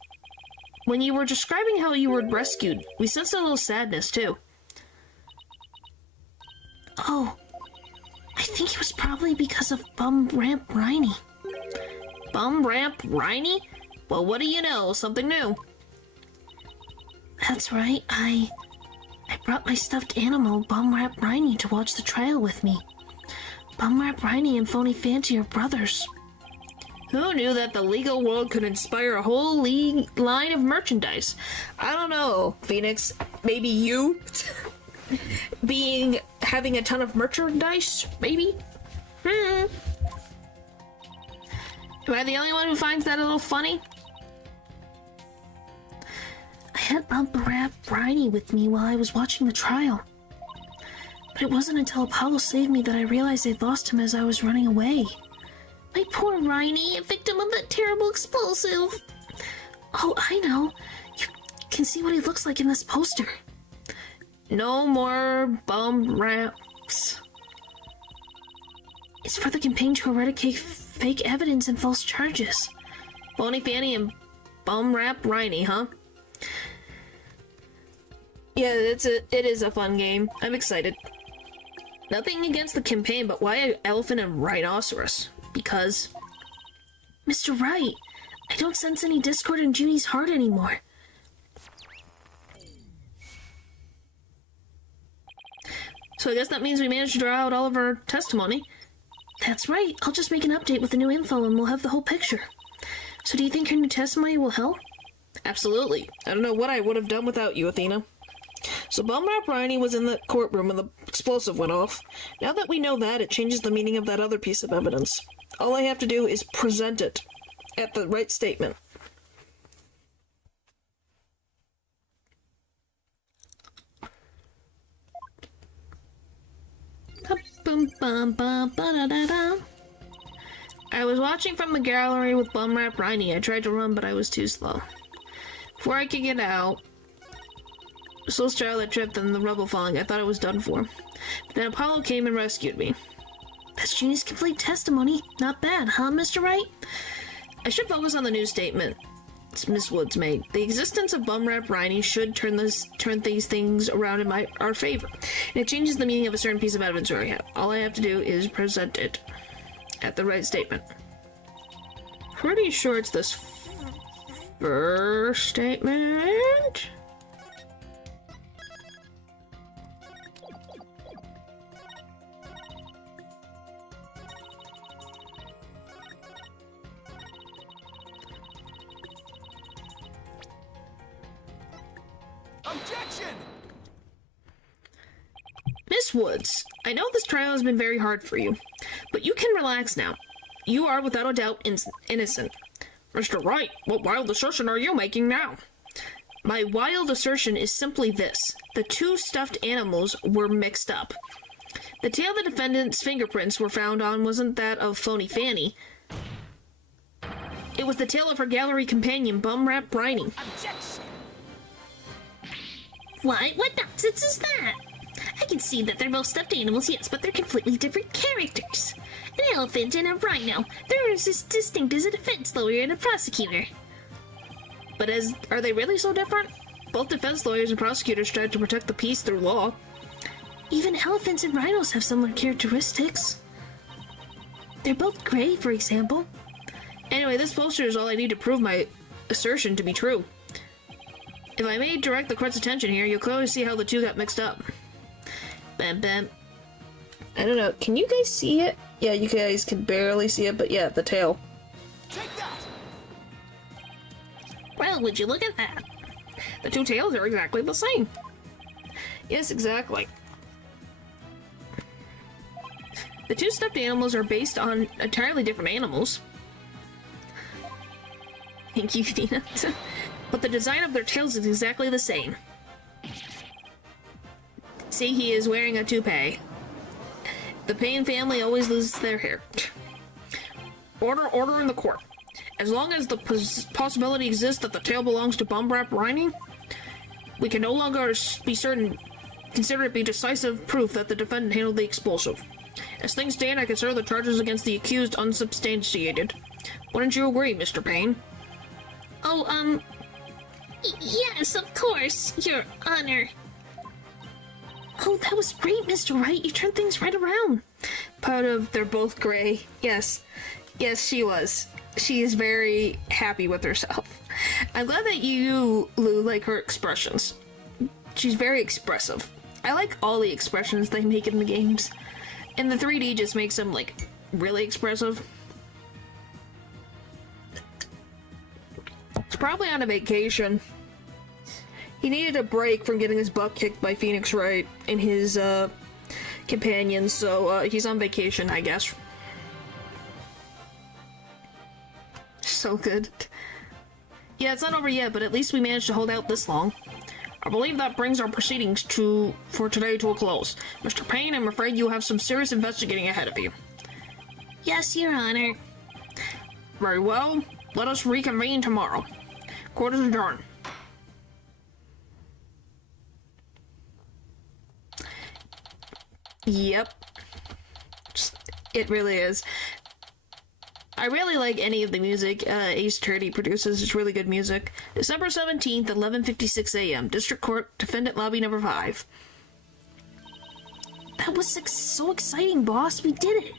when you were describing how you were rescued, we sensed a little sadness, too. Oh, I think it was probably because of Bum Ramp Riney. Bum Ramp Riney? Well, what do you know? Something new. That's right, I brought my stuffed animal, Bum Ramp Riney, to watch the trial with me. Bum Ramp Riney and Phony Fancy are brothers. Who knew that the legal world could inspire a whole line of merchandise? I don't know, Phoenix. Maybe you? Having a ton of merchandise? Maybe? Am I the only one who finds that a little funny? I had Bum Ramp Riney with me while I was watching the trial. But it wasn't until Apollo saved me that I realized I'd lost him as I was running away. My poor Riney, a victim of that terrible explosive. Oh, I know. You can see what he looks like in this poster. No more bum ramps. It's for the campaign to eradicate fake evidence and false charges. Phony Fanny and Bum Ramp Riney, huh? Yeah, it is a fun game. I'm excited. Nothing against the campaign, but why elephant and rhinoceros? Because... Mr. Wright, I don't sense any discord in Junie's heart anymore. So I guess that means we managed to draw out all of our testimony. That's right. I'll just make an update with the new info and we'll have the whole picture. So do you think her new testimony will help? Absolutely. I don't know what I would have done without you, Athena. So Bum Ramp Riney was in the courtroom when the explosive went off. Now that we know that, it changes the meaning of that other piece of evidence. All I have to do is present it at the right statement. I was watching from the gallery with Bum Ramp Riney. I tried to run, but I was too slow. Before I could get out, so Starlight tripped and the rubble falling, I thought I was done for. But then Apollo came and rescued me. That's Junie's complete testimony. Not bad, huh, Mr. Wright? I should focus on the new statement Miss Woods made. The existence of Bum Ramp Riney should turn these things around in our favor. And it changes the meaning of a certain piece of evidence I have. All I have to do is present it at the right statement. Pretty sure it's this first statement. Objection! Miss Woods, I know this trial has been very hard for you, but you can relax now. You are without a doubt innocent. Mr. Wright, what wild assertion are you making now? My wild assertion is simply this. The two stuffed animals were mixed up. The tail the defendant's fingerprints were found on wasn't that of Phony Fanny. It was the tail of her gallery companion, Bum Ramp Riney. Objection! What? What nonsense is that? I can see that they're both stuffed animals, yes, but they're completely different characters. An elephant and a rhino. They're as distinct as a defense lawyer and a prosecutor. But are they really so different? Both defense lawyers and prosecutors tried to protect the peace through law. Even elephants and rhinos have similar characteristics. They're both gray, for example. Anyway, this poster is all I need to prove my assertion to be true. If I may direct the court's attention here, you'll clearly see how the two got mixed up. Bam, bam. I don't know, can you guys see it? Yeah, you guys can barely see it, but yeah, the tail. Take that! Well, would you look at that? The two tails are exactly the same. Yes, exactly. The two stuffed animals are based on entirely different animals. Thank you, Tina. But the design of their tails is exactly the same. See, he is wearing a toupee. The Payne family always loses their hair. Order in the court. As long as the possibility exists that the tail belongs to Bum Ramp Riney, we can no longer be certain, consider it be decisive proof that the defendant handled the explosive. As things stand, I consider the charges against the accused unsubstantiated. Wouldn't you agree, Mr. Payne? Oh, Yes, of course, Your Honor. Oh, that was great, Mr. Wright. You turned things right around. Proud of they're both gray. Yes. Yes, she was. She is very happy with herself. I'm glad that you, Lou, like her expressions. She's very expressive. I like all the expressions they make in the games. And the 3D just makes them, like, really expressive. He's probably on a vacation. He needed a break from getting his butt kicked by Phoenix Wright and his, companions, so, he's on vacation, I guess. So good. Yeah, it's not over yet, but at least we managed to hold out this long. I believe that brings our proceedings for today to a close. Mr. Payne, I'm afraid you have some serious investigating ahead of you. Yes, Your Honor. Very well. Let us reconvene tomorrow. Court is adjourned. Yep. It really is. I really like any of the music Ace Attorney produces. It's really good music. December 17th, 11:56 a.m. District Court, Defendant Lobby number 5. That was so exciting, boss. We did it.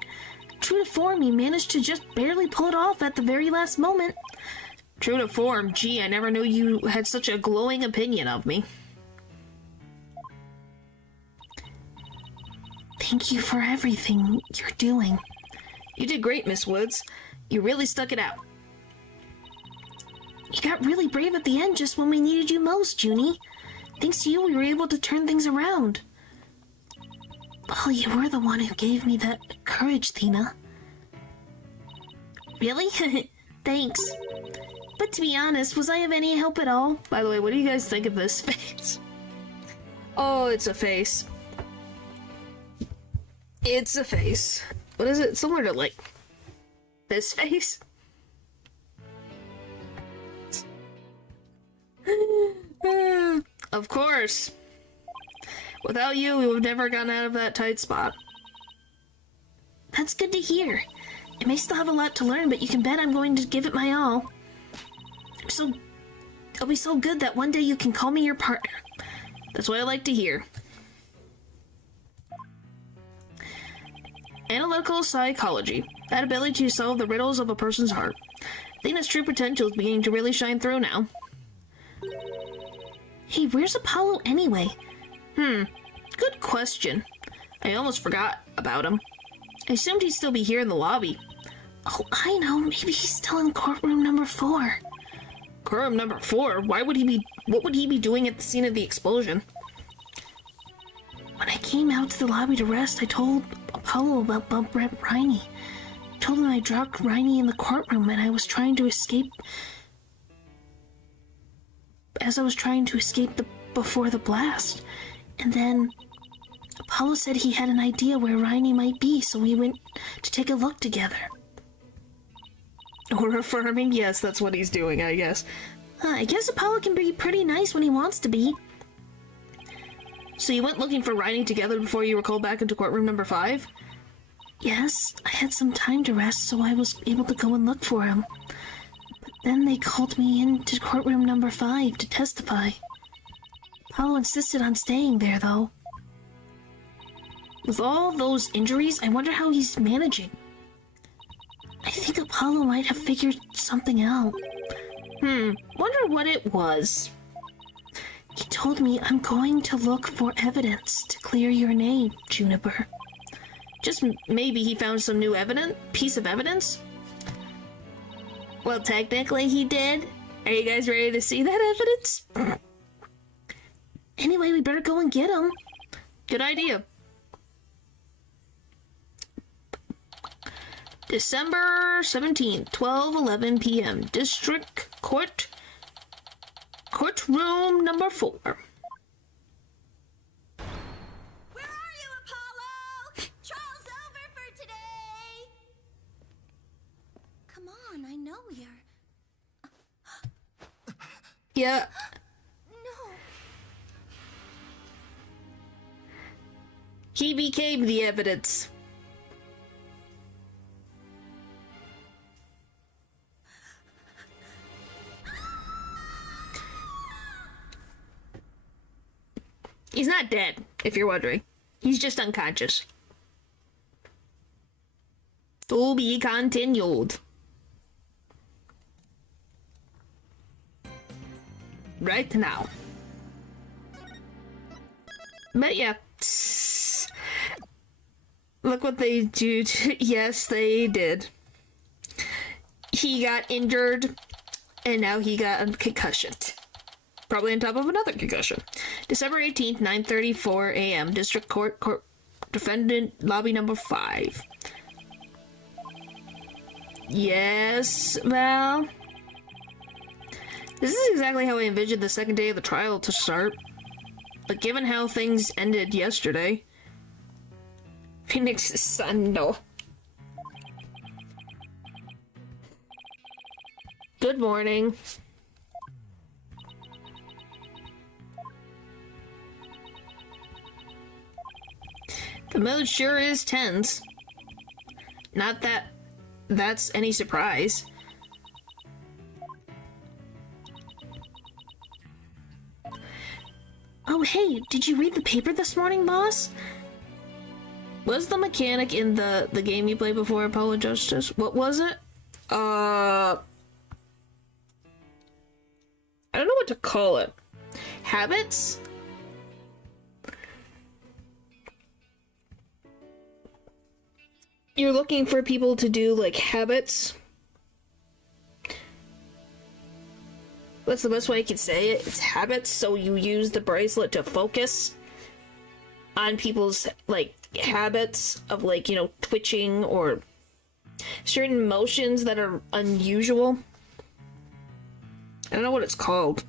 True to form, you managed to just barely pull it off at the very last moment. True to form? Gee, I never knew you had such a glowing opinion of me. Thank you for everything you're doing. You did great, Miss Woods. You really stuck it out. You got really brave at the end just when we needed you most, Junie. Thanks to you, we were able to turn things around. Oh, you were the one who gave me that courage, Thena. Really? Thanks. But to be honest, was I of any help at all? By the way, what do you guys think of this face? Oh, it's a face. It's a face. What is it? Similar to, like, this face? Of course. Without you, we would have never gotten out of that tight spot. That's good to hear. I may still have a lot to learn, but you can bet I'm going to give it my all. It'll be so good that one day you can call me your partner. That's what I like to hear. Analytical psychology. That ability to solve the riddles of a person's heart. Thena's true potential is beginning to really shine through now. Hey, where's Apollo anyway? Good question. I almost forgot about him. I assumed he'd still be here in the lobby. Oh, I know. Maybe he's still in courtroom number 4. Courtroom number 4? What would he be doing at the scene of the explosion? When I came out to the lobby to rest, I told Apollo about Bump Riney. Told him I dropped Riney in the courtroom and I was trying to escape. As I was trying to escape before the blast. And then Apollo said he had an idea where Riney might be, so we went to take a look together. Or affirming? Yes, that's what he's doing, I guess. I guess Apollo can be pretty nice when he wants to be. So you went looking for Riney together before you were called back into courtroom number 5? Yes, I had some time to rest, so I was able to go and look for him. But then they called me into courtroom number 5 to testify. Apollo insisted on staying there, though. With all those injuries, I wonder how he's managing. I think Apollo might have figured something out. Wonder what it was. He told me I'm going to look for evidence to clear your name, Juniper. Just maybe he found some new piece of evidence? Well, technically he did. Are you guys ready to see that evidence? Anyway, we better go and get him. Good idea. December 17th, 12:11 p.m. District Court. Courtroom number 4. Where are you, Apollo? Trial's over for today. Come on, I know you're... Yeah. No. He became the evidence. dead, if you're wondering. He's just unconscious. To be continued. Right now. But yeah. Look what they do to... Yes, they did. He got injured, and now he got a concussion. Probably on top of another concussion. December 18th, 9:34 a.m. District Court, Defendant, Lobby number 5. Yes, Val? This is exactly how I envisioned the second day of the trial to start. But given how things ended yesterday... Phoenix's son, no. Good morning. The mood sure is tense. Not that that's any surprise. Oh, hey, did you read the paper this morning, boss? Was the mechanic in the game you played before Apollo Justice? What was it? I don't know what to call it. Habits? You're looking for people to do, like, habits? That's the best way I can say it. It's habits, so you use the bracelet to focus on people's, like, habits of, like, you know, twitching or certain motions that are unusual. I don't know what it's called.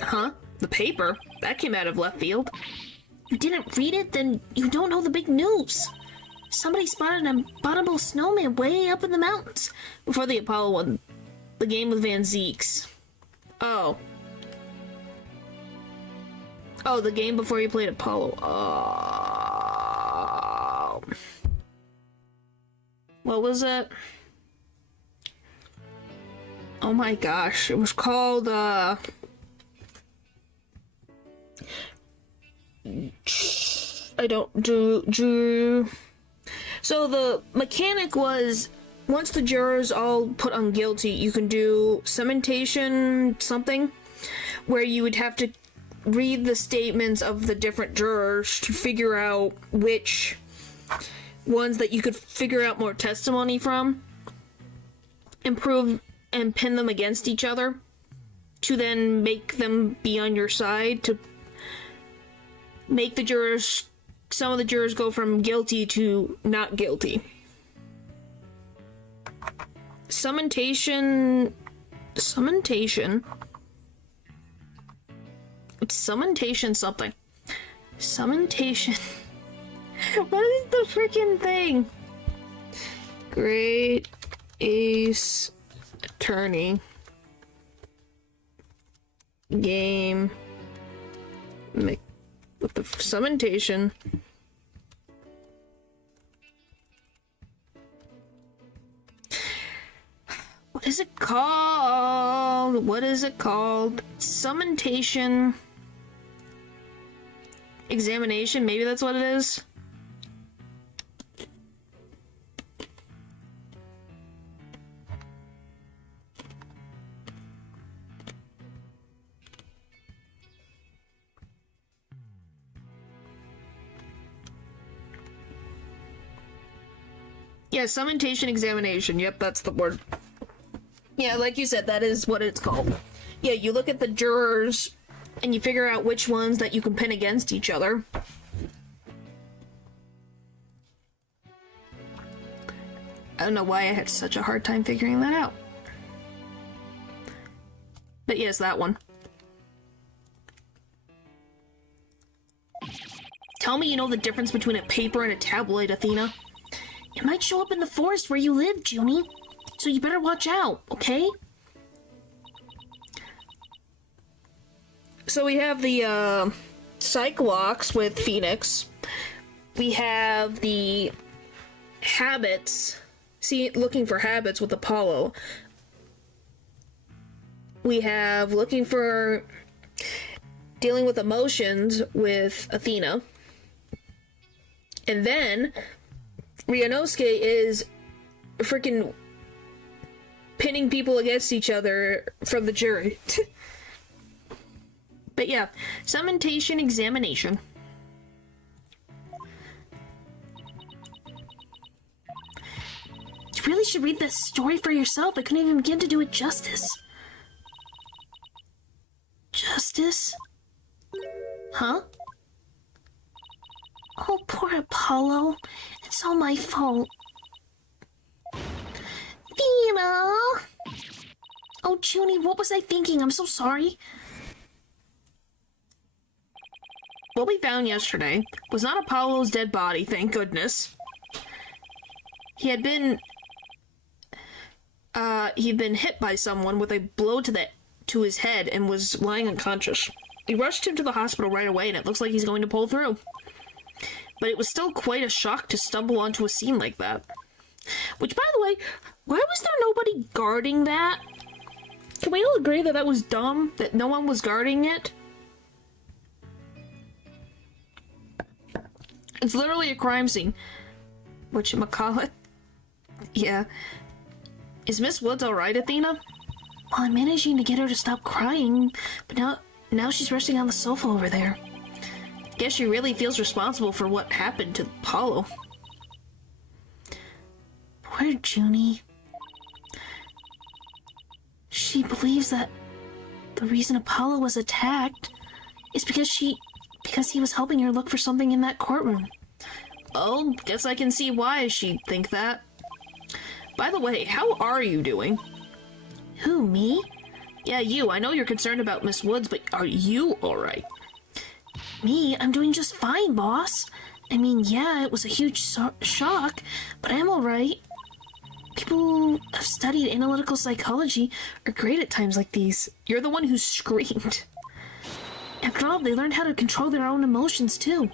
Huh? The paper? That came out of left field. You didn't read it? Then you don't know the big news. Somebody spotted an abominable snowman way up in the mountains before the Apollo won the game with Van Zeeks. Oh. Oh, the game before you played Apollo. Oh. What was it? Oh my gosh. It was called, I don't do. So the mechanic was, once the jurors all put on guilty, you can do cementation something, where you would have to read the statements of the different jurors to figure out which ones that you could figure out more testimony from, improve and pin them against each other, to then make them be on your side, to make the jurors, some of the jurors go from guilty to not guilty. Cementation. It's cementation something. Cementation. What is the freaking thing? Great Ace Attorney. Game. With the cementation. What is it called? What is it called? Cementation examination? Maybe that's what it is. Yeah, cementation examination. Yep, that's the word. Yeah, like you said, that is what it's called. Yeah, you look at the jurors and you figure out which ones that you can pin against each other. I don't know why I had such a hard time figuring that out. But yes, that one. Tell me you know the difference between a paper and a tabloid, Athena. It might show up in the forest where you live, Junie. So you better watch out, okay? So we have the, psych locks with Phoenix. We have the habits looking for habits with Apollo. We have looking for dealing with emotions with Athena. And then Ryunosuke is freaking pinning people against each other from the jury. But yeah, summontation examination. You really should read this story for yourself. I couldn't even begin to do it justice. Justice? Huh? Oh, poor Apollo. It's all my fault. Athena! Oh, Junie, what was I thinking? I'm so sorry. What we found yesterday was not Apollo's dead body, thank goodness. He'd been hit by someone with a blow to his head and was lying unconscious. We rushed him to the hospital right away, and it looks like he's going to pull through. But it was still quite a shock to stumble onto a scene like that. Which, by the way, why was there nobody guarding that? Can we all agree that that was dumb? That no one was guarding it? It's literally a crime scene. Whatchamacallit? Yeah. Is Miss Woods alright, Athena? Well, I'm managing to get her to stop crying, but now she's resting on the sofa over there. Guess she really feels responsible for what happened to Apollo. Poor Junie. She believes that the reason Apollo was attacked is because he was helping her look for something in that courtroom. Oh, guess I can see why she'd think that. By the way, how are you doing? Who, me? Yeah, you. I know you're concerned about Miss Woods, but are you alright? Me? I'm doing just fine, boss. I mean, yeah, it was a huge shock, but I'm alright. People who have studied analytical psychology are great at times like these. You're the one who screamed. After all, they learned how to control their own emotions, too.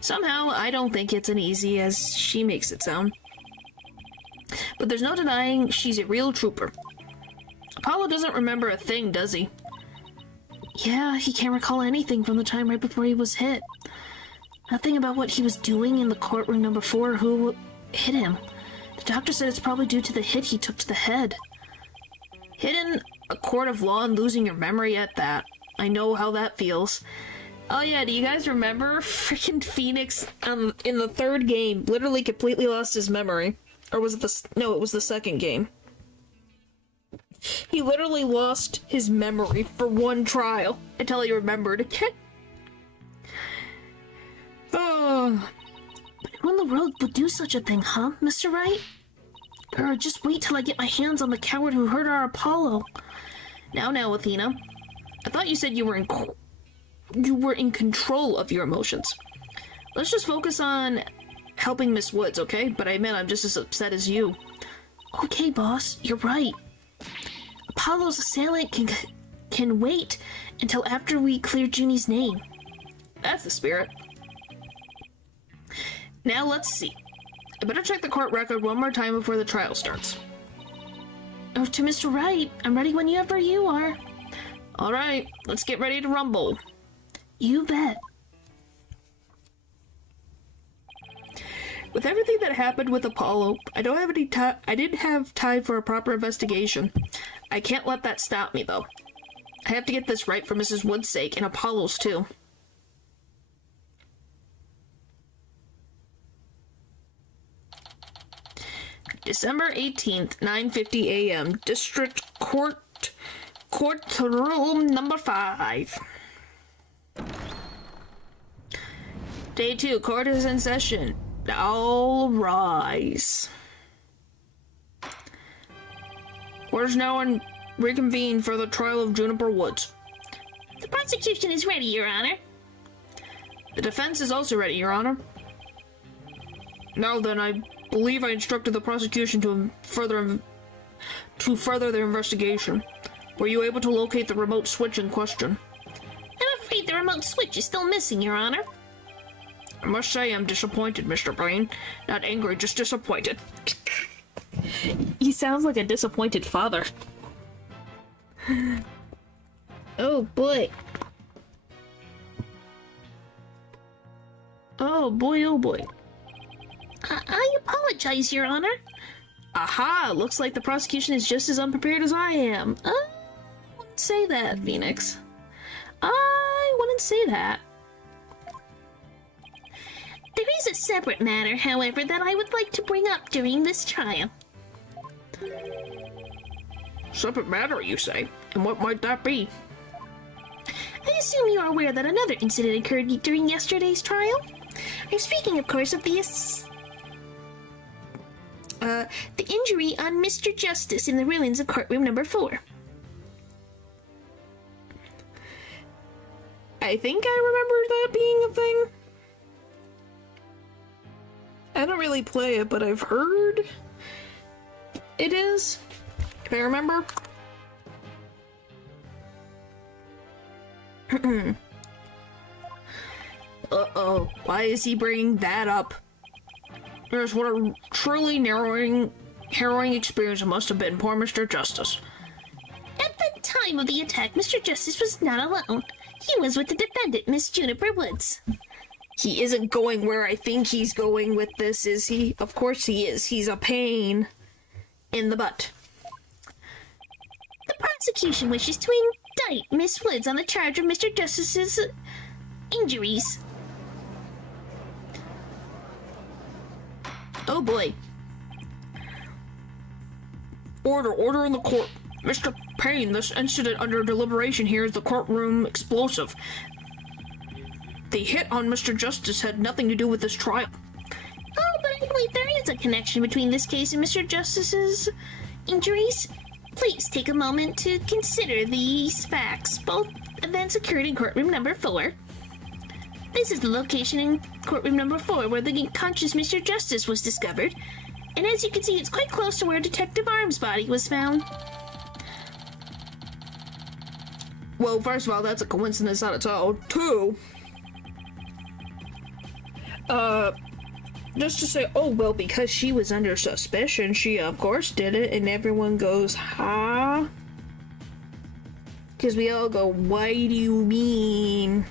Somehow, I don't think it's as easy as she makes it sound. But there's no denying she's a real trooper. Apollo doesn't remember a thing, does he? Yeah, he can't recall anything from the time right before he was hit. Nothing about what he was doing in the courtroom number 4 or who hit him. The doctor said it's probably due to the hit he took to the head. Hit in a court of law and losing your memory at that. I know how that feels. Oh yeah, do you guys remember freaking Phoenix in the 3rd game literally completely lost his memory? Or was it no, it was the 2nd game. He literally lost his memory for one trial until he remembered again. Oh. But who in the world would do such a thing, huh, Mr. Wright? Or just wait till I get my hands on the coward who hurt our Apollo. Now, Athena. I thought you said you were in control of your emotions. Let's just focus on helping Miss Woods, okay? But I admit I'm just as upset as you. Okay, boss, you're right. Apollo's assailant can wait until after we clear Junie's name. That's the spirit. Now let's see. I better check the court record one more time before the trial starts. Oh, to Mr. Wright, I'm ready whenever you are. Alright, let's get ready to rumble. You bet. With everything that happened with Apollo, I didn't have time for a proper investigation. I can't let that stop me, though. I have to get this right for Mrs. Wood's sake, and Apollo's too. December 18th, 9:50 a.m. District Courtroom number 5. Day 2, court is in session. All rise. Court is now reconvened for the trial of Juniper Woods. The prosecution is ready, Your Honor. The defense is also ready, Your Honor. Now then, I believe I instructed the prosecution to further their investigation. Were you able to locate the remote switch in question? I'm afraid the remote switch is still missing, Your Honor. I must say I'm disappointed, Mr. Brain. Not angry, just disappointed. He sounds like a disappointed father. Oh boy. Oh boy, oh boy. I apologize, Your Honor. Aha! Looks like the prosecution is just as unprepared as I am. I wouldn't say that, Phoenix. I wouldn't say that. There is a separate matter, however, that I would like to bring up during this trial. Separate matter, you say? And what might that be? I assume you are aware that another incident occurred during yesterday's trial? I'm speaking, of course, of the injury on Mr. Justice in the ruins of courtroom number 4. I think I remember that being a thing. I don't really play it, but I've heard it is, if I remember. Uh-oh, why is he bringing that up? Here's what a truly harrowing experience it must have been, poor Mr. Justice. At the time of the attack, Mr. Justice was not alone. He was with the defendant, Miss Juniper Woods. He isn't going where I think he's going with this, is he? Of course he is. He's a pain in the butt. The prosecution wishes to indict Miss Woods on the charge of Mr. Justice's injuries. Oh boy. Order in the court. Mr. Payne, this incident under deliberation here is the courtroom explosive. The hit on Mr. Justice had nothing to do with this trial. Oh, but I believe there is a connection between this case and Mr. Justice's injuries. Please take a moment to consider these facts. Both events occurred in courtroom number 4. This is the location in courtroom number 4 where the unconscious Mr. Justice was discovered. And as you can see, it's quite close to where Detective Arm's body was found. Well, first of all, that's a coincidence on its own. 2, just to say, oh, well, because she was under suspicion, she of course did it, and everyone goes, huh? Because we all go, what do you mean?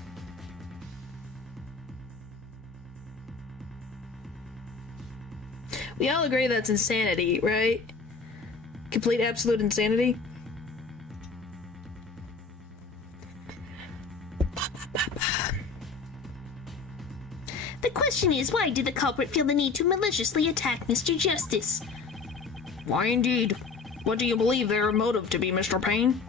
We all agree that's insanity, right? Complete absolute insanity? The question is, why did the culprit feel the need to maliciously attack Mr. Justice? Why indeed? What do you believe their motive to be, Mr. Payne?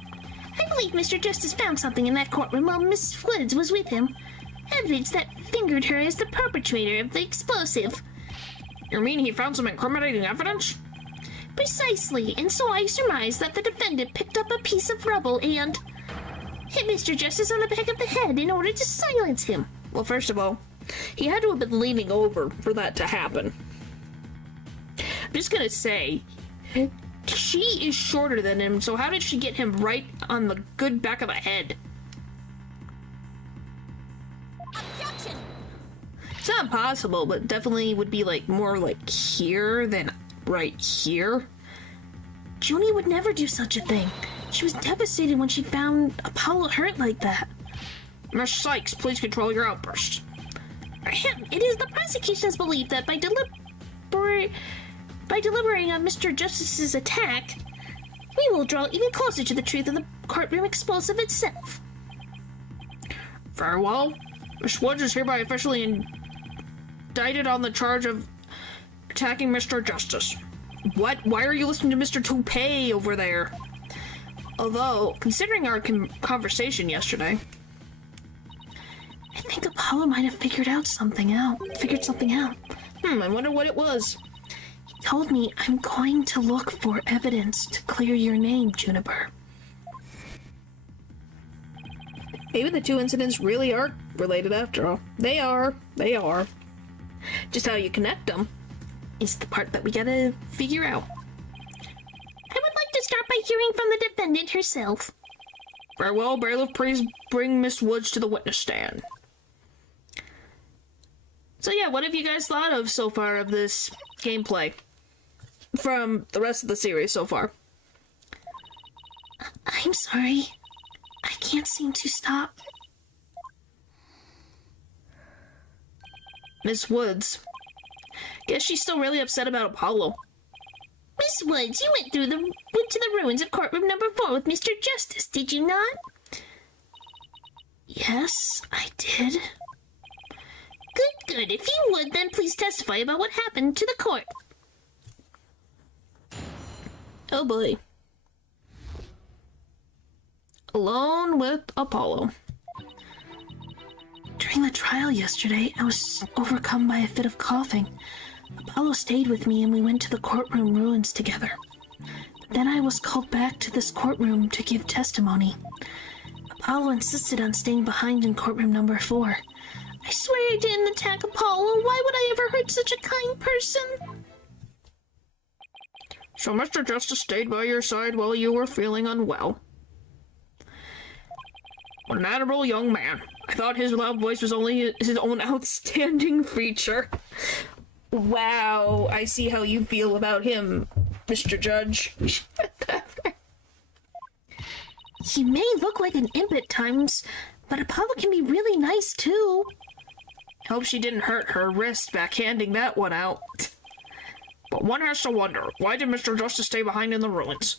I believe Mr. Justice found something in that courtroom while Miss Woods was with him. Evidence that fingered her as the perpetrator of the explosive. You mean he found some incriminating evidence? Precisely, and so I surmise that the defendant picked up a piece of rubble and hit Mr. Justice on the back of the head in order to silence him. Well, first of all, he had to have been leaning over for that to happen. I'm just gonna say, she is shorter than him, so how did she get him right on the good back of the head? Objection! It's not impossible, but definitely would be like more like here than right here. Junie would never do such a thing. She was devastated when she found Apollo hurt like that. Miss Sykes, please control your outburst. It is the prosecution's belief that by deliberating on Mr. Justice's attack, we will draw even closer to the truth of the courtroom explosive itself. Very well. Miss Woods is hereby officially indicted on the charge of attacking Mr. Justice. What? Why are you listening to Mr. Toupee over there? Although, considering our conversation yesterday, I think Apollo might have figured something out. I wonder what it was. He told me, I'm going to look for evidence to clear your name, Juniper. Maybe the two incidents really are related after all. They are. Just how you connect them is the part that we gotta figure out. I would like to start by hearing from the defendant herself. Very well, bailiff, please bring Miss Woods to the witness stand. So yeah, what have you guys thought of so far of this gameplay? from the rest of the series so far. I'm sorry. I can't seem to stop. Miss Woods. Guess she's still really upset about Apollo. Miss Woods, you went to the ruins of courtroom number 4 with Mr. Justice, did you not? Yes, I did. Good. If you would, then please testify about what happened to the court. Oh boy. Alone with Apollo. During the trial yesterday, I was overcome by a fit of coughing. Apollo stayed with me and we went to the courtroom ruins together. But then I was called back to this courtroom to give testimony. Apollo insisted on staying behind in courtroom number 4. I swear I didn't attack Apollo. Why would I ever hurt such a kind person? So Mr. Justice stayed by your side while you were feeling unwell. What an admirable young man. I thought his loud voice was only his own outstanding feature. Wow, I see how you feel about him, Mr. Judge. He may look like an imp at times, but Apollo can be really nice too. Hope she didn't hurt her wrist backhanding that one out. But one has to wonder, why did Mr. Justice stay behind in the ruins?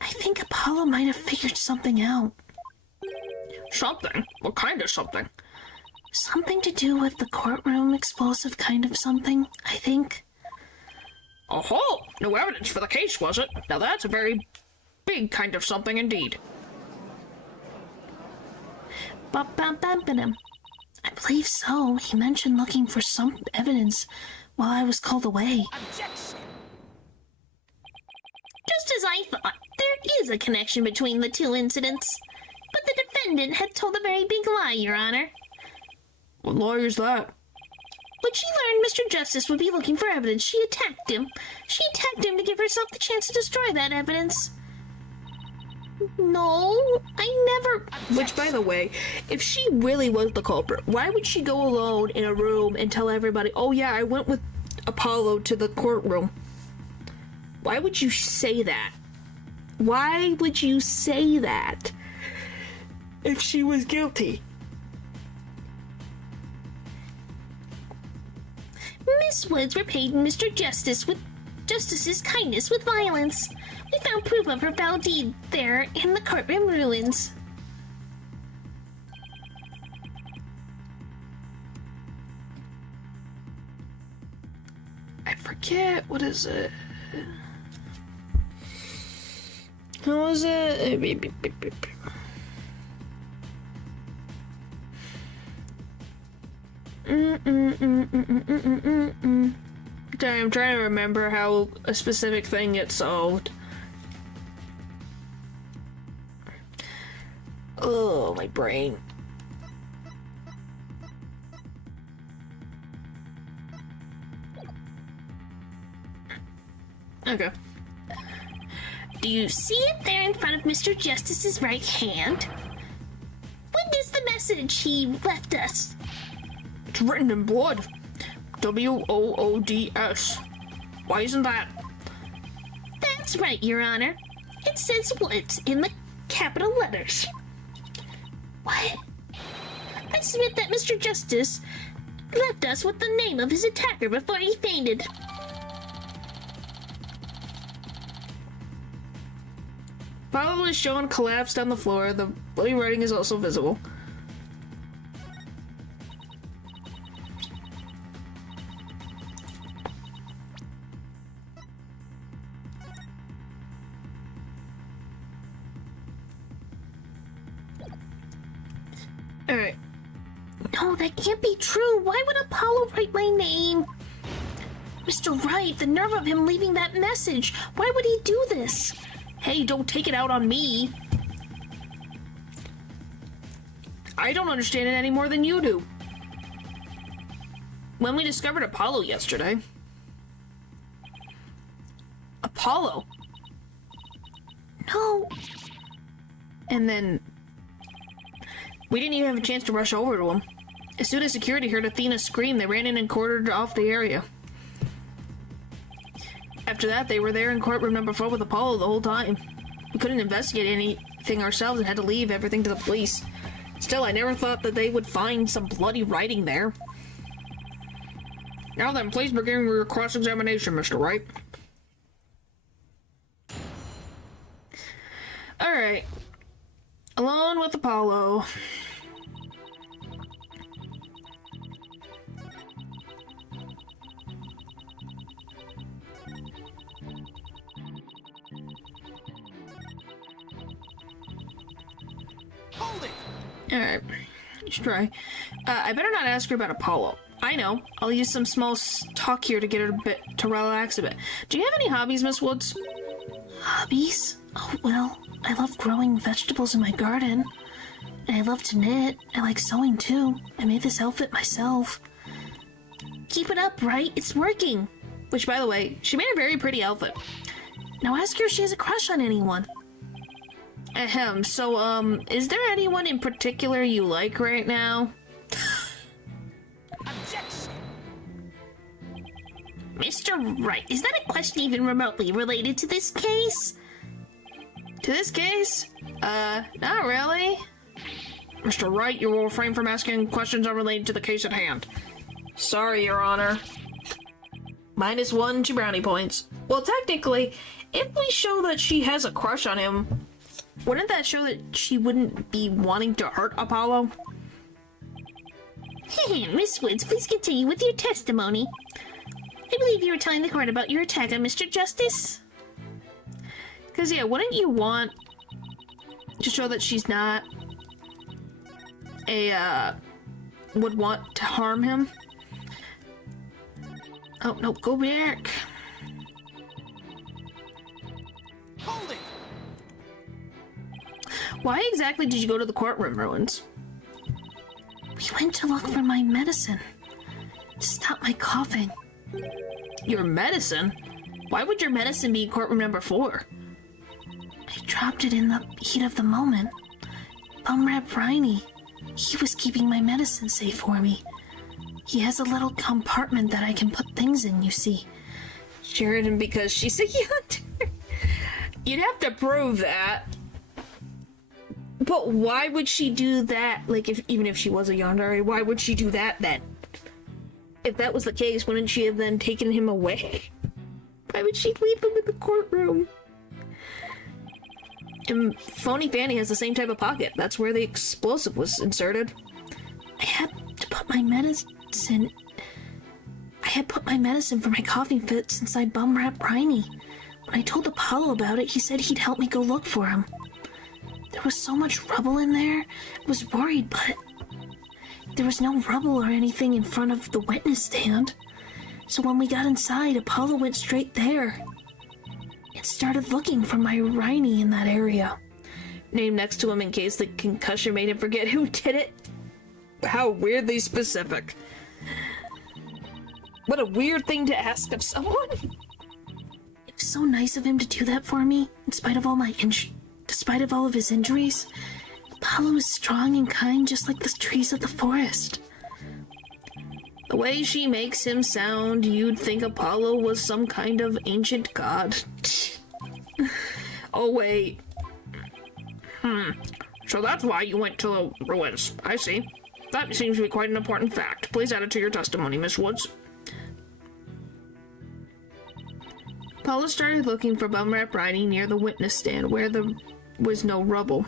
I think Apollo might have figured something out. Something? What kind of something? Something to do with the courtroom explosive kind of something, I think. Oh, no evidence for the case, was it? Now that's a very big kind of something indeed. Bum. I believe so. He mentioned looking for some evidence while I was called away. Objection! Just as I thought, there is a connection between the two incidents. But the defendant had told a very big lie, Your Honor. What lawyer's that? When she learned Mr. Justice would be looking for evidence, she attacked him. She attacked him to give herself the chance to destroy that evidence. No, I never... Which, by the way, if she really was the culprit, why would she go alone in a room and tell everybody, oh yeah, I went with Apollo to the courtroom? Why would you say that? Why would you say that if she was guilty? Miss Woods repaid Mr. Justice's kindness with violence. We found proof of her foul deed there in the courtroom ruins. I forget, what is it? How was it? I'm trying to remember how a specific thing gets solved. Oh, my brain. Okay. Do you see it there in front of Mr. Justice's right hand? What is the message he left us? It's written in blood. W-O-O-D-S. Why isn't that? That's right, Your Honor. It says Woods in the capital letters. What? I submit that Mr. Justice left us with the name of his attacker before he fainted. Probably shown collapsed on the floor. The bloody writing is also visible. Alright. No, that can't be true. Why would Apollo write my name? Mr. Wright, the nerve of him leaving that message. Why would he do this? Hey, don't take it out on me. I don't understand it any more than you do. When we discovered Apollo yesterday... Apollo? No. And then... we didn't even have a chance to rush over to him. As soon as security heard Athena scream, they ran in and cordoned off the area. After that, they were there in courtroom number 4 with Apollo the whole time. We couldn't investigate anything ourselves and had to leave everything to the police. Still, I never thought that they would find some bloody writing there. Now then, please begin your cross-examination, Mr. Wright. Alright. Alone with Apollo. Hold it! Alright, let's try. I better not ask her about Apollo. I know. I'll use some small talk here to get her to relax a bit. Do you have any hobbies, Miss Woods? Hobbies? Oh, well, I love growing vegetables in my garden. And I love to knit. I like sewing, too. I made this outfit myself. Keep it up, right? It's working. Which, by the way, she made a very pretty outfit. Now ask her if she has a crush on anyone. Ahem, so, is there anyone in particular you like right now? Objection! Mr. Wright, is that a question even remotely related to this case? To this case? Not really. Mr. Wright, you will refrain from asking questions unrelated to the case at hand. Sorry, Your Honor. -1 to brownie points. Well, technically, if we show that she has a crush on him, wouldn't that show that she wouldn't be wanting to hurt Apollo? Miss Woods, please continue with your testimony. I believe you were telling the court about your attack on Mr. Justice. Because, yeah, wouldn't you want to show that she's not would want to harm him? Oh, no, go back. Hold it! Why exactly did you go to the courtroom ruins? We went to look for my medicine. To stop my coughing. Your medicine? Why would your medicine be in courtroom number 4? I dropped it in the heat of the moment. Bumrat Briney. He was keeping my medicine safe for me. He has a little compartment that I can put things in, you see. Sheridan, because she's a hunter. You'd have to prove that. But why would she do that? Like, even if she was a yandere, why would she do that then? If that was the case, wouldn't she have then taken him away? Why would she leave him in the courtroom? And Phony Fanny has the same type of pocket. That's where the explosive was inserted. I had to put my medicine... I had put my medicine for my coughing fits inside Bumrat Briney. When I told Apollo about it, he said he'd help me go look for him. There was so much rubble in there. I was worried, but... there was no rubble or anything in front of the witness stand. So when we got inside, Apollo went straight there. It started looking for my Riney in that area. Name next to him in case the concussion made him forget who did it. How weirdly specific. What a weird thing to ask of someone. It was so nice of him to do that for me, in spite of all of his injuries. Apollo is strong and kind, just like the trees of the forest. The way she makes him sound, you'd think Apollo was some kind of ancient god. Oh, wait. So that's why you went to the ruins. I see. That seems to be quite an important fact. Please add it to your testimony, Miss Woods. Apollo started looking for Bumrat Briney near the witness stand, where there was no rubble.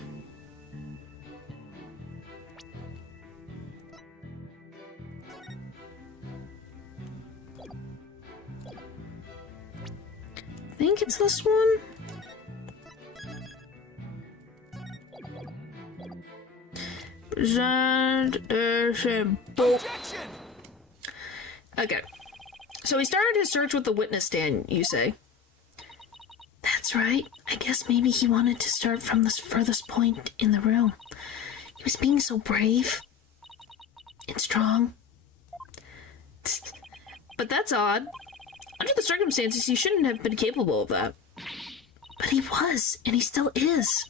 I think it's this one. Objection! Okay. So he started his search with the witness stand, you say? That's right. I guess maybe he wanted to start from this furthest point in the room. He was being so brave and strong. But that's odd. Under the circumstances, he shouldn't have been capable of that. But he was, and he still is.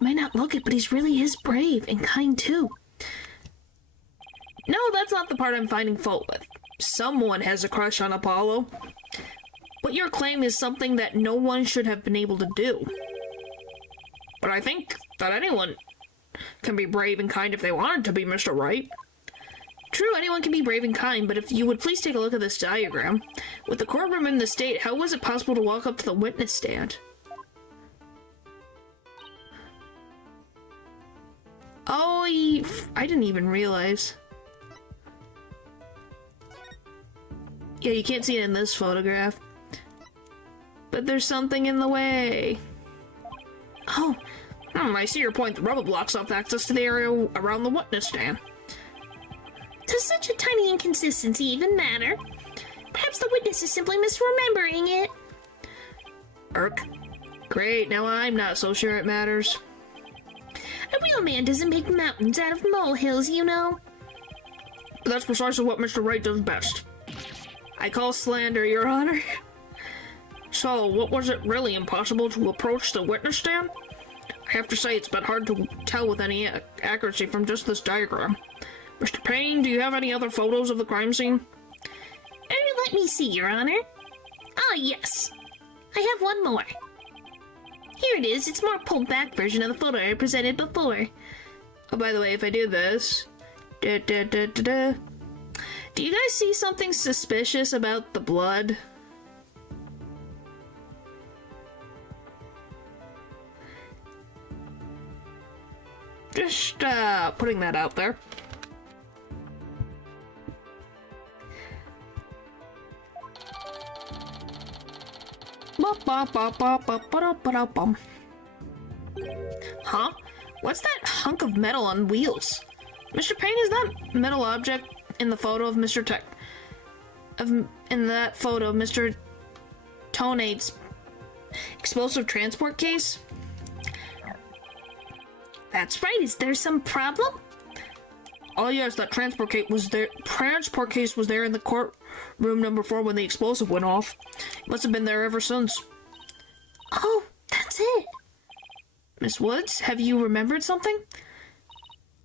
You might not look it, but he really is brave and kind too. No, that's not the part I'm finding fault with. Someone has a crush on Apollo. What you're claiming is something that no one should have been able to do. But I think that anyone can be brave and kind if they wanted to be, Mr. Wright. True, anyone can be brave and kind, but if you would please take a look at this diagram. With the courtroom in the state, how was it possible to walk up to the witness stand? Oh, I didn't even realize. Yeah, you can't see it in this photograph. But there's something in the way. Oh, I see your point. The rubble blocks off access to the area around the witness stand. Does such a tiny inconsistency even matter? Perhaps the witness is simply misremembering it. Irk. Great, now I'm not so sure it matters. A real man doesn't make mountains out of molehills, you know. But that's precisely what Mr. Wright does best. I call slander, Your Honor. So, what was it really impossible to approach the witness stand? I have to say it's been hard to tell with any accuracy from just this diagram. Mr. Payne, do you have any other photos of the crime scene? Let me see, Your Honor. Ah, yes. I have one more. Here it is. It's a more pulled back version of the photo I presented before. Oh, by the way, if I do this... Do you guys see something suspicious about the blood? Just, putting that out there. Huh? What's that hunk of metal on wheels? Mr. Payne, is that metal object in the photo of Mr. in that photo of Mr. Tonate's explosive transport case? That's right. Is there some problem? Oh yes, that transport case was there. Transport case was there in the courtroom number 4 when the explosive went off. It must have been there ever since. Oh, that's it. Miss Woods, have you remembered something?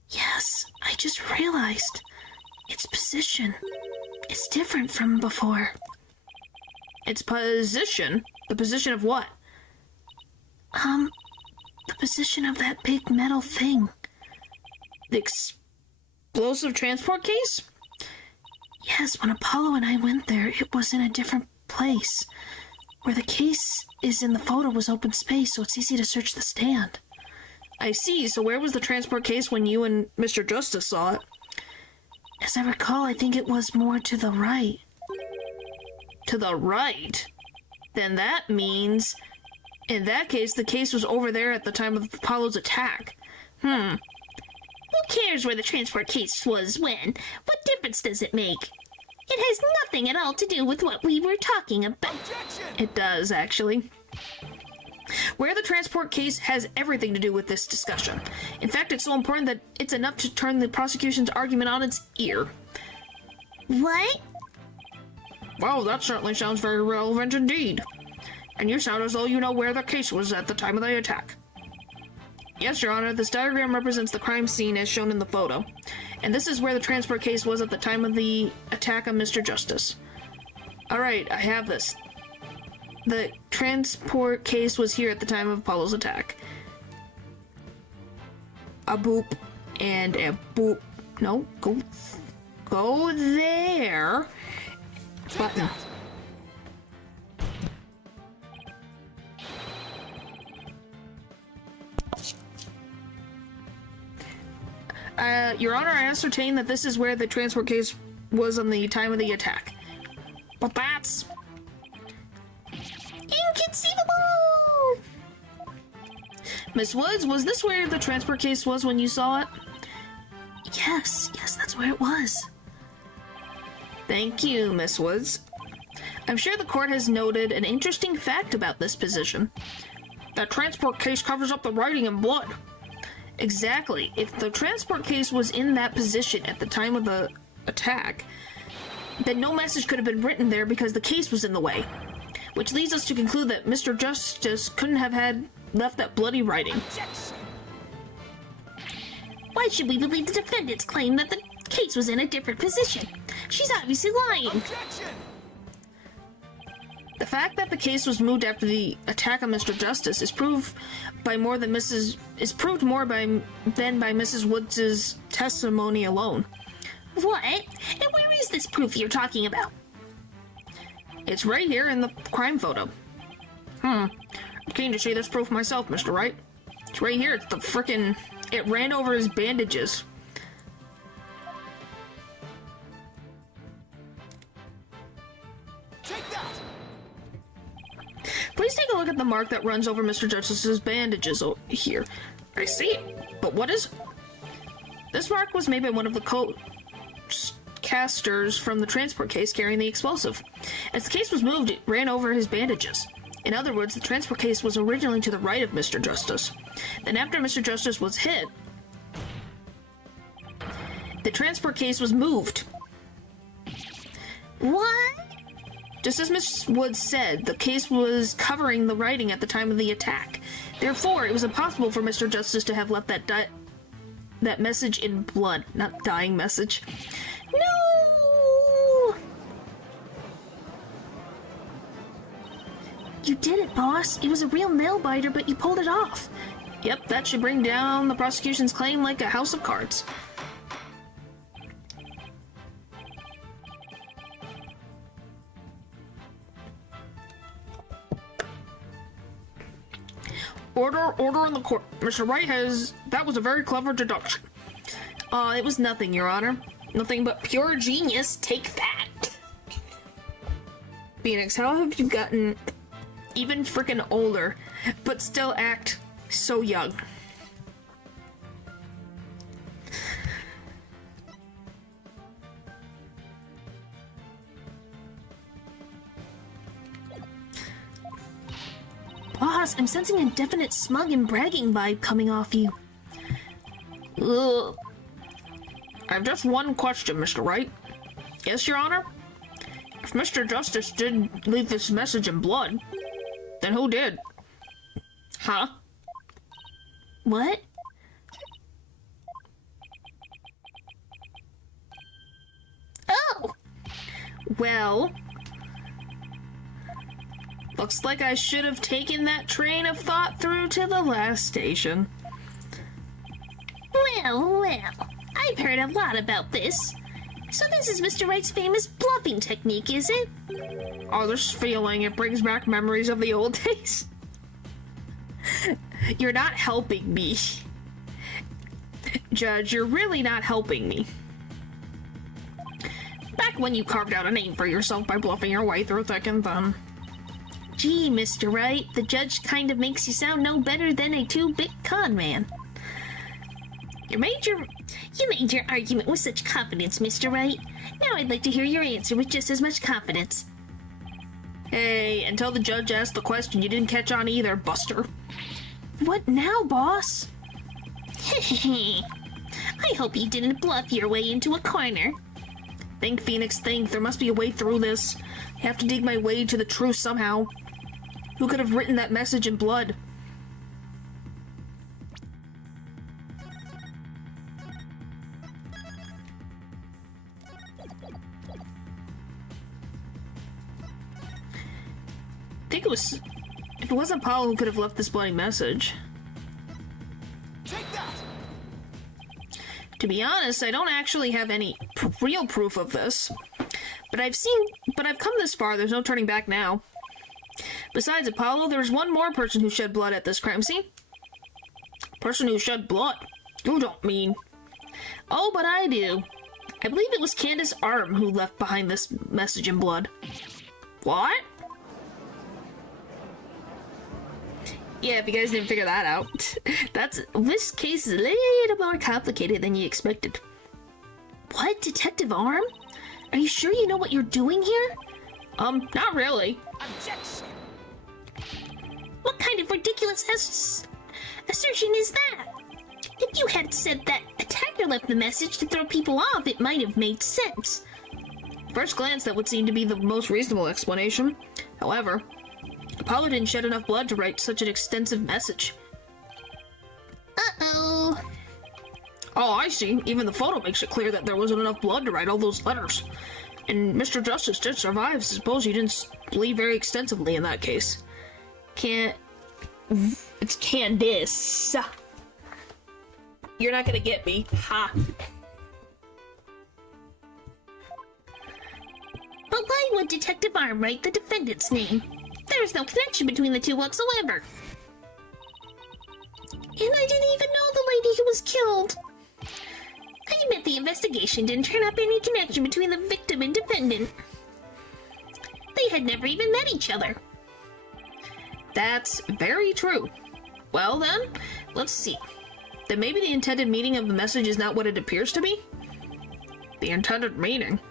Yes, I just realized. Its position. It's different from before. Its position? The position of what? The position of that big metal thing. The explosive transport case? Yes, when Apollo and I went there, it was in a different place. Where the case is in the photo was open space, so it's easy to search the stand. I see, so where was the transport case when you and Mr. Justice saw it? As I recall, I think it was more to the right. To the right? Then that means... in that case, the case was over there at the time of Apollo's attack. Who cares where the transport case was when? What difference does it make? It has nothing at all to do with what we were talking about. Objection! It does, actually. Where the transport case has everything to do with this discussion. In fact, it's so important that it's enough to turn the prosecution's argument on its ear. What? Well, that certainly sounds very relevant indeed. And you sound as though you know where the case was at the time of the attack. Yes, Your Honor, this diagram represents the crime scene as shown in the photo. And this is where the transport case was at the time of the attack on Mr. Justice. Alright, I have this. The transport case was here at the time of Apollo's attack. A boop and a boop. No, go there. Button. Your Honor, I ascertain that this is where the transport case was on the time of the attack. But that's... inconceivable! Miss Woods, was this where the transport case was when you saw it? Yes, that's where it was. Thank you, Miss Woods. I'm sure the court has noted an interesting fact about this position. That transport case covers up the writing in blood. Exactly. If the transport case was in that position at the time of the attack, then no message could have been written there because the case was in the way. Which leads us to conclude that Mr. Justice couldn't have left that bloody writing. Why should we believe the defendant's claim that the case was in a different position? She's obviously lying. Objection! The fact that the case was moved after the attack on Mr. Justice is proved more by Mrs. Woods' testimony alone. What? And where is this proof you're talking about? It's right here in the crime photo. I'm keen to see this proof myself, Mr. Wright. It's right here. It's the frickin'... It ran over his bandages. Take that! Please take a look at the mark that runs over Mr. Justice's bandages here. I see it, but what is it? This mark was made by one of the casters from the transport case carrying the explosive. As the case was moved, it ran over his bandages. In other words, the transport case was originally to the right of Mr. Justice. Then after Mr. Justice was hit, the transport case was moved. What? Just as Miss Woods said, the case was covering the writing at the time of the attack. Therefore, it was impossible for Mr. Justice to have left that message in blood. Not dying message. No! You did it, boss. It was a real nail biter, but you pulled it off. Yep, that should bring down the prosecution's claim like a house of cards. Order in the court. Mr. Wright that was a very clever deduction. It was nothing, Your Honor. Nothing but pure genius. Take that. Phoenix, how have you gotten even freaking older, but still act so young? Boss, I'm sensing a definite smug and bragging vibe coming off you. Ugh. I have just one question, Mr. Wright. Yes, Your Honor? If Mr. Justice did leave this message in blood, then who did? Huh? What? Oh! Well... looks like I should have taken that train of thought through to the last station. Well, I've heard a lot about this. So this is Mr. Wright's famous bluffing technique, is it? Oh, this feeling, it brings back memories of the old days. You're not helping me. Judge, you're really not helping me. Back when you carved out a name for yourself by bluffing your way through thick and thin. Gee, Mr. Wright, the judge kind of makes you sound no better than a two-bit con man. You made your argument with such confidence, Mr. Wright. Now I'd like to hear your answer with just as much confidence. Hey, until the judge asked the question, you didn't catch on either, Buster. What now, boss? I hope you didn't bluff your way into a corner. Think, Phoenix, think. There must be a way through this. I have to dig my way to the truth somehow. Who could have written that message in blood? I think it was... if it wasn't Paul who could have left this bloody message. Take that! To be honest, I don't actually have any real proof of this. But I've come this far, there's no turning back now. Besides Apollo, there's one more person who shed blood at this crime scene. Person who shed blood? You don't mean... Oh, but I do. I believe it was Candace Arm who left behind this message in blood. What? Yeah, if you guys didn't figure that out. This case is a little more complicated than you expected. What, Detective Arm? Are you sure you know what you're doing here? Not really. Objection! What kind of ridiculous assertion is that? If you had said that attacker left the message to throw people off, it might have made sense. First glance, that would seem to be the most reasonable explanation. However, Apollo didn't shed enough blood to write such an extensive message. Uh-oh. Oh, I see. Even the photo makes it clear that there wasn't enough blood to write all those letters. And Mr. Justice did survive. I suppose you didn't bleed very extensively in that case. It's Candice. You're not gonna get me. Ha. But why would Detective Arm write the defendant's name? There is no connection between the two whatsoever. And I didn't even know the lady who was killed. I admit the investigation didn't turn up any connection between the victim and defendant. They had never even met each other. That's very true. Well then, let's see. Then maybe the intended meaning of the message is not what it appears to be? The intended meaning?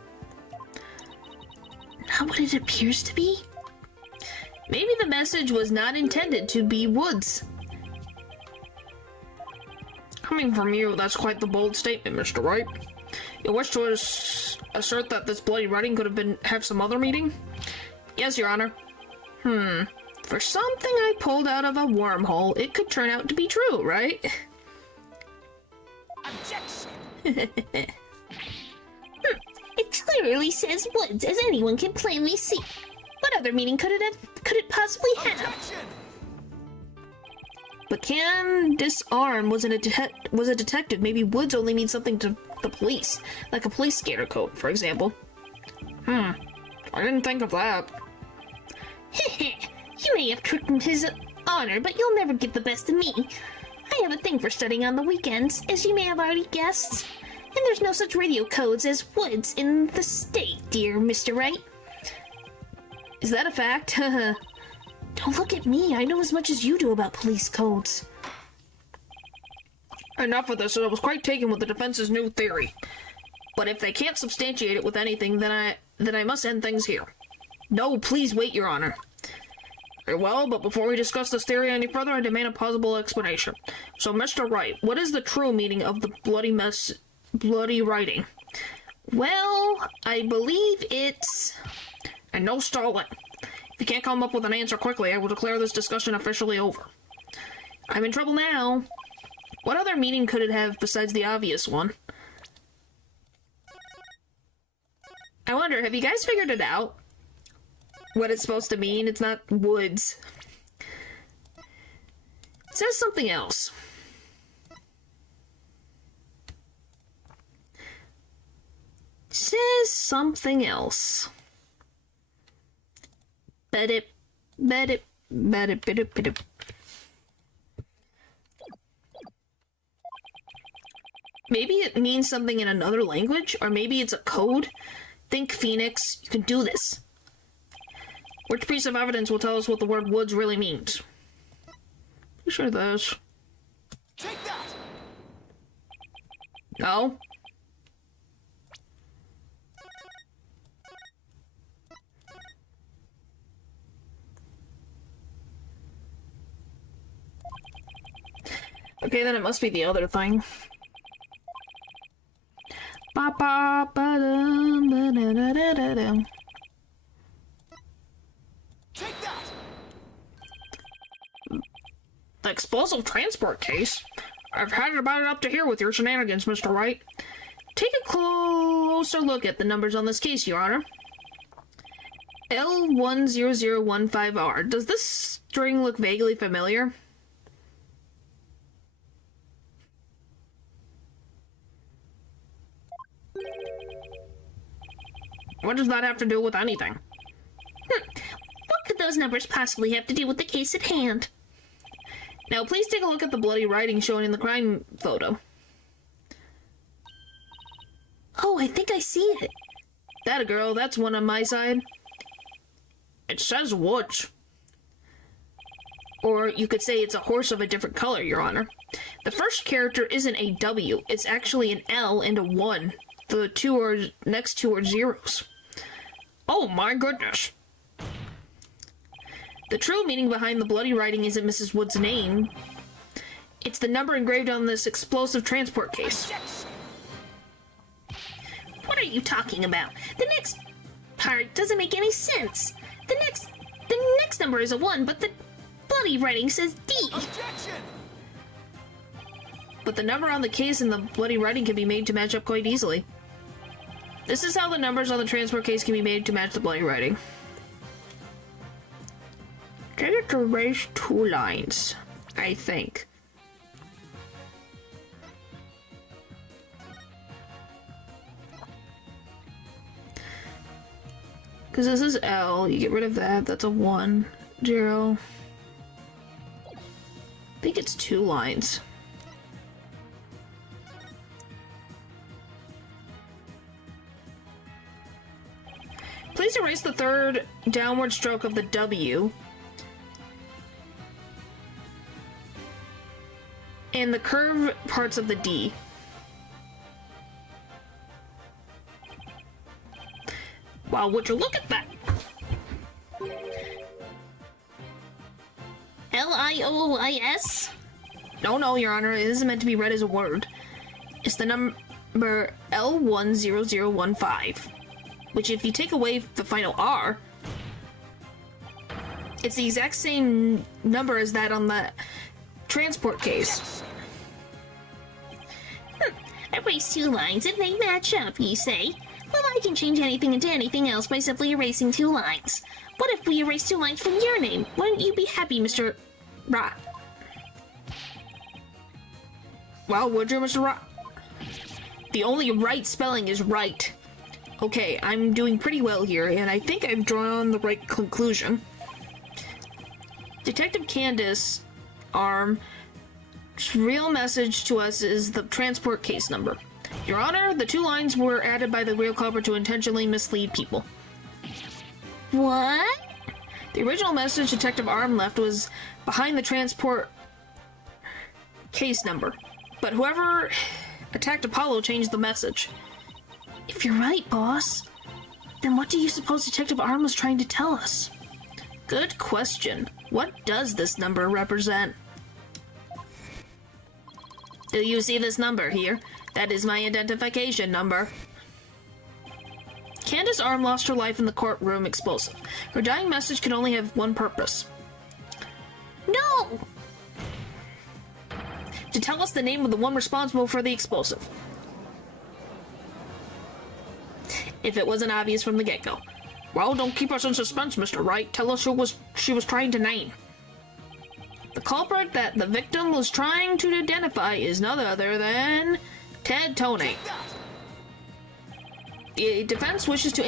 Not what it appears to be? Maybe the message was not intended to be Woods. Coming from you, that's quite the bold statement, Mr. Wright. You wish to assert that this bloody writing could have some other meaning? Yes, Your Honor. For something I pulled out of a wormhole, it could turn out to be true, right? Objection! It clearly says Woods, as anyone can plainly see. What other meaning could it possibly have? Objection! But Candice Arm was a detective. Maybe Woods only means something to the police, like a police skater coat, for example. I didn't think of that. You may have tricked his honor, but you'll never get the best of me. I have a thing for studying on the weekends, as you may have already guessed. And there's no such radio codes as Woods in the state, dear Mr. Wright. Is that a fact? Don't look at me. I know as much as you do about police codes. Enough of this. I was quite taken with the defense's new theory. But if they can't substantiate it with anything, then I must end things here. No, please wait, Your Honor. Very well, but before we discuss this theory any further, I demand a plausible explanation. So, Mr. Wright, what is the true meaning of the bloody writing? Well, I believe it's... And no stalling. If you can't come up with an answer quickly, I will declare this discussion officially over. I'm in trouble now. What other meaning could it have besides the obvious one? I wonder, have you guys figured it out? What it's supposed to mean? It's not Woods. It says something else. It says something else. Maybe it means something in another language, or maybe it's a code. Think, Phoenix, you can do this. Which piece of evidence will tell us what the word Woods really means? You sure this? Take that! No? Okay, then it must be the other thing. Take that! The explosive transport case? I've had about it up to here with your shenanigans, Mr. Wright. Take a closer look at the numbers on this case, Your Honor. L10015R. Does this string look vaguely familiar? What does that have to do with anything? What could those numbers possibly have to do with the case at hand? Now, please take a look at the bloody writing shown in the crime photo. Oh, I think I see it. That a girl, that's one on my side. It says Woods. Or you could say it's a horse of a different color, Your Honor. The first character isn't a W, it's actually an L and a 1. The next two are zeros. Oh my goodness. The true meaning behind the bloody writing isn't Mrs. Wood's name. It's the number engraved on this explosive transport case. What are you talking about? The next part doesn't make any sense. The next number is a 1, but the bloody writing says D. Objection! But the number on the case and the bloody writing can be made to match up quite easily. This is how the numbers on the transport case can be made to match the bloody writing. Get it to erase 2 lines, I think. Because this is L, you get rid of that, that's a 1, 0. I think it's 2 lines. Please erase the 3rd downward stroke of the W and the curved parts of the D. Wow, would you look at that? L-I-O-I-S? No, Your Honor, it isn't meant to be read as a word. It's the number L10015, which if you take away the final R, it's the exact same number as that on the transport case. Erase 2 lines and they match up, you say? Well, I can change anything into anything else by simply erasing 2 lines. What if we erase 2 lines from your name? Wouldn't you be happy, Mr. Ra? Well, would you, Mr. Ra? The only right spelling is right. Okay, I'm doing pretty well here, and I think I've drawn the right conclusion. Detective Candace Arm's real message to us is the transport case number. Your Honor, the 2 lines were added by the real culprit to intentionally mislead people. What? The original message Detective Arm left was behind the transport case number, but whoever attacked Apollo changed the message. If you're right, boss, then what do you suppose Detective Arm was trying to tell us? Good question. What does this number represent? Do you see this number here? That is my identification number. Candace Arm lost her life in the courtroom explosive. Her dying message could only have one purpose. No! To tell us the name of the one responsible for the explosive. If it wasn't obvious from the get-go. Well, don't keep us in suspense, Mr. Wright. Tell us who she was trying to name. The culprit that the victim was trying to identify is none other than Ted Toney. The defense wishes to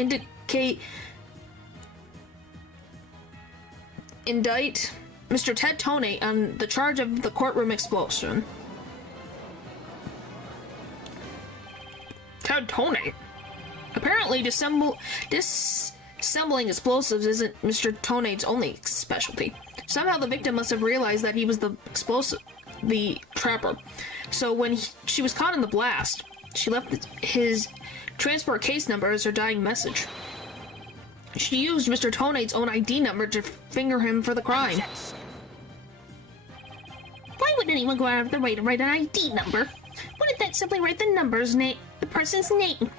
indict Mr. Ted Toney on the charge of the courtroom explosion. Ted Toney? Apparently, disassembling explosives isn't Mr. Toney's only specialty. Somehow the victim must have realized that he was the trapper. So when she was caught in the blast, she left his transport case number as her dying message. She used Mr. Toney's own ID number to finger him for the crime. Why would anyone go out of their way to write an ID number? Wouldn't that simply write the person's name?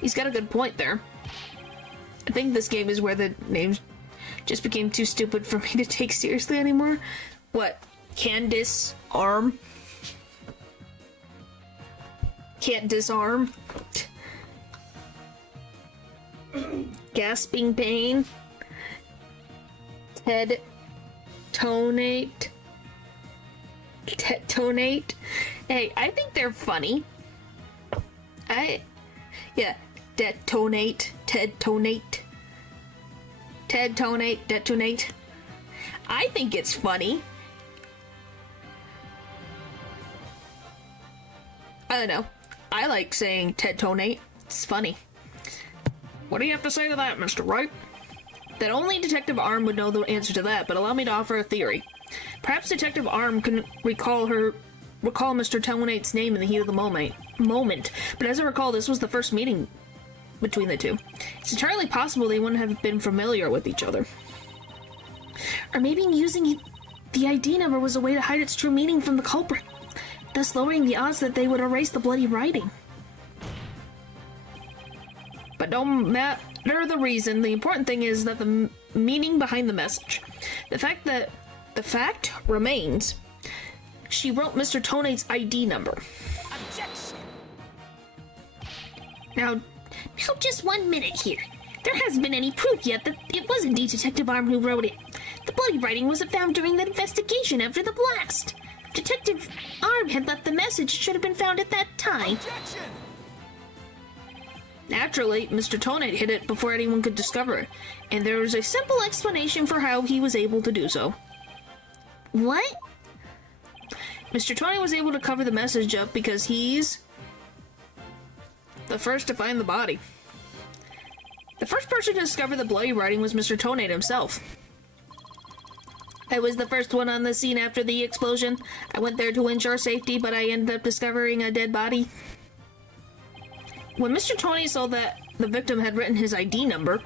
He's got a good point there. I think this game is where the names just became too stupid for me to take seriously anymore. What? Candace Arm? Can't disarm? Gasping pain? Ted Tonate? Ted Tonate? Hey, I think they're funny. Detonate, Ted Tonate. Ted Tonate, detonate. I think it's funny. I don't know. I like saying Ted Tonate. It's funny. What do you have to say to that, Mr. Wright? That only Detective Arm would know the answer to that, but allow me to offer a theory. Perhaps Detective Arm can recall Mr. Tonate's name in the heat of the moment, but as I recall, this was the first meeting between the two. It's entirely possible they wouldn't have been familiar with each other. Or maybe using the ID number was a way to hide its true meaning from the culprit, thus lowering the odds that they would erase the bloody writing. But no matter the reason, the important thing is that the meaning behind the message. The fact remains, she wrote Mr. Tonate's ID number. Objection. Now, Now, just 1 minute here. There hasn't been any proof yet that it was indeed Detective Arm who wrote it. The bloody writing wasn't found during the investigation after the blast. If Detective Arm had left the message, it should have been found at that time. Objection! Naturally, Mr. Tonate hid it before anyone could discover it, and there was a simple explanation for how he was able to do so. What? Mr. Tonate was able to cover the message up because he's the first to find the body. The first person to discover the bloody writing was Mr. Tonate himself. I was the first one on the scene after the explosion. I went there to ensure safety, but I ended up discovering a dead body. When Mr. Tonate saw that the victim had written his ID number,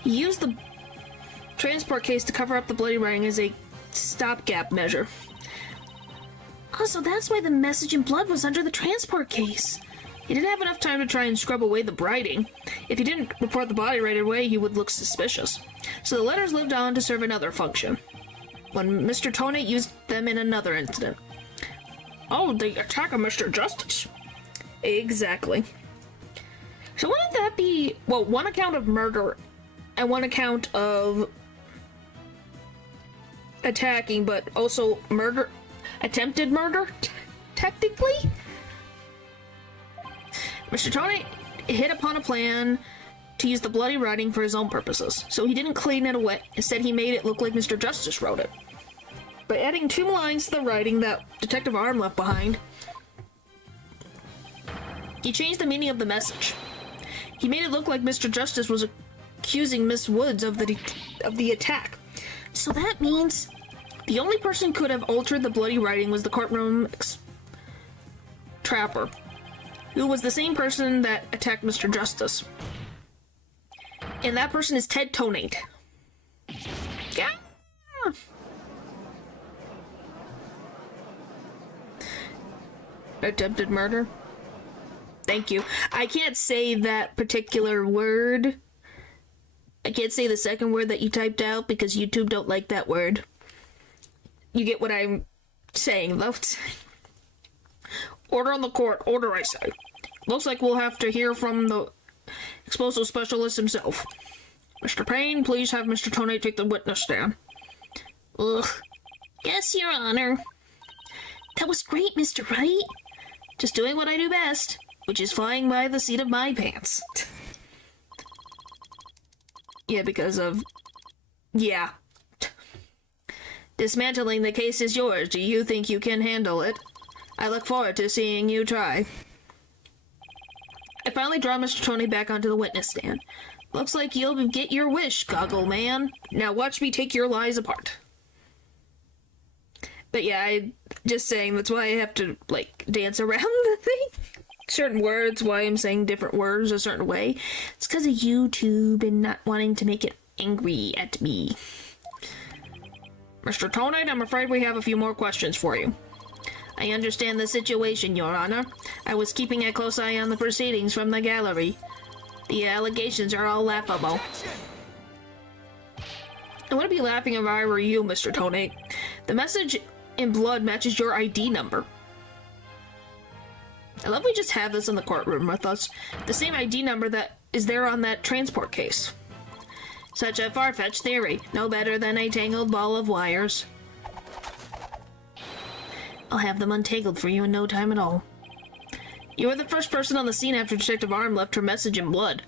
he used the transport case to cover up the bloody writing as a stopgap measure. Oh, so that's why the message in blood was under the transport case. He didn't have enough time to try and scrub away the writing. If he didn't report the body right away, he would look suspicious. So the letters lived on to serve another function, when Mr. Tonate used them in another incident. Oh, the attack of Mr. Justice. Exactly. So wouldn't that be, well, one account of murder and one account of attacking, but also murder, attempted murder, technically? Mr. Tonate hit upon a plan to use the bloody writing for his own purposes, so he didn't clean it away. Instead, he made it look like Mr. Justice wrote it. By adding 2 lines to the writing that Detective Arm left behind, he changed the meaning of the message. He made it look like Mr. Justice was accusing Miss Woods of the attack. So that means The only person who could have altered the bloody writing was the courtroom trapper, who was the same person that attacked Mr. Justice. And that person is Ted Tonate. Yeah. Attempted murder? Thank you. I can't say that particular word. I can't say the second word that you typed out because YouTube don't like that word. You get what I'm saying, though. Order on the court. Order, I say. Looks like we'll have to hear from the explosive specialist himself. Mr. Payne, please have Mr. Tonate take the witness stand. Ugh. Yes, Your Honor. That was great, Mr. Wright. Just doing what I do best, which is flying by the seat of my pants. Yeah, because of... Yeah. Dismantling the case is yours. Do you think you can handle it? I look forward to seeing you try. I finally draw Mr. Tonate back onto the witness stand. Looks like you'll get your wish, Goggle Man. Now watch me take your lies apart. But yeah, I just saying, that's why I have to, like, dance around the thing. Certain words, why I'm saying different words a certain way. It's because of YouTube and not wanting to make it angry at me. Mr. Tonate, I'm afraid we have a few more questions for you. I understand the situation, Your Honor. I was keeping a close eye on the proceedings from the gallery. The allegations are all laughable. I wouldn't be laughing if I were you, Mr. Tonate. The message in blood matches your ID number. I love we just have this in the courtroom with us. The same ID number that is there on that transport case. Such a far-fetched theory. No better than a tangled ball of wires. I'll have them untangled for you in no time at all. You were the first person on the scene after Detective Arm left her message in blood.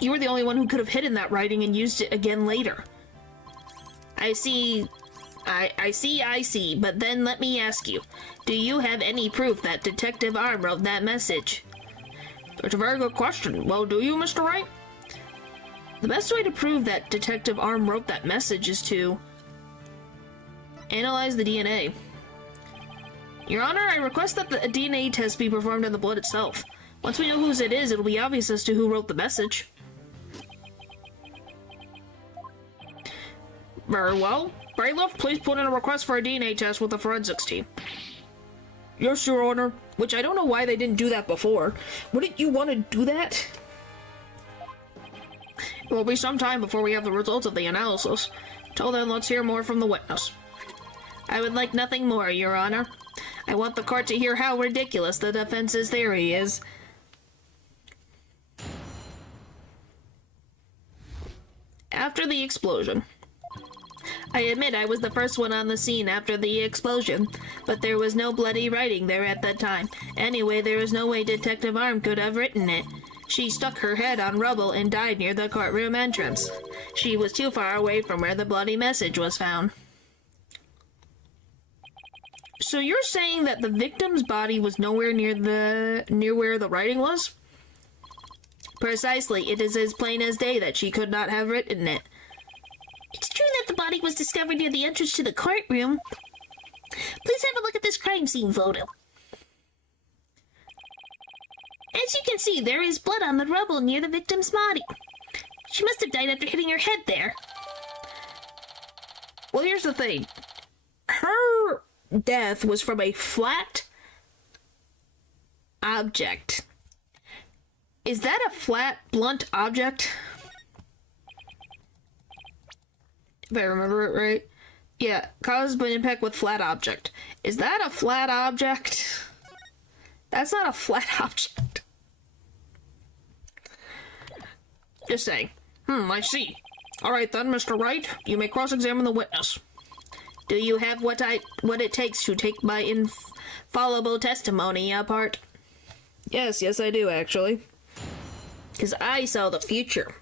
You were the only one who could have hidden that writing and used it again later. I see, but then let me ask you, do you have any proof that Detective Arm wrote that message? That's a very good question. Well, do you, Mr. Wright? The best way to prove that Detective Arm wrote that message is to analyze the DNA. Your Honor, I request that a DNA test be performed on the blood itself. Once we know whose it is, it'll be obvious as to who wrote the message. Very well. Bailiff, please put in a request for a DNA test with the forensics team. Yes, Your Honor. Which I don't know why they didn't do that before. Wouldn't you want to do that? It will be some time before we have the results of the analysis. Till then, let's hear more from the witness. I would like nothing more, Your Honor. I want the court to hear how ridiculous the defense's theory is. after the explosion. I admit I was the first one on the scene after the explosion, but there was no bloody writing there at that time. Anyway, there was no way Detective Arm could have written it. She stuck her head on rubble and died near the courtroom entrance. She was too far away from where the bloody message was found. So you're saying that the victim's body was nowhere near where the writing was? Precisely. It is as plain as day that she could not have written it. It's true that the body was discovered near the entrance to the courtroom. Please have a look at this crime scene photo. As you can see, there is blood on the rubble near the victim's body. She must have died after hitting her head there. Well, here's the thing. Her death was from a flat object. Is that a flat, blunt object? If I remember it right. Yeah, caused by impact with flat object. Is that a flat object? That's not a flat object. Just saying. I see. Alright then, Mr. Wright, you may cross-examine the witness. Do you have what it takes to take my infallible testimony apart? Yes, I do, actually. Because I saw the future.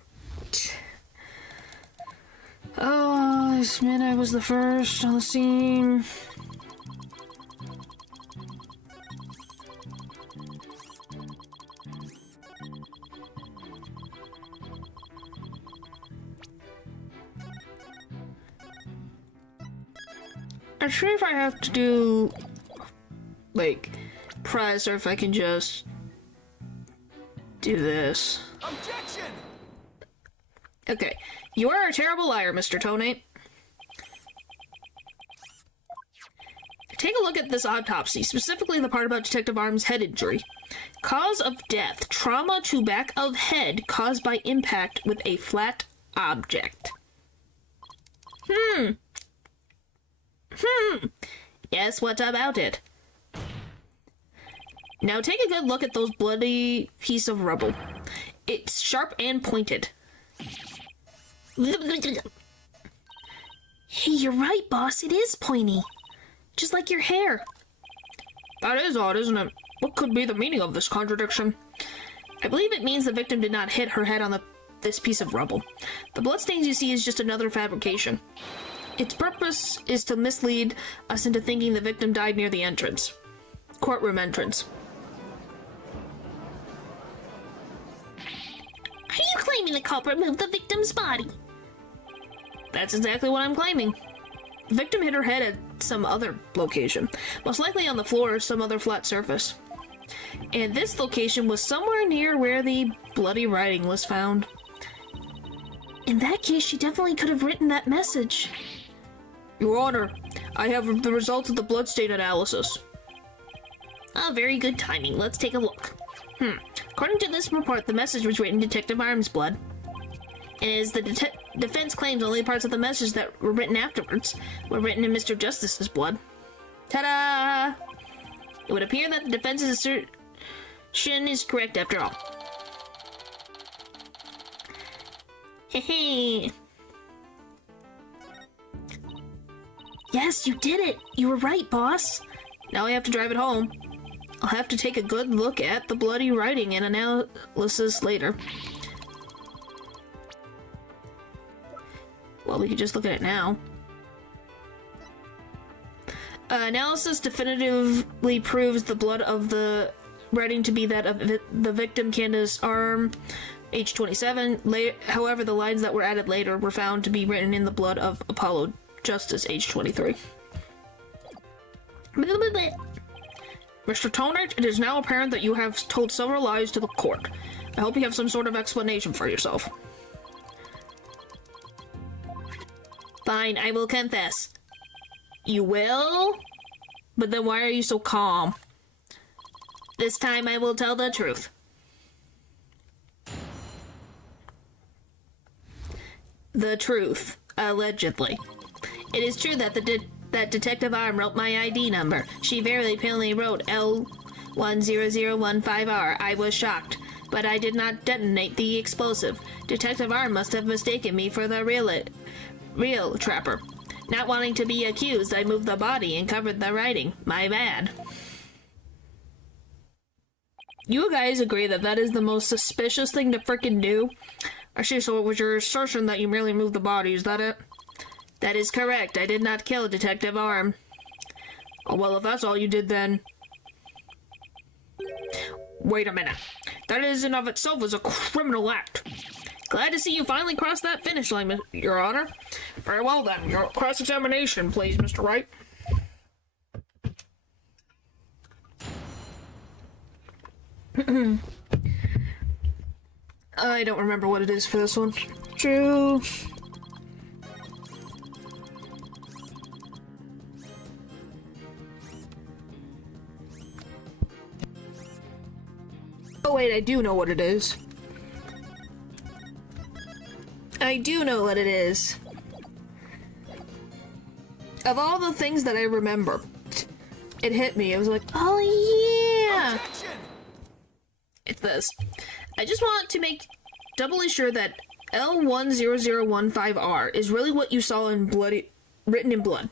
Oh, I admit I was the first on the scene. I'm sure if I have to do, like, press, or if I can just do this. Objection! Okay. You are a terrible liar, Mr. Tonate. Take a look at this autopsy, specifically the part about Detective Arm's head injury. Cause of death, trauma to back of head caused by impact with a flat object. Yes, what about it? Now take a good look at those bloody piece of rubble. It's sharp and pointed. Hey, you're right, boss. It is pointy. Just like your hair. That is odd, isn't it? What could be the meaning of this contradiction? I believe it means the victim did not hit her head on this piece of rubble. The bloodstains you see is just another fabrication. Its purpose is to mislead us into thinking the victim died near the entrance. Courtroom entrance. Are you claiming the culprit moved the victim's body? That's exactly what I'm claiming. The victim hit her head at some other location, most likely on the floor or some other flat surface. And this location was somewhere near where the bloody writing was found. In that case, she definitely could have written that message. Your Honor, I have the results of the bloodstain analysis. Very good timing. Let's take a look. According to this report, the message was written in Detective Arm's blood. And as the defense claims, only parts of the message that were written afterwards were written in Mr. Justice's blood. Ta-da! It would appear that the defense's assertion is correct after all. Hey. Yes, you did it. You were right, boss. Now I have to drive it home. I'll have to take a good look at the bloody writing and analysis later. Well, we could just look at it now. Analysis definitively proves the blood of the writing to be that of the victim, Candace Arm, age 27. However, the lines that were added later were found to be written in the blood of Apollo Justice, age 23. Mr. Tonert, it is now apparent that you have told several lies to the court. I hope you have some sort of explanation for yourself. Fine, I will confess. You will? But then why are you so calm? This time I will tell the truth. The truth, allegedly. It is true that that Detective Arm wrote my ID number. She very plainly wrote L10015R. I was shocked. but I did not detonate the explosive. Detective R must have mistaken me for the real trapper. Not wanting to be accused, I moved the body and covered the writing. My bad. You guys agree that that is the most suspicious thing to frickin' do? Actually, so it was your assertion that you merely moved the body, is that it? That is correct. I did not kill Detective R. Oh, well, if that's all you did, then... Wait a minute. That is in of itself is a criminal act. Glad to see you finally crossed that finish line, Your Honor. Very well, then. Your cross-examination, please, Mr. Wright. I don't remember what it is for this one. True. Oh wait, I do know what it is. I do know what it is. Of all the things that I remember, it hit me. It was like, oh yeah! It's this. I just want to make doubly sure that L10015R is really what you saw in written in blood.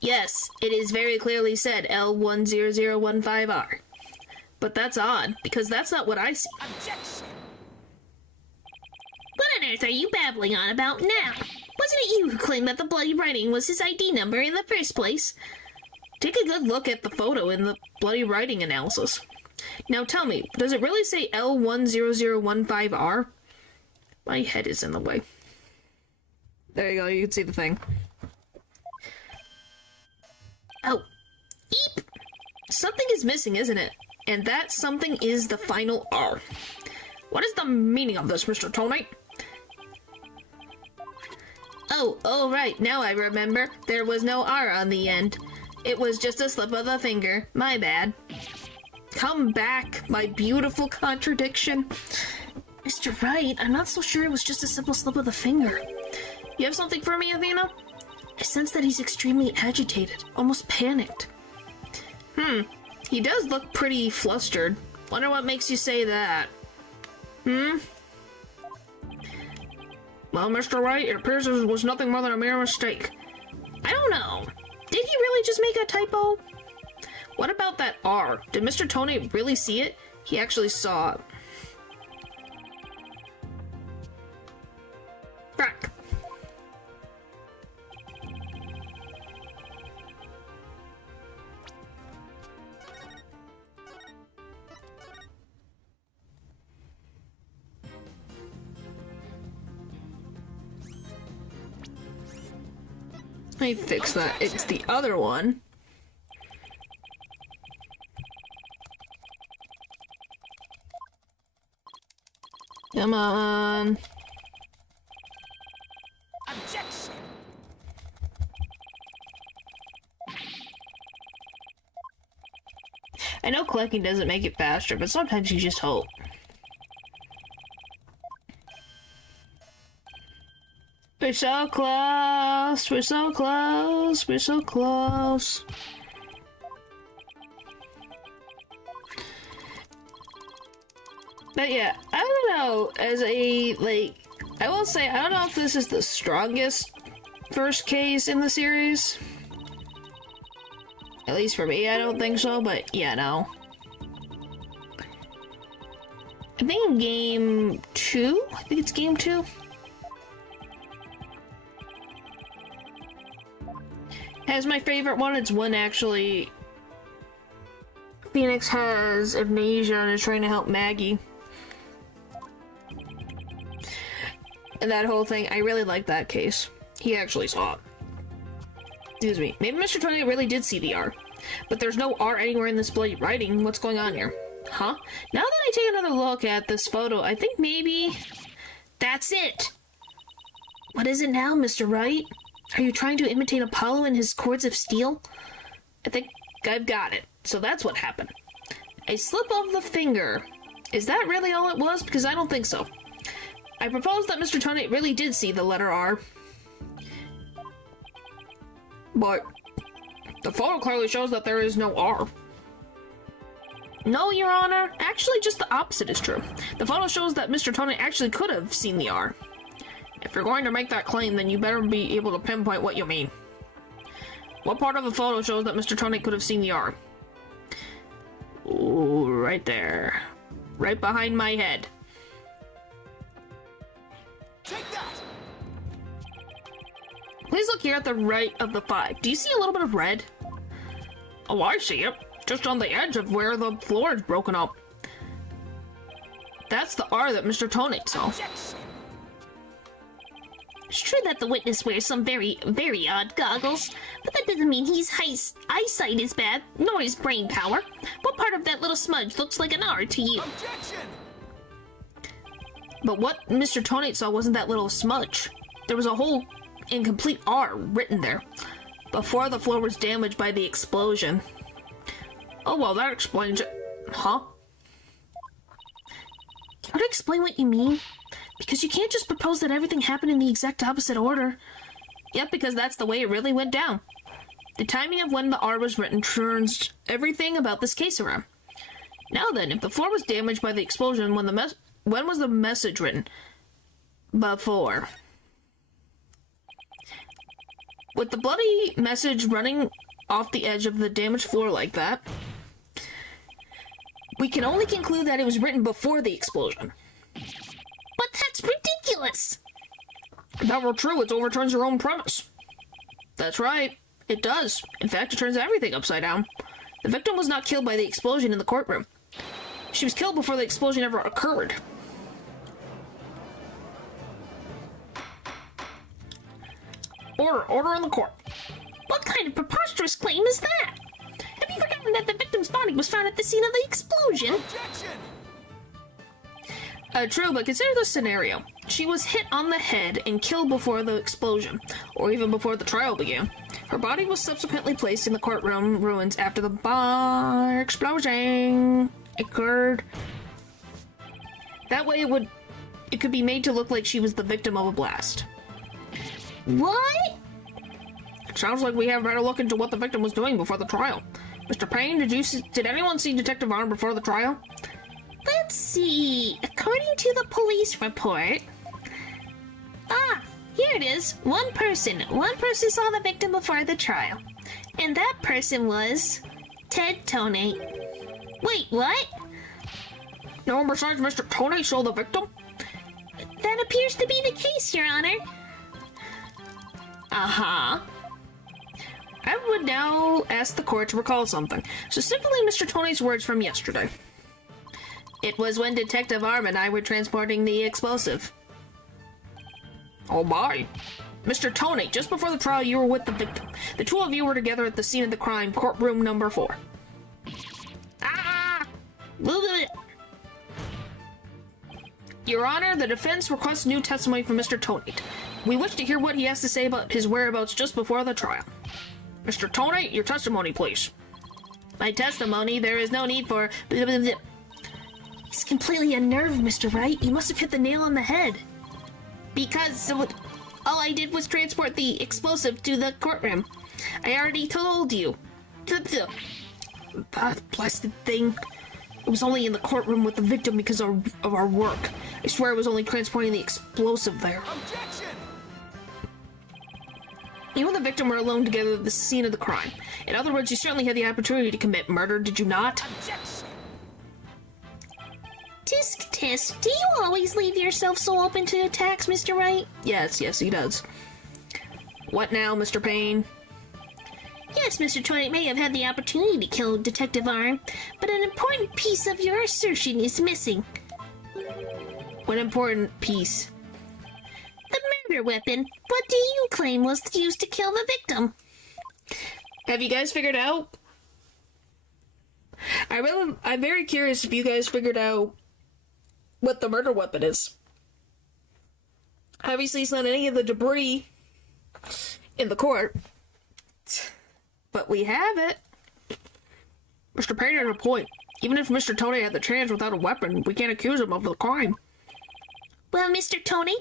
Yes, it is very clearly said L10015R. But that's odd, because that's not what I see. Objection! What on earth are you babbling on about now? Wasn't it you who claimed that the bloody writing was his ID number in the first place? Take a good look at the photo in the bloody writing analysis. Now tell me, does it really say L10015R? My head is in the way. There you go, you can see the thing. Oh, eep! Something is missing, isn't it? And that something is the final R. What is the meaning of this, Mr. Tony? Oh, right, now I remember. There was no R on the end. It was just a slip of the finger. My bad. Come back, my beautiful contradiction. Mr. Wright, I'm not so sure it was just a simple slip of the finger. You have something for me, Athena? I sense that he's extremely agitated, almost panicked. He does look pretty flustered. Wonder what makes you say that. Well, Mr. Wright, it appears it was nothing more than a mere mistake. I don't know. Did he really just make a typo? What about that R? Did Mr. Tony really see it? He actually saw it. Frack. Let me fix that. It's the other one. Come on. Objection! I know collecting doesn't make it faster, but sometimes you just hope. We're so close, we're so close, we're so close. But yeah, I don't know, as a, like, I will say, I don't know if this is the strongest first case in the series. At least for me, I don't think so, but yeah, no. I think game 2? I think it's game 2. Has my favorite one. It's when actually Phoenix has amnesia and is trying to help Maggie. And that whole thing, I really like that case. He actually saw it. Excuse me. Maybe Mr. Tony really did see the R. But there's no R anywhere in this bloody writing. What's going on here? Huh? Now that I take another look at this photo, I think maybe that's it. What is it now, Mr. Wright? Are you trying to imitate Apollo and his cords of steel? I think I've got it. So that's what happened. A slip of the finger. Is that really all it was? Because I don't think so. I propose that Mr. Tony really did see the letter R. But the photo clearly shows that there is no R. No, Your Honor. Actually, just the opposite is true. The photo shows that Mr. Tony actually could have seen the R. If you're going to make that claim, then you better be able to pinpoint what you mean. What part of the photo shows that Mr. Tony could have seen the R? Ooh, right there. Right behind my head. Take that! Please look here at the right of the 5. Do you see a little bit of red? Oh, I see it. Just on the edge of where the floor is broken up. That's the R that Mr. Tony saw. Objection! It's true that the witness wears some very, very odd goggles, but that doesn't mean his eyesight is bad, nor his brain power. What part of that little smudge looks like an R to you? Objection! But what Mr. Tony saw wasn't that little smudge. There was a whole incomplete R written there before the floor was damaged by the explosion. Oh, well, that explains it. Huh? Can you explain what you mean? Because you can't just propose that everything happened in the exact opposite order. Yep, because that's the way it really went down. The timing of when the R was written turns everything about this case around. Now then, if the floor was damaged by the explosion, when was the message written? Before. With the bloody message running off the edge of the damaged floor like that, we can only conclude that it was written before the explosion. But that's ridiculous! If that were true, it overturns your own premise. That's right, it does. In fact, it turns everything upside down. The victim was not killed by the explosion in the courtroom. She was killed before the explosion ever occurred. Order in the court. What kind of preposterous claim is that? Have you forgotten that the victim's body was found at the scene of the explosion? Objection! True, but consider this scenario. She was hit on the head and killed before the explosion, or even before the trial began. Her body was subsequently placed in the courtroom ruins after the bar explosion occurred. That way it could be made to look like she was the victim of a blast. What? It sounds like we have better look into what the victim was doing before the trial. Mr. Payne, did anyone see Detective Arm before the trial? Let's see. According to the police report... here it is. One person saw the victim before the trial. And that person was... Ted Toney. Wait, what? No one besides Mr. Toney saw the victim? That appears to be the case, Your Honor. Uh-huh. I would now ask the court to recall something, specifically Mr. Toney's words from yesterday. It was when Detective Arm and I were transporting the explosive. Oh my. Mr. Toney, just before the trial you were with the victim. The two of you were together at the scene of the crime, courtroom number 4. Ah! Your Honor, the defense requests new testimony from Mr. Toney. We wish to hear what he has to say about his whereabouts just before the trial. Mr. Toney, your testimony, please. My testimony, there is no need for... He's completely unnerved, Mr. Wright. You must have hit the nail on the head. Because all I did was transport the explosive to the courtroom. I already told you. That blasted thing. It was only in the courtroom with the victim because of our work. I swear I was only transporting the explosive there. Objection! You and the victim were alone together at the scene of the crime. In other words, you certainly had the opportunity to commit murder, did you not? Objection! Tisk tisk, do you always leave yourself so open to attacks, Mr. Wright? Yes, he does. What now, Mr. Payne? Yes, Mr. Toney may have had the opportunity to kill Detective Arm, but an important piece of your assertion is missing. What important piece? The murder weapon. What do you claim was used to kill the victim? Have you guys figured out? I'm very curious if you guys figured out what the murder weapon is. Obviously, it's not any of the debris in the court, but we have it. Mr. Payne has a point. Even if Mr. Toney had the chance without a weapon, we can't accuse him of the crime. Well, Mr. Toney?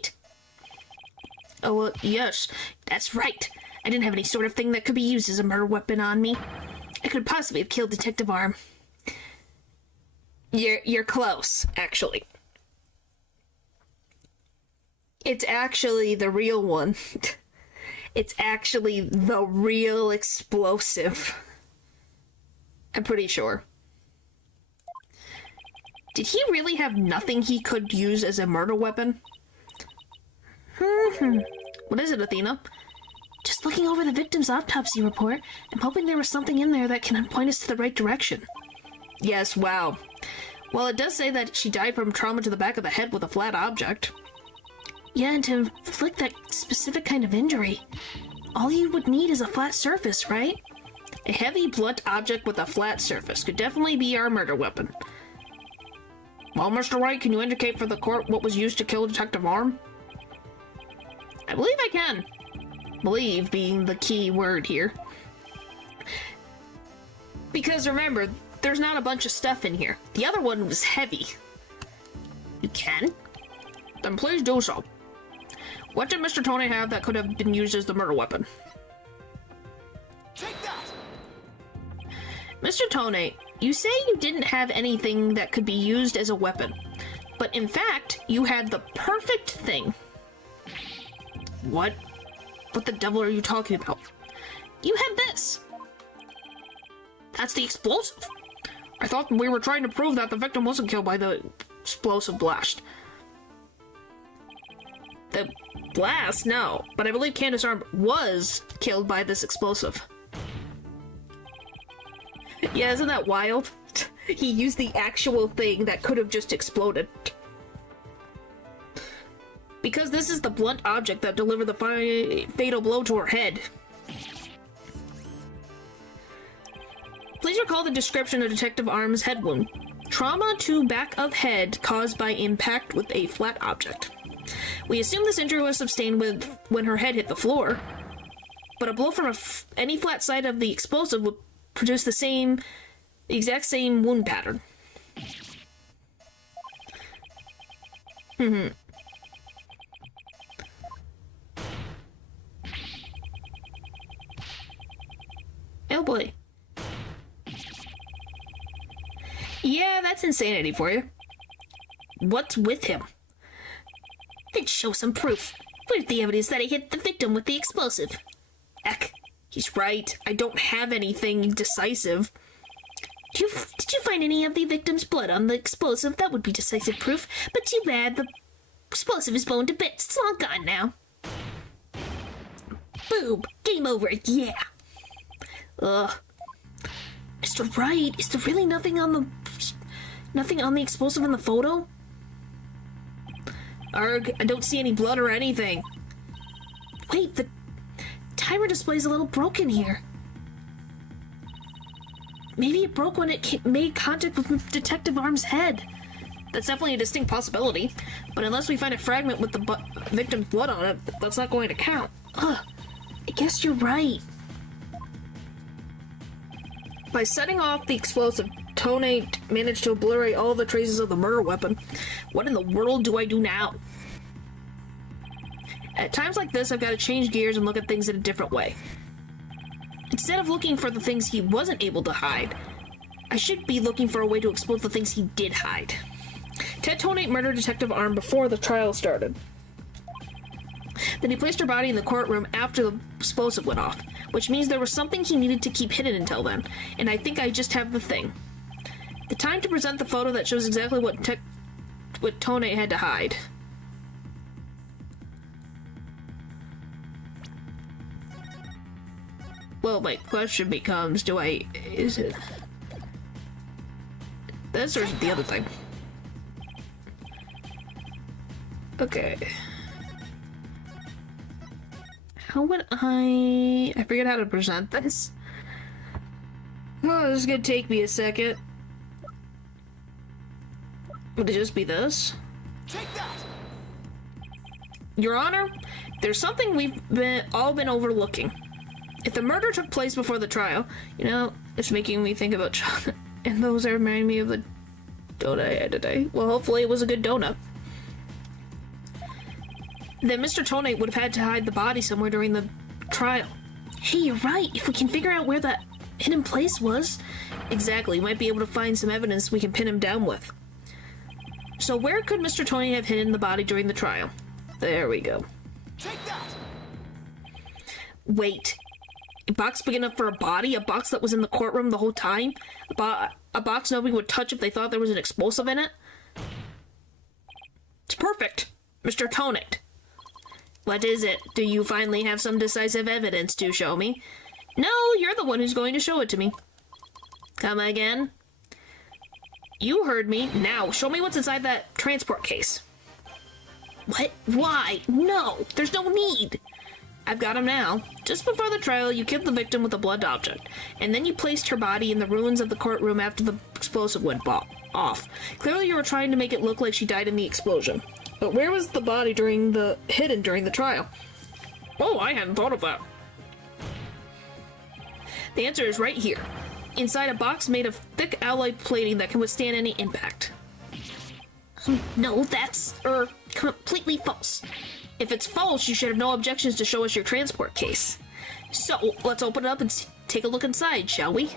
Oh, well, yes, that's right. I didn't have any sort of thing that could be used as a murder weapon on me. I could possibly have killed Detective Arm. You're close, actually. It's actually the real one. It's actually the real explosive. I'm pretty sure. Did he really have nothing he could use as a murder weapon? What is it, Athena? Just looking over the victim's autopsy report, I'm hoping there was something in there that can point us to the right direction. Yes, wow. Well, it does say that she died from trauma to the back of the head with a flat object. Yeah, and to inflict that specific kind of injury, all you would need is a flat surface, right? A heavy, blunt object with a flat surface could definitely be our murder weapon. Well, Mr. Wright, can you indicate for the court what was used to kill Detective Arm? I believe I can. Believe being the key word here. Because remember, there's not a bunch of stuff in here. The other one was heavy. You can? Then please do so. What did Mr. Tony have that could have been used as the murder weapon? Take that! Mr. Tony, you say you didn't have anything that could be used as a weapon, but in fact, you had the perfect thing. What? What the devil are you talking about? You have this. That's the explosive. I thought we were trying to prove that the victim wasn't killed by the explosive blast. The blast? No. But I believe Candace Arm was killed by this explosive. Yeah, isn't that wild? He used the actual thing that could have just exploded. Because this is the blunt object that delivered the fatal blow to her head. Please recall the description of Detective Arm's head wound. Trauma to back of head caused by impact with a flat object. We assume this injury was sustained when her head hit the floor, but a blow from any flat side of the explosive would produce the exact same wound pattern. Oh boy. Yeah, that's insanity for you. What's with him? Then show some proof. Where's the evidence that he hit the victim with the explosive? Heck, he's right. I don't have anything decisive. Did you find any of the victim's blood on the explosive? That would be decisive proof. But too bad, the explosive is blown to bits. It's all gone now. Boom! Game over, yeah! Ugh. Mr. Wright, is there really nothing on the explosive in the photo? Arg, I don't see any blood or anything. Wait, the timer display's a little broken here. Maybe it broke when it made contact with Detective Arm's head. That's definitely a distinct possibility, but unless we find a fragment with the victim's blood on it, that's not going to count. Ugh, I guess you're right. By setting off the explosive, Tone managed to obliterate all the traces of the murder weapon. What in the world do I do now? At times like this, I've got to change gears and look at things in a different way. Instead of looking for the things he wasn't able to hide, I should be looking for a way to expose the things he did hide. Ted Tonate murdered Detective Arm before the trial started. Then he placed her body in the courtroom after the explosive went off, which means there was something he needed to keep hidden until then, and I think I just have the thing. The time to present the photo that shows exactly what Tonate had to hide. Well, my question becomes, is it this or is it the other thing? Okay. How would I forget how to present this. Oh, this is gonna take me a second. Would it just be this? Take that! Your Honor, there's something we've all been overlooking. If the murder took place before the trial, it's making me think about chocolate. And those remind me of the donut I had today. Well, hopefully it was a good donut. Then Mr. Tonate would have had to hide the body somewhere during the trial. Hey, you're right. If we can figure out where that hidden place was? Exactly, might be able to find some evidence we can pin him down with. So where could Mr. Tony have hidden the body during the trial? There we go. Take that! Wait. A box big enough for a body? A box that was in the courtroom the whole time? A box nobody would touch if they thought there was an explosive in it? It's perfect! Mr. Tonic. What is it? Do you finally have some decisive evidence to show me? No, you're the one who's going to show it to me. Come again? You heard me. Now, show me what's inside that transport case. What? Why? No, there's no need. I've got him now. Just before the trial, you killed the victim with a blunt object, and then you placed her body in the ruins of the courtroom after the explosive went off. Clearly you were trying to make it look like she died in the explosion. But where was the body hidden during the trial? Oh, I hadn't thought of that. The answer is right here. Inside a box made of thick alloy plating that can withstand any impact. No, that's, completely false. If it's false, you should have no objections to show us your transport case. So, let's open it up and take a look inside, shall we?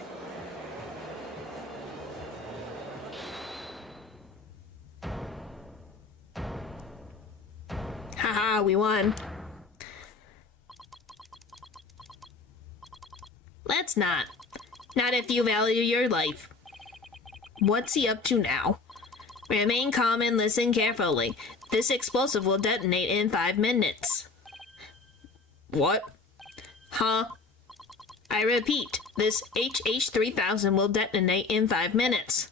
Haha, we won. Let's not. Not if you value your life. What's he up to now? Remain calm and listen carefully. This explosive will detonate in 5 minutes. What? Huh? I repeat, this HH-3000 will detonate in 5 minutes.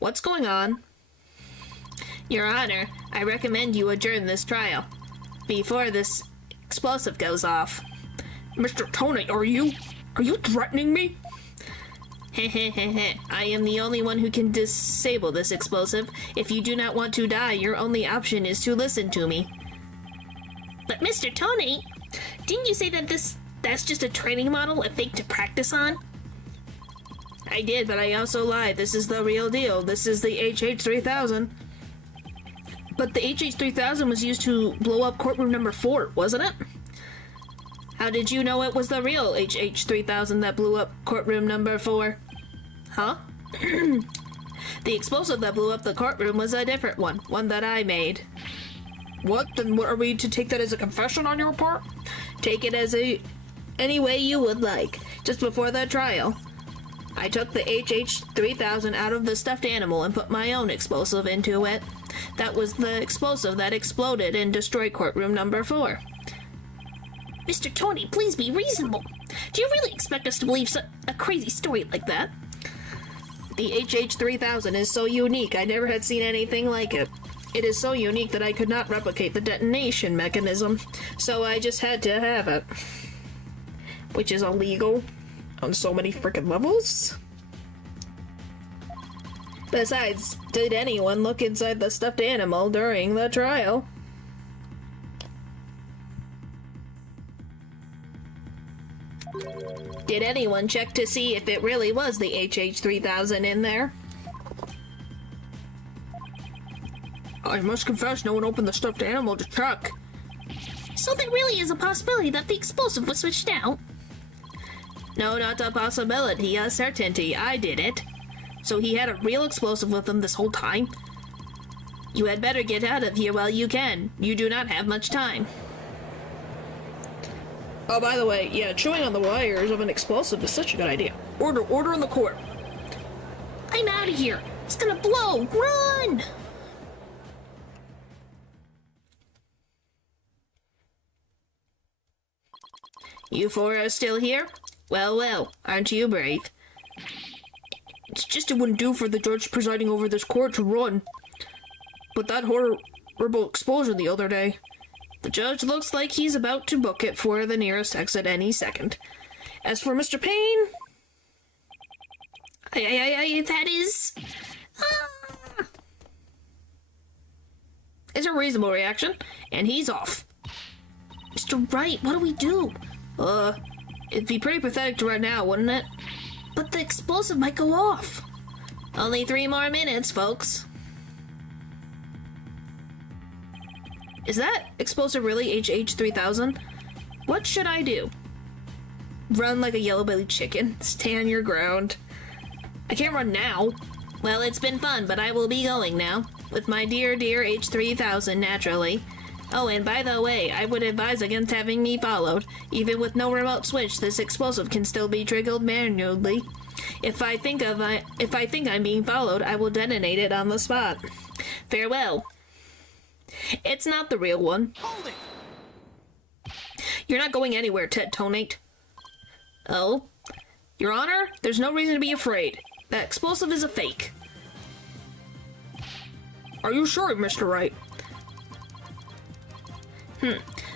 What's going on? Your Honor, I recommend you adjourn this trial before this explosive goes off. Mr. Tony, are you threatening me? Hehehehe, I am the only one who can disable this explosive. If you do not want to die, your only option is to listen to me. But Mr. Tony, didn't you say that that's just a training model, a fake to practice on? I did, but I also lied. This is the real deal. This is the HH-3000. But the HH-3000 was used to blow up courtroom number 4, wasn't it? How did you know it was the real HH-3000 that blew up courtroom number 4? Huh? The explosive that blew up the courtroom was a different one that I made. What? Then what, are we to take that as a confession on your part? Take it as any way you would like. Just before the trial, I took the HH-3000 out of the stuffed animal and put my own explosive into it. That was the explosive that exploded and destroyed courtroom number 4. Mr. Tony, please be reasonable. Do you really expect us to believe a crazy story like that? The HH-3000 is so unique. I never had seen anything like it. It is so unique that I could not replicate the detonation mechanism, so I just had to have it. Which is illegal on so many freaking levels. Besides, did anyone look inside the stuffed animal during the trial? Did anyone check to see if it really was the HH-3000 in there? I must confess, no one opened the stuffed animal to check. So there really is a possibility that the explosive was switched out? No, not a possibility, a certainty. I did it. So he had a real explosive with him this whole time? You had better get out of here while you can. You do not have much time. Oh, by the way, yeah, chewing on the wires of an explosive is such a good idea. Order in the court. I'm out of here. It's gonna blow. Run! You four are still here? Well, well, aren't you brave? It's just it wouldn't do for the judge presiding over this court to run. But that horrible explosion the other day. The judge looks like he's about to book it for the nearest exit any second. As for Mr. Payne... that is... It's a reasonable reaction, and he's off. Mr. Wright, what do we do? It'd be pretty pathetic to run now, wouldn't it? But the explosive might go off. Only 3 more minutes, folks. Is that explosive really HH-3000? What should I do? Run like a yellow-bellied chicken. Stay on your ground. I can't run now. Well, it's been fun, but I will be going now. With my dear H3000, naturally. Oh, and by the way, I would advise against having me followed. Even with no remote switch, this explosive can still be triggered manually. If I think I'm being followed, I will detonate it on the spot. Farewell. It's not the real one. Hold it! You're not going anywhere, Ted Tonate. Oh? Your Honor, there's no reason to be afraid. That explosive is a fake. Are you sure, Mr. Wright?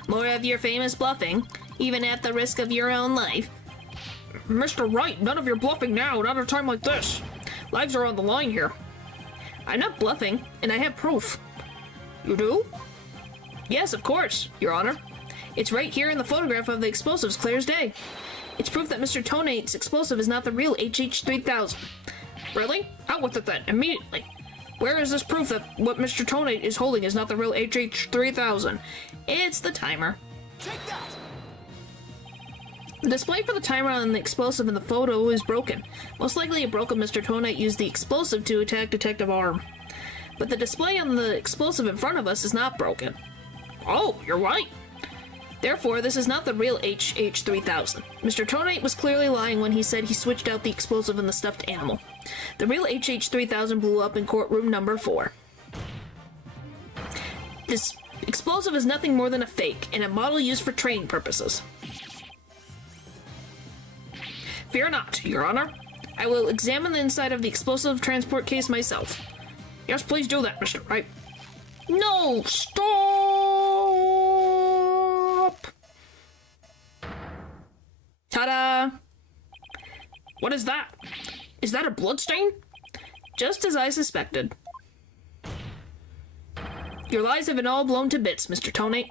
More of your famous bluffing, even at the risk of your own life. Mr. Wright, none of your bluffing now, not at a time like this. Lives are on the line here. I'm not bluffing, and I have proof. You do? Yes, of course, Your Honor. It's right here in the photograph of the explosives, clear as day. It's proof that Mr. Tonate's explosive is not the real HH3000. Really? Out with it then, immediately. Where is this proof that what Mr. Tonate is holding is not the real HH3000? It's the timer. Take that! The display for the timer on the explosive in the photo is broken. Most likely it broke when Mr. Tonate used the explosive to attack Detective Arm. But the display on the explosive in front of us is not broken. Oh, you're right. Therefore, this is not the real HH3000. Mr. Tonate was clearly lying when he said he switched out the explosive in the stuffed animal. The real HH3000 blew up in courtroom number 4. This explosive is nothing more than a fake, and a model used for training purposes. Fear not, Your Honor. I will examine the inside of the explosive transport case myself. Yes, please do that, Mr. Wright. No! Stop! Ta-da! What is that? Is that a bloodstain? Just as I suspected. Your lies have been all blown to bits, Mr. Tonate.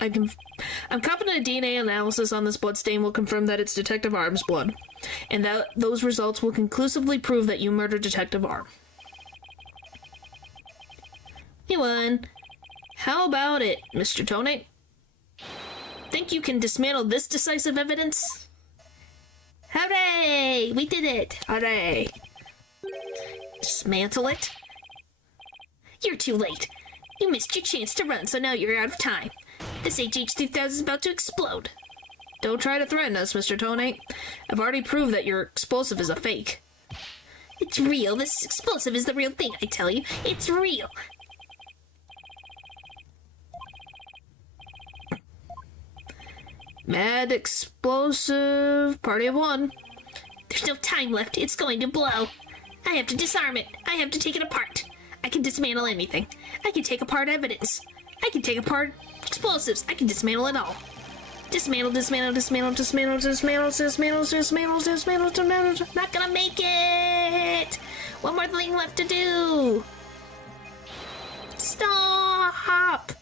I'm confident a DNA analysis on this bloodstain will confirm that it's Detective Arm's blood, and that those results will conclusively prove that you murdered Detective Arm. You won. How about it, Mr. Tonate? Think you can dismantle this decisive evidence? Hooray! We did it! Hooray! Dismantle it? You're too late. You missed your chance to run, so now you're out of time. This HH3000 is about to explode. Don't try to threaten us, Mr. Tonate. I've already proved that your explosive is a fake. It's real. This explosive is the real thing, I tell you. It's real. Mad explosive. Party of one. There's no time left. It's going to blow. I have to disarm it. I have to take it apart. I can dismantle anything. I can take apart evidence. I can take apart explosives. I can dismantle it all. Dismantle, dismantle, dismantle, dismantle, dismantle, dismantle, dismantle, dismantle, dismantle. Not gonna make it! One more thing left to do. Stop!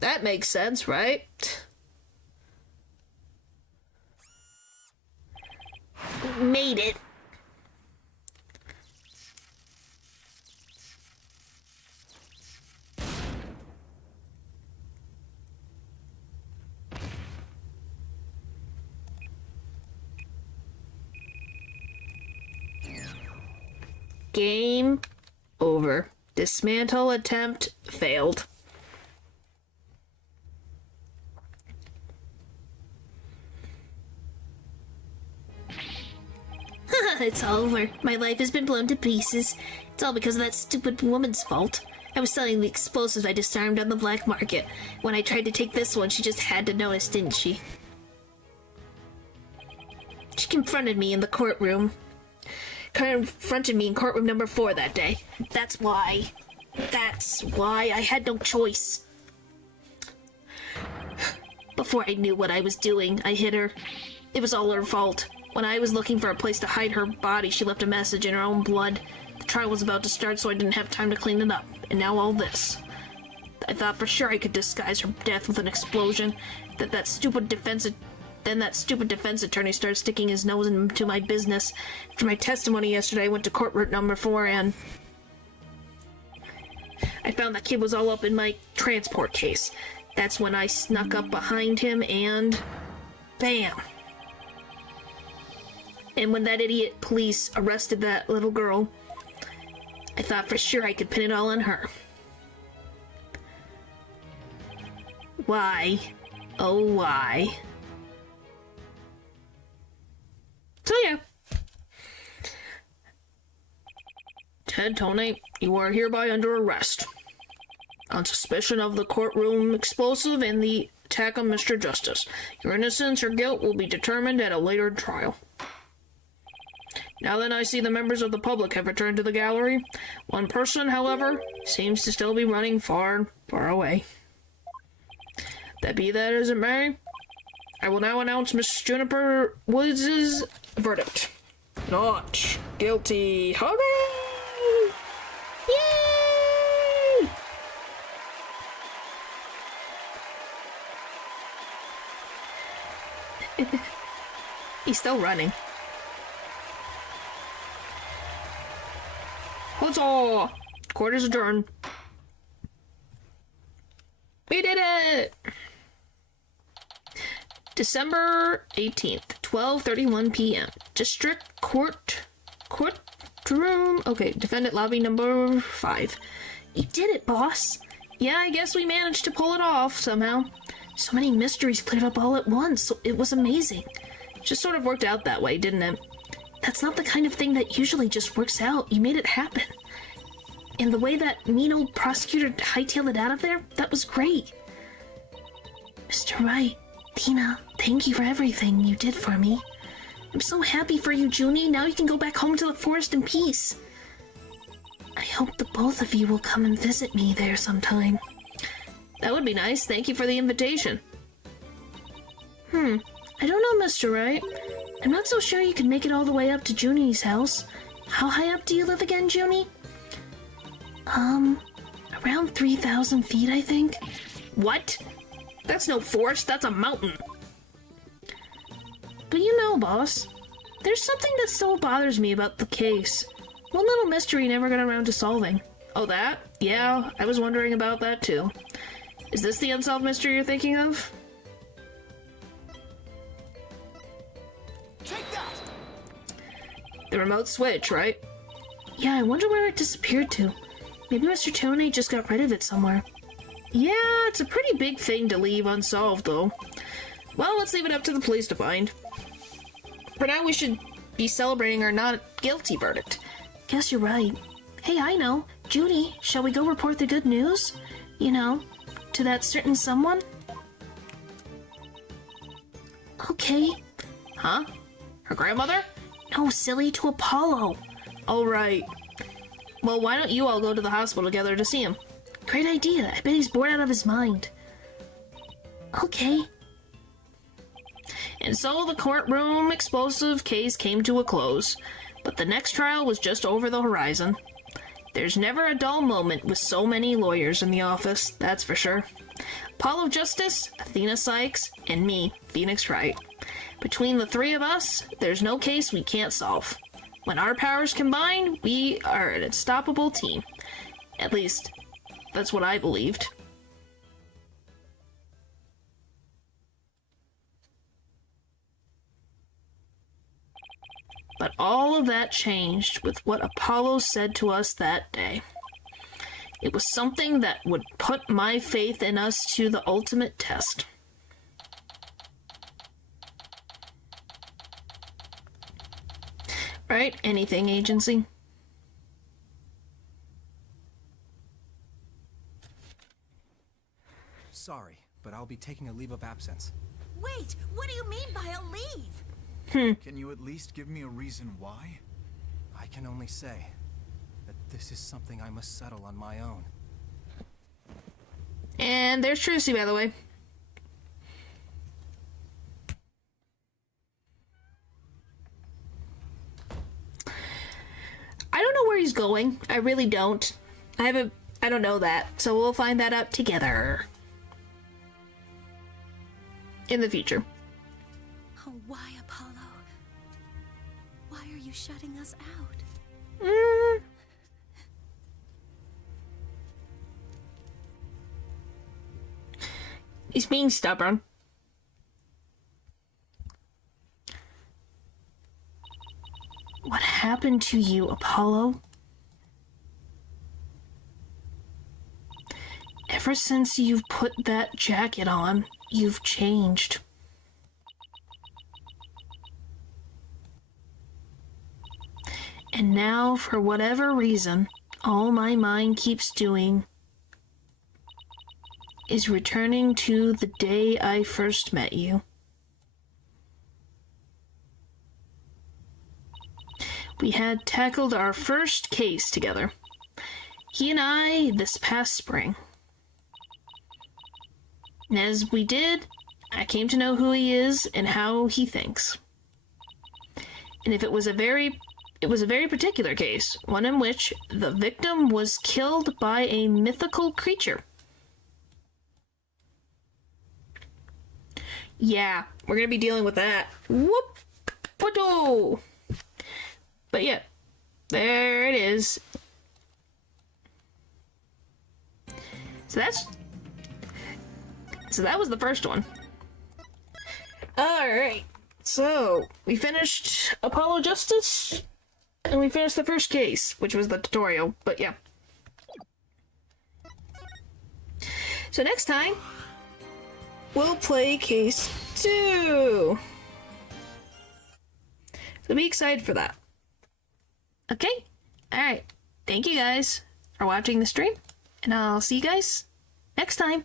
That makes sense, right? Made it. Game over. Dismantle attempt failed. It's all over. My life has been blown to pieces. It's all because of that stupid woman's fault. I was selling the explosives I disarmed on the black market. When I tried to take this one, she just had to notice, didn't she? She confronted me in the courtroom. Confronted me in courtroom number 4 that day. That's why. That's why I had no choice. Before I knew what I was doing, I hit her. It was all her fault. When I was looking for a place to hide her body, she left a message in her own blood. The trial was about to start, so I didn't have time to clean it up. And now all this. I thought for sure I could disguise her death with an explosion. Then that stupid defense attorney started sticking his nose into my business. After my testimony yesterday, I went to courtroom number 4 and... I found that kid was all up in my transport case. That's when I snuck up behind him and... bam! And when that idiot police arrested that little girl, I thought for sure I could pin it all on her. Why? Oh, why? So yeah. Ted Tony, you are hereby under arrest on suspicion of the courtroom explosive and the attack on Mr. Justice. Your innocence or guilt will be determined at a later trial. Now then, I see the members of the public have returned to the gallery. One person, however, seems to still be running far, far away. That be that as it may, I will now announce Miss Juniper Woods' verdict. Not guilty. Hooray! Yay! He's still running. Huzzah! Court is adjourned. We did it! December 18th, 12:31 p.m. District Courtroom. Okay, defendant lobby number 5. You did it, boss. Yeah, I guess we managed to pull it off somehow. So many mysteries cleared up all at once. It was amazing. Just sort of worked out that way, didn't it? That's not the kind of thing that usually just works out. You made it happen. And the way that mean old prosecutor hightailed it out of there, that was great. Mr. Wright, Tina, thank you for everything you did for me. I'm so happy for you, Junie. Now you can go back home to the forest in peace. I hope the both of you will come and visit me there sometime. That would be nice. Thank you for the invitation. I don't know, Mr. Wright. I'm not so sure you can make it all the way up to Junie's house. How high up do you live again, Junie? Around 3,000 feet, I think. What? That's no forest, that's a mountain. But you know, boss, there's something that still bothers me about the case. One little mystery never got around to solving. Oh, that? Yeah, I was wondering about that too. Is this the unsolved mystery you're thinking of? Take that! The remote switch, right? Yeah, I wonder where it disappeared to. Maybe Mr. Tony just got rid of it somewhere. Yeah, it's a pretty big thing to leave unsolved, though. Well, let's leave it up to the police to find. For now, we should be celebrating our not guilty verdict. Guess you're right. Hey, I know. Judy, shall we go report the good news? You know, to that certain someone? Okay. Huh? Her grandmother? No, silly, to Apollo. All right. Well, why don't you all go to the hospital together to see him? Great idea. I bet he's bored out of his mind. Okay. And so the courtroom explosive case came to a close, but the next trial was just over the horizon. There's never a dull moment with so many lawyers in the office, that's for sure. Apollo Justice, Athena Sykes, and me, Phoenix Wright. Between the three of us, there's no case we can't solve. When our powers combine, we are an unstoppable team. At least, that's what I believed. But all of that changed with what Apollo said to us that day. It was something that would put my faith in us to the ultimate test. Right? Anything, agency? Sorry, but I'll be taking a leave of absence. Wait, what do you mean by a leave? Can you at least give me a reason why? I can only say that this is something I must settle on my own. And there's Trucy, by the way. I don't know where he's going. I really don't. I don't know that. So we'll find that out together. In the future. Oh, why, Apollo? Why are you shutting us out? He's being stubborn. What happened to you, Apollo? Ever since you've put that jacket on, you've changed. And now, for whatever reason, all my mind keeps doing is returning to the day I first met you. We had tackled our first case together. He and I this past spring. And as we did, I came to know who he is and how he thinks. And if it was a very particular case, one in which the victim was killed by a mythical creature. Yeah, we're gonna be dealing with that. Whoop! Whoop! But yeah, there it is. So that was the first one. Alright, so we finished Apollo Justice, and we finished the first case, which was the tutorial, but yeah. So next time, we'll play case 2. So be excited for that. Okay? Alright. Thank you guys for watching the stream, and I'll see you guys next time.